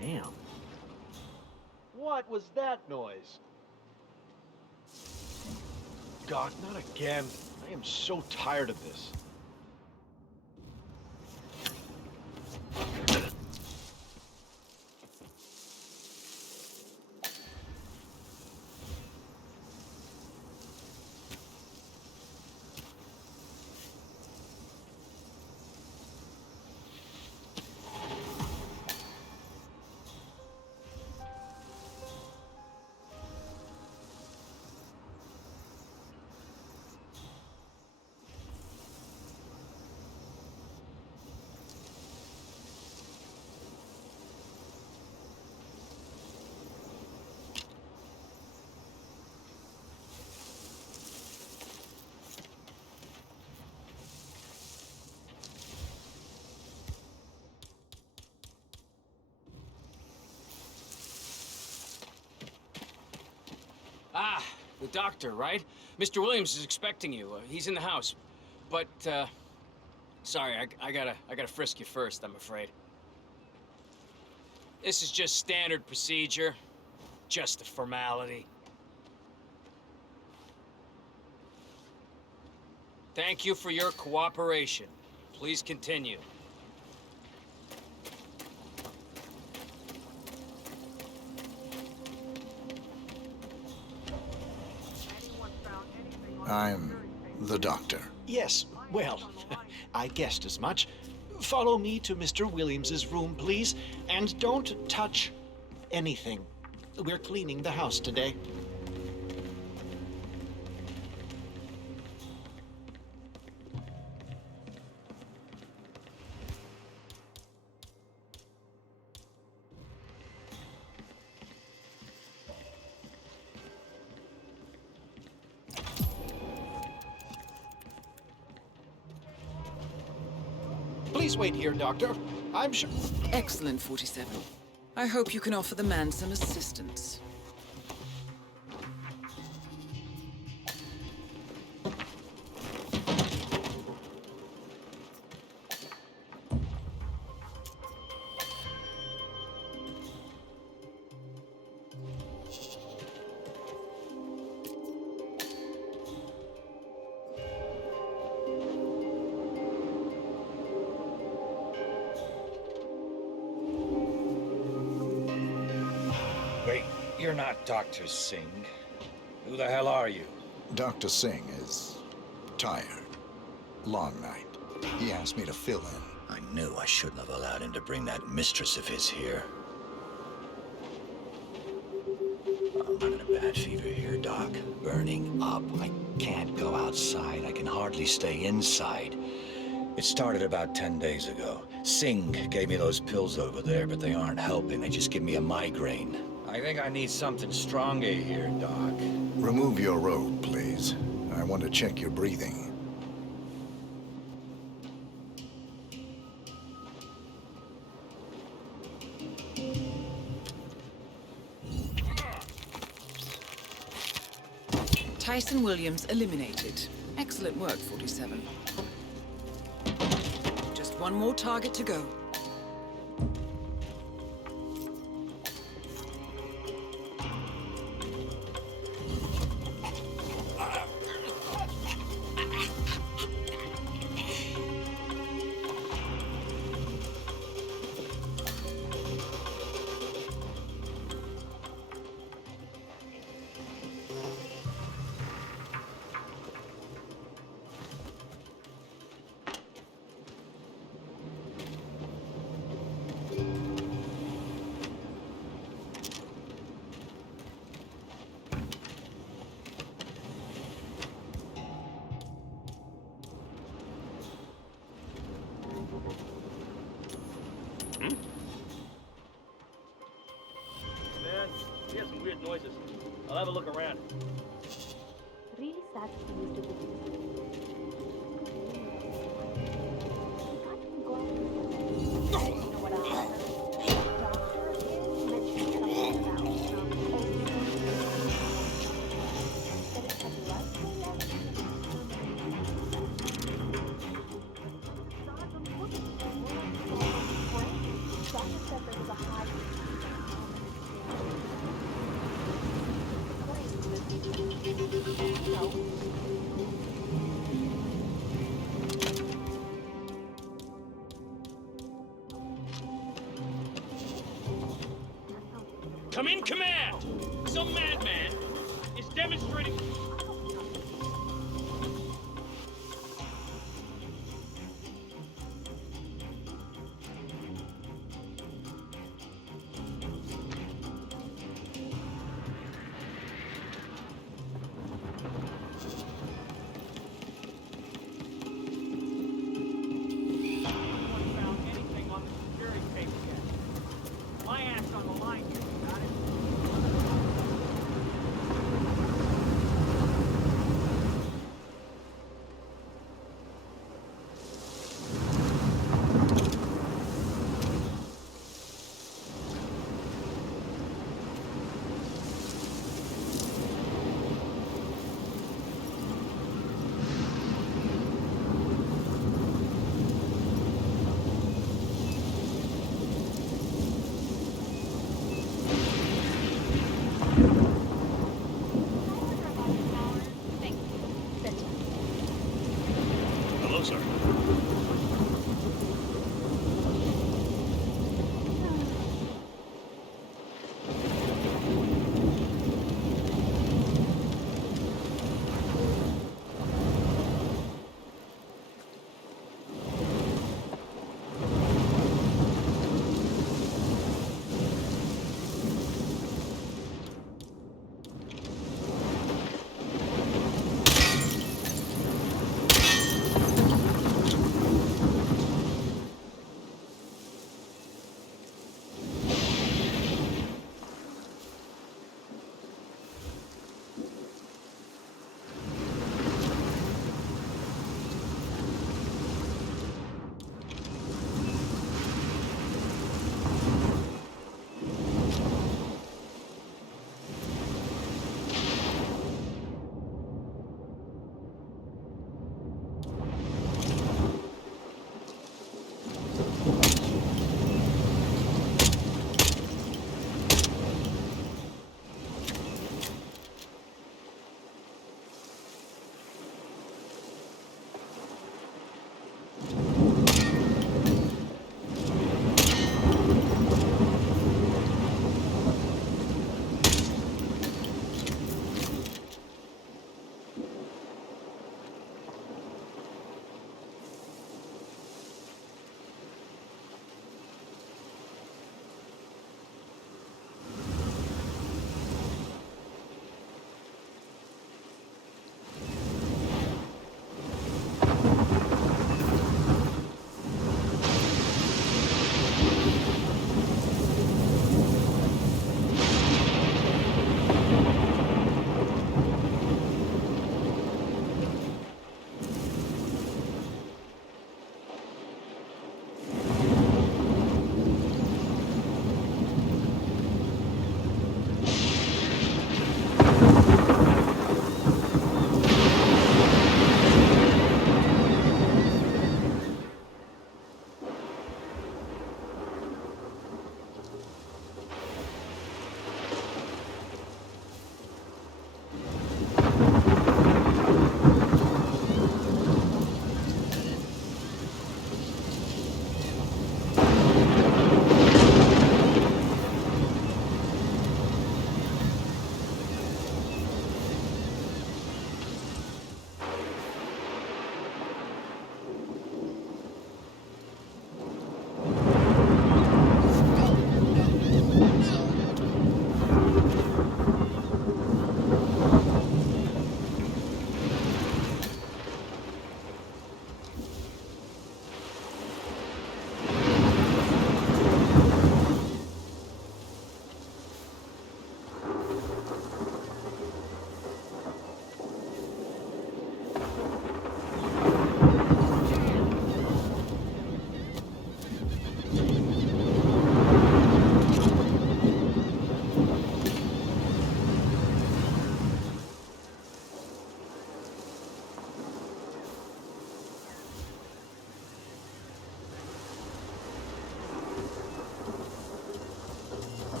Damn. What was that noise? God, not again. I am so tired of this. Ah, the doctor, right? Mr. Williams is expecting you. He's in the house. But, sorry, I gotta frisk you first, I'm afraid. This is just standard procedure. Just a formality. Thank you for your cooperation. Please continue. I'm the doctor. Yes, well, I guessed as much. Follow me to Mr. Williams's room, please, and don't touch anything. We're cleaning the house today. Please wait here, Doctor. I'm sure... Excellent, 47. I hope you can offer the man some assistance. Wait, you're not Dr. Singh. Who the hell are you? Dr. Singh is tired. Long night. He asked me to fill in. I knew I shouldn't have allowed him to bring that mistress of his here. I'm running a bad fever here, Doc. Burning up. I can't go outside. I can hardly stay inside. It started about 10 days ago. Singh gave me those pills over there, but they aren't helping. They just give me a migraine. I think I need something stronger here, Doc. Remove your robe, please. I want to check your breathing. Tyson Williams eliminated. Excellent work, 47. Just one more target to go. Man, we have some weird noises. I'll have a look around. Really sad to see Mr. Come in command! Some madman is demonstrating...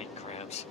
hate crabs.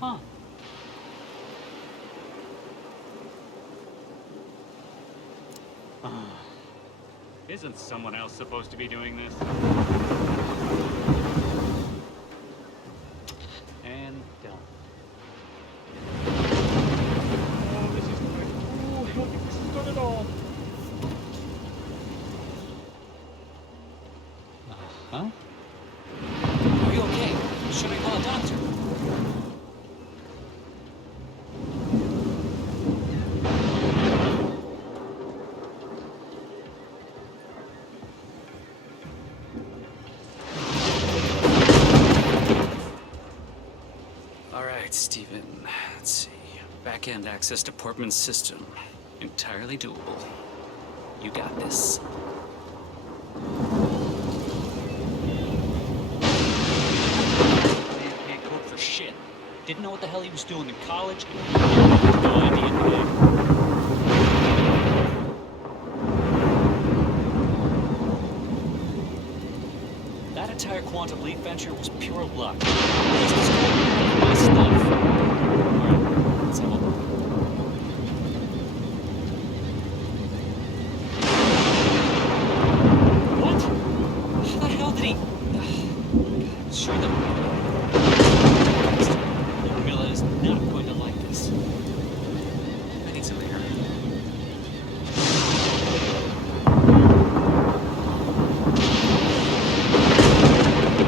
Huh. Isn't someone else supposed to be doing this? And done. Oh, this is quick. Ooh, I don't think this is done at all. Uh-huh. Are you okay? Should I call a doctor? Stephen, let's see. Back-end access to Portman's system. Entirely doable. You got this. Man can't code for shit. Didn't know what the hell he was doing in college. No idea today. That entire Quantum Leap venture was pure luck. Just as good. My stuff. Alright, let's have a look. What? How the hell did he... I'm sure that... Miller is not going to like this. I need some air.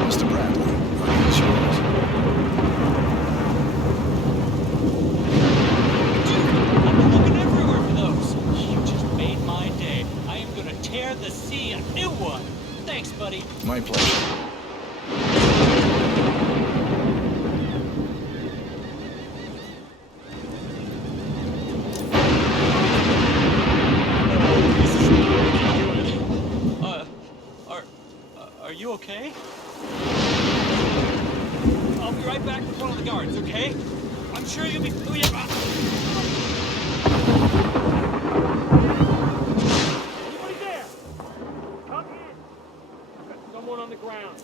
Mr. Bradley, audience yours. I've been looking everywhere for those. You just made my day. I am gonna tear the sea a new one. Thanks, buddy. My pleasure. Are you okay? I'll be right back with one of the guards, okay? I'm sure you'll be... Anybody there? Come in. I've got someone on the ground.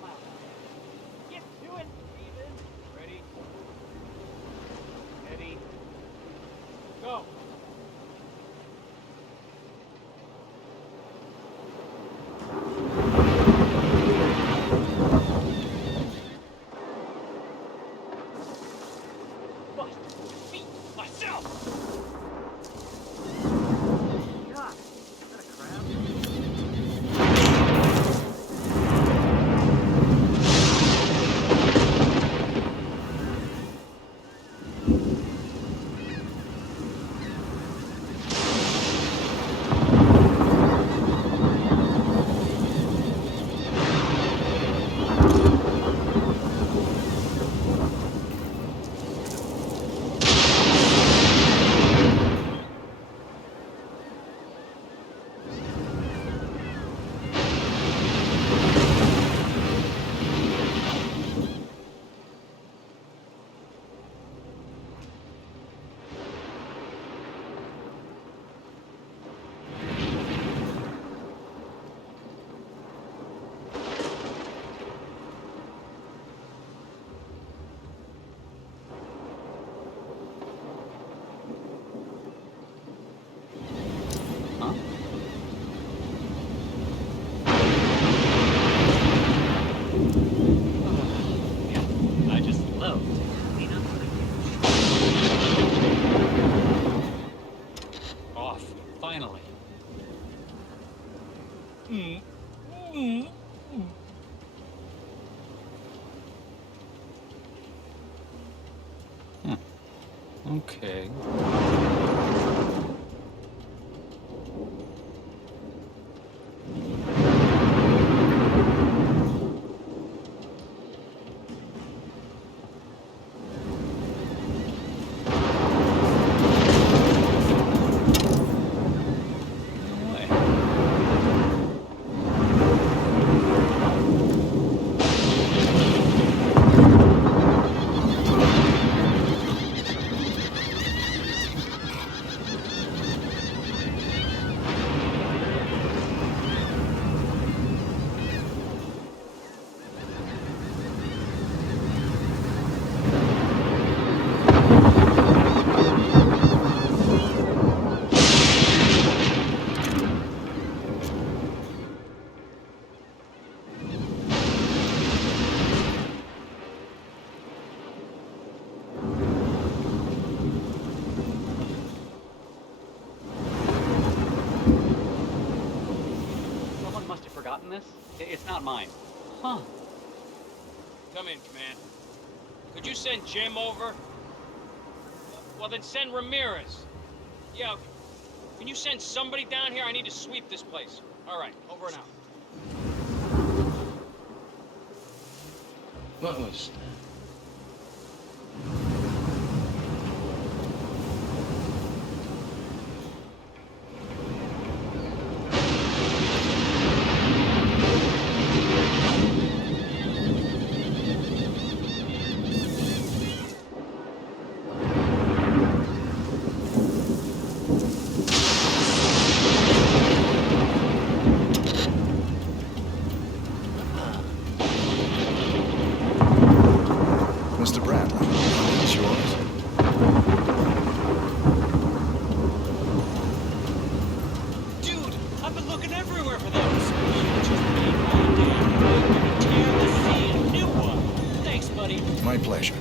miles. Get to it, Steven. Ready? Steady. Go! Bust beat myself! God, is that a crab? I just love peanut off, finally. Okay. Someone must have forgotten this. It's not mine. Huh. Come in, Command. Could you send Jim over? Well, then send Ramirez. Yeah, can you send somebody down here? I need to sweep this place. All right, over and out. What was that? Mr. Bradley, it's yours. Dude, I've been looking everywhere for those. Just made my damn tear the sea a new one. Thanks, buddy. My pleasure.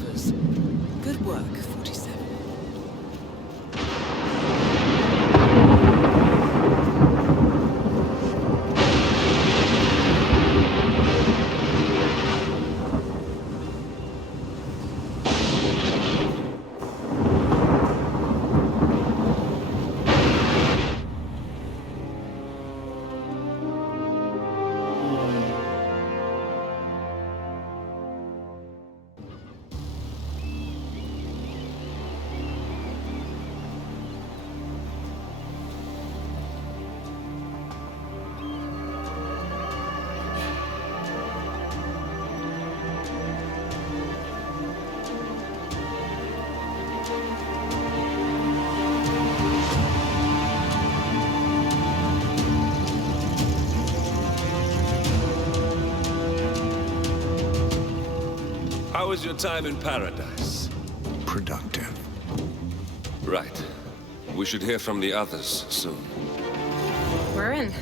survivors. Good work, 47. How was your time in paradise? Productive. Right. We should hear from the others soon. We're in.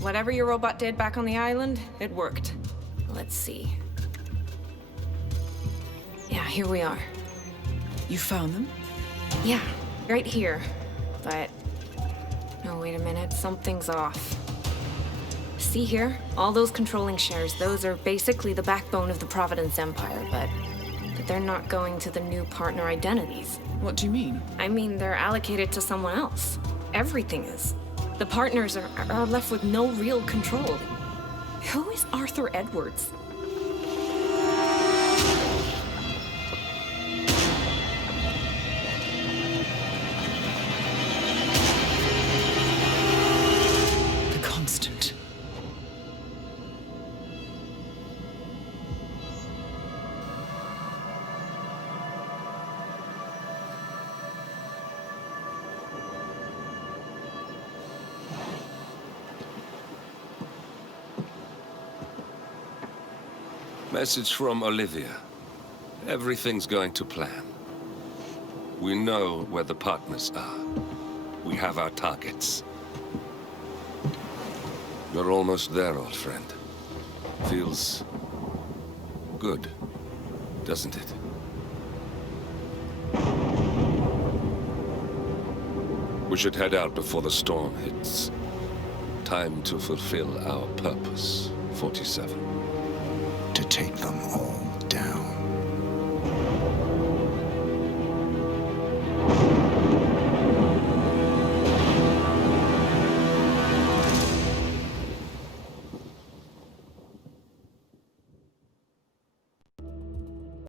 Whatever your robot did back on the island, it worked. Let's see. Yeah, here we are. You found them? Yeah, right here. But... no, wait a minute. Something's off. See here? All those controlling shares, those are basically the backbone of the Providence Empire, but they're not going to the new partner identities. What do you mean? I mean, they're allocated to someone else. Everything is. The partners are left with no real control. Who is Arthur Edwards? The Constant. Message from Olivia. Everything's going to plan. We know where the partners are. We have our targets. You're almost there, old friend. Feels good, doesn't it? We should head out before the storm hits. Time to fulfill our purpose, 47. To take them all.